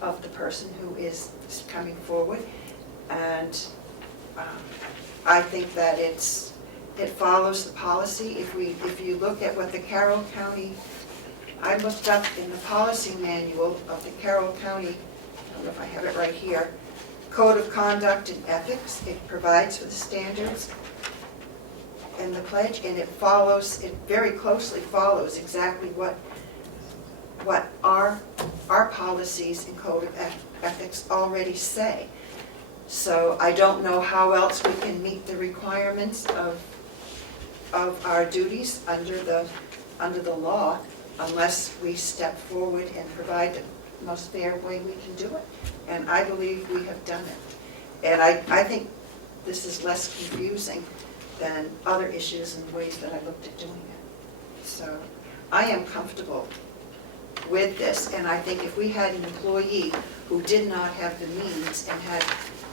of the person who is coming forward. And I think that it follows the policy. If you look at what the Carroll County, I looked up in the policy manual of the Carroll County, I don't know if I have it right here, Code of Conduct and Ethics. It provides for the standards and the pledge, and it very closely follows exactly what our policies and Code of Ethics already say. So I don't know how else we can meet the requirements of our duties under the law unless we step forward and provide the most fair way we can do it. And I believe we have done it. And I think this is less confusing than other issues and ways that I looked at doing it. So I am comfortable with this, and I think if we had an employee who did not have the means and had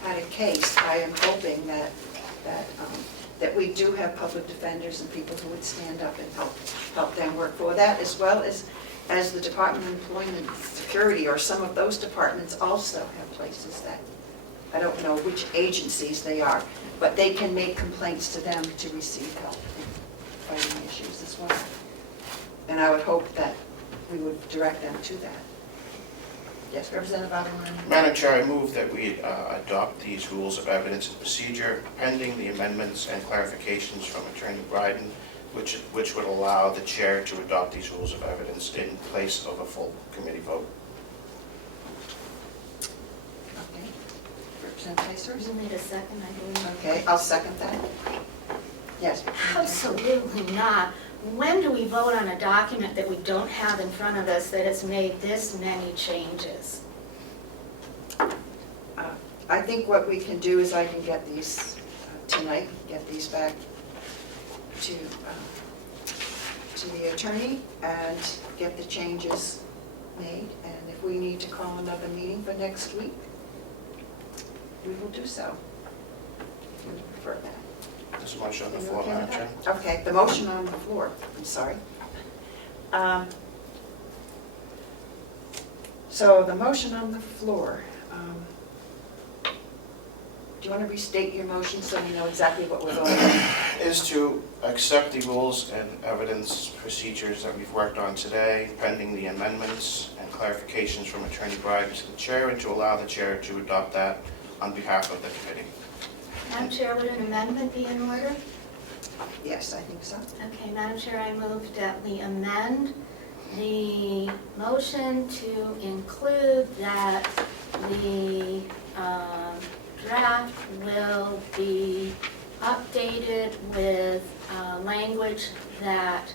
had a case, I am hoping that we do have public defenders and people who would stand up and help them work for that, as well as the Department of Employment and Security, or some of those departments also have places that, I don't know which agencies they are, but they can make complaints to them to receive help in fighting issues as well. And I would hope that we would direct them to that. Yes, Representative Avalon? Madam Chair, I move that we adopt these rules of evidence and procedure pending the amendments and clarifications from Attorney Bryden, which would allow the chair to adopt these rules of evidence in place of a full committee vote. Okay. Representative Placers? You need a second, I believe. Okay, I'll second that. Yes. Absolutely not. When do we vote on a document that we don't have in front of us that has made this many changes? I think what we can do is I can get these tonight, get these back to the attorney and get the changes made. And if we need to call another meeting for next week, we will do so, if you would prefer that. There's a motion on the Are you floor, okay Madam with Chair. that? Okay, the motion on the floor, I'm sorry. So the motion on the floor, do you want to restate your motion so we know exactly what we're voting on? Is to accept the rules and evidence procedures that we've worked on today, pending the amendments and clarifications from Attorney Bryden to the chair, and to allow the chair to adopt that on behalf of the committee. Madam Chair, would an amendment be in order? Yes, I think so. Okay, Madam Chair, I move that we amend the motion to include that the draft will be updated with language that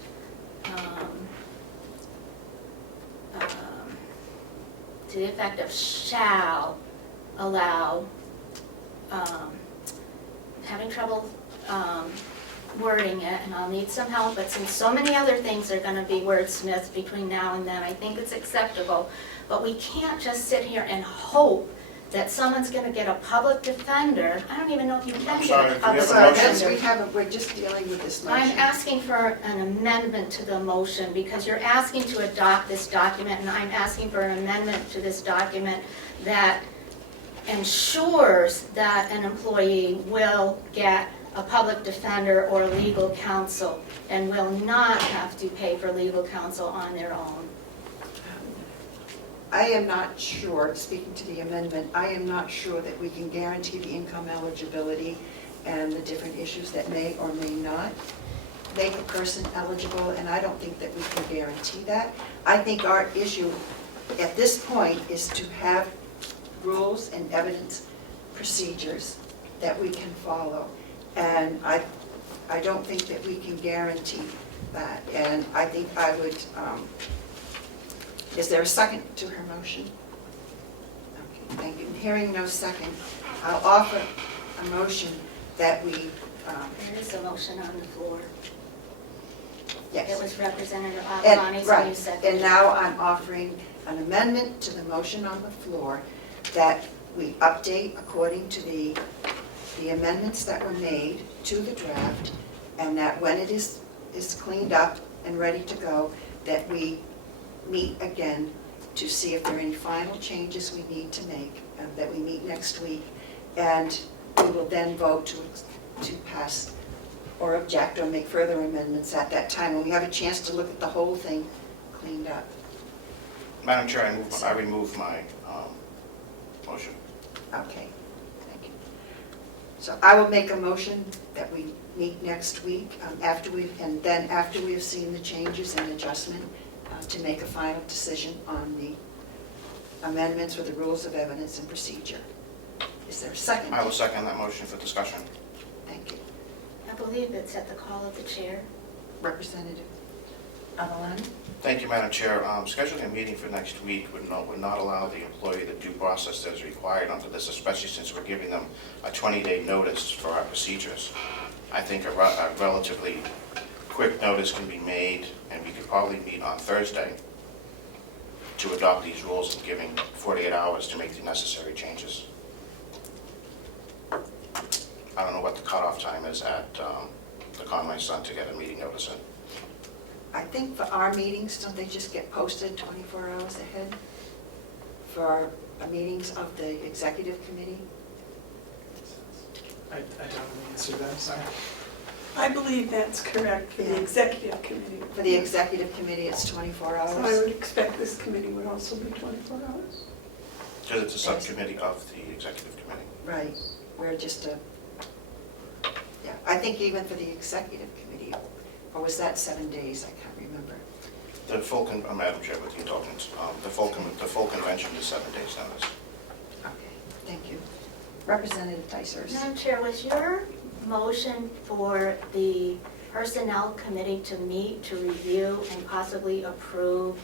to the effect of shall allow, having trouble wording it, and I'll need some help, but since so many other things are going to be wordsmithed between now and then, I think it's acceptable. But we can't just sit here and hope that someone's going to get a public defender. I don't even know if you can I'm get sorry, a do we public have a So motion? defender. we're just dealing with this I'm motion. asking for an amendment to the motion because you're asking to adopt this document, and I'm asking for an amendment to this document that ensures that an employee will get a public defender or legal counsel and will not have to pay for legal counsel on their own. I am not sure, speaking to the amendment, I am not sure that we can guarantee the income eligibility and the different issues that may or may not make a person eligible, and I don't think that we can guarantee that. I think our issue at this point is to have rules and evidence procedures that we can follow. And I don't think that we can guarantee that. And I think I would, is there a second to her motion? Okay, thank you. Hearing no second, I'll offer a motion that we, There is a motion on the floor. yes. It was Representative And- Avalon, so you right, seconded. and now I'm offering an amendment to the motion on the floor that we update according to the amendments that were made to the draft, and that when it is cleaned up and ready to go, that we meet again to see if there are any final changes we need to make, and that we meet next week, and we will then vote to pass or object or make further amendments at that time, when we have a chance to look at the whole thing cleaned up. Madam Chair, I remove my motion. Okay, thank you. So I will make a motion that we meet next week after we have seen the changes and adjustment to make a final decision on the amendments for the rules of evidence and procedure. Is there a second? I will second that motion for discussion. Thank you. I believe it's at the call of the chair. Representative Avalon? Thank you, Madam Chair. Scheduling a meeting for next week would not allow the employee the due process that is required under this, especially since we're giving them a 20-day notice for our procedures. I think a relatively quick notice can be made, and we could probably meet on Thursday to adopt these rules and giving 48 hours to make the necessary changes. I don't know what the cutoff time is at the Conway Sun to get a meeting notice in. I think for our meetings, don't they just get posted 24 hours ahead for our meetings of the executive committee? I don't know the answer to that, sorry. I believe that's correct for the Yeah. executive committee. For the executive committee, it's 24 So I hours. would expect this committee would also be 24 hours. Because it's a subcommittee of the executive committee. Right, we're just a, yeah, I think even for the executive committee, or was that 7 days? I can't remember. The full, Madam Chair, with the indulgence, the full convention is 7 days notice. Okay, thank you. Representative Dicers. Madam Chair, was your motion for the Personnel Committee to meet, to review, and possibly approve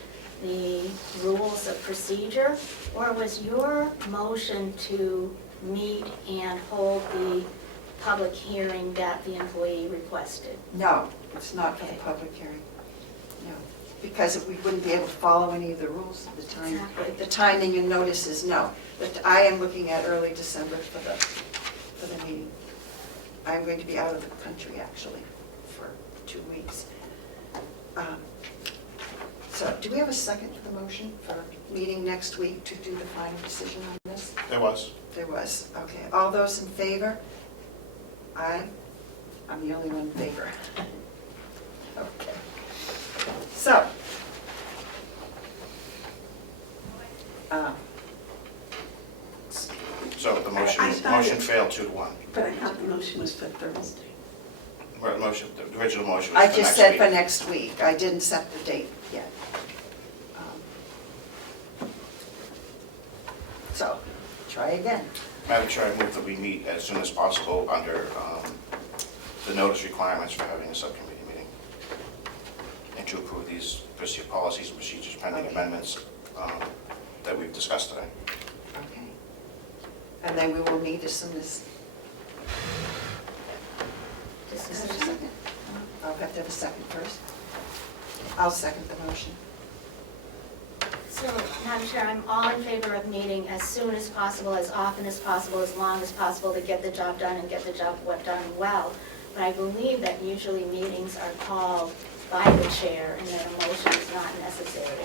the rules of procedure? Or was your motion to meet and hold the public hearing that the employee requested? No, it's not for the Okay. public hearing. No, because we wouldn't be able to follow any of the rules at the time. Exactly. The timing and notices, no. But I am looking at early December for the meeting. I'm going to be out of the country, actually, for 2 weeks. So do we have a second to the motion for meeting next week to do the final decision on this? There was. There was, okay. All those in favor? Aye. I'm the only one in favor. Okay. So, So the motion, I thought motion it- failed 2-1. But I thought the motion was for Thursday. Well, the original motion was I for just next said week. for next week. I didn't set the date yet. So, try again. Madam Chair, I move that we meet as soon as possible under the notice requirements for having a subcommittee meeting, and to approve these policies and procedures pending Okay. amendments that we've discussed today. Okay. And then we will meet as soon as... Is there a Discussion? second? I'll have to have a second first. I'll second the motion. So, Madam Chair, I'm all in favor of meeting as soon as possible, as often as possible, as long as possible to get the job done and get the job done well. But I believe that usually meetings are called by the chair and that a motion is not necessary.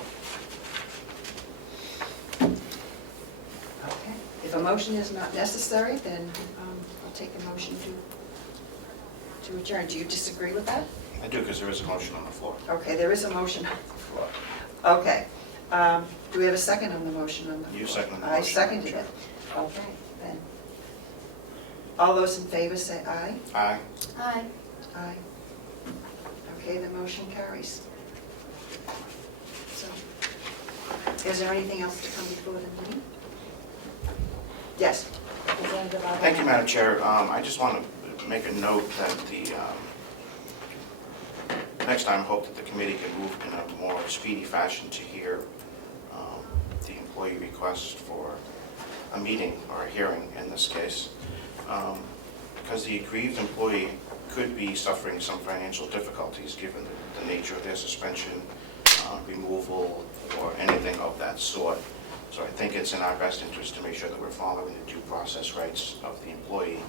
Okay. If a motion is not necessary, then I'll take a motion to adjourn. Do you disagree with that? I do, because there is a motion on the floor. Okay, there is a motion on the floor. Okay. Do we have a second on the motion on the floor? You seconded the I motion, seconded Madam it. Okay, then. All those in favor say aye. Aye. Aye. Aye. Okay, the motion carries. So, is there anything else to come before the meeting? Yes. Representative Alvarado. Thank you, Madam Chair. I just want to make a note that the next time, I hope that the committee can move in a more speedy fashion to hear the employee request for a meeting or a hearing in this case, because the aggrieved employee could be suffering some financial difficulties given the nature of their suspension, removal, or anything of that sort. So I think it's in our best interest to make sure that we're following the due process rights of the employee.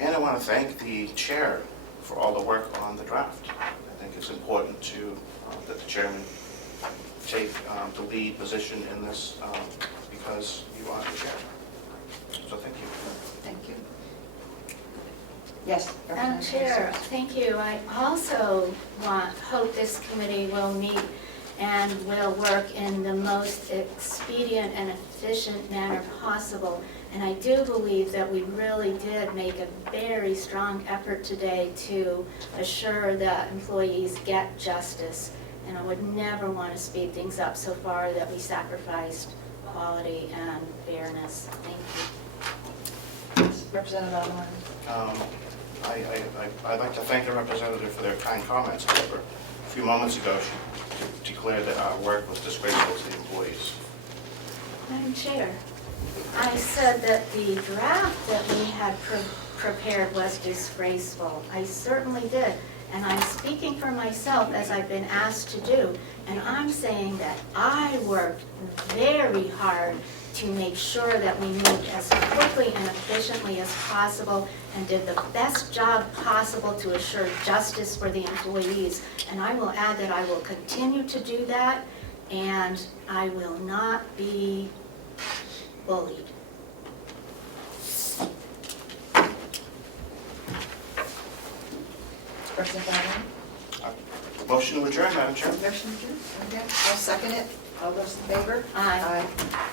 And I want to thank the chair for all the work on the draft. I think it's important to that the chairman take the lead position in this because you are the chair. So thank you. Thank you. Yes. Madam Representative Chair, Dicers. thank you. I also hope this committee will meet and will work in the most expedient and efficient manner possible. And I do believe that we really did make a very strong effort today to assure that employees get justice. And I would never want to speed things up so far that we sacrificed quality and fairness. Thank you. Representative Alvarado. I'd like to thank the representative for their kind comments. However, a few moments ago, she declared that our work was disgraceful to the employees. Madam Chair, I said that the draft that we had prepared was disgraceful. I certainly did. And I'm speaking for myself as I've been asked to do, and I'm saying that I worked very hard to make sure that we moved as quickly and efficiently as possible and did the best job possible to assure justice for the employees. And I will add that I will continue to do that, and I will not be bullied. Person Fowler? Motion to adjourn, Madam Chair. Motion to, okay, I'll second it. All those in favor? Aye. Aye.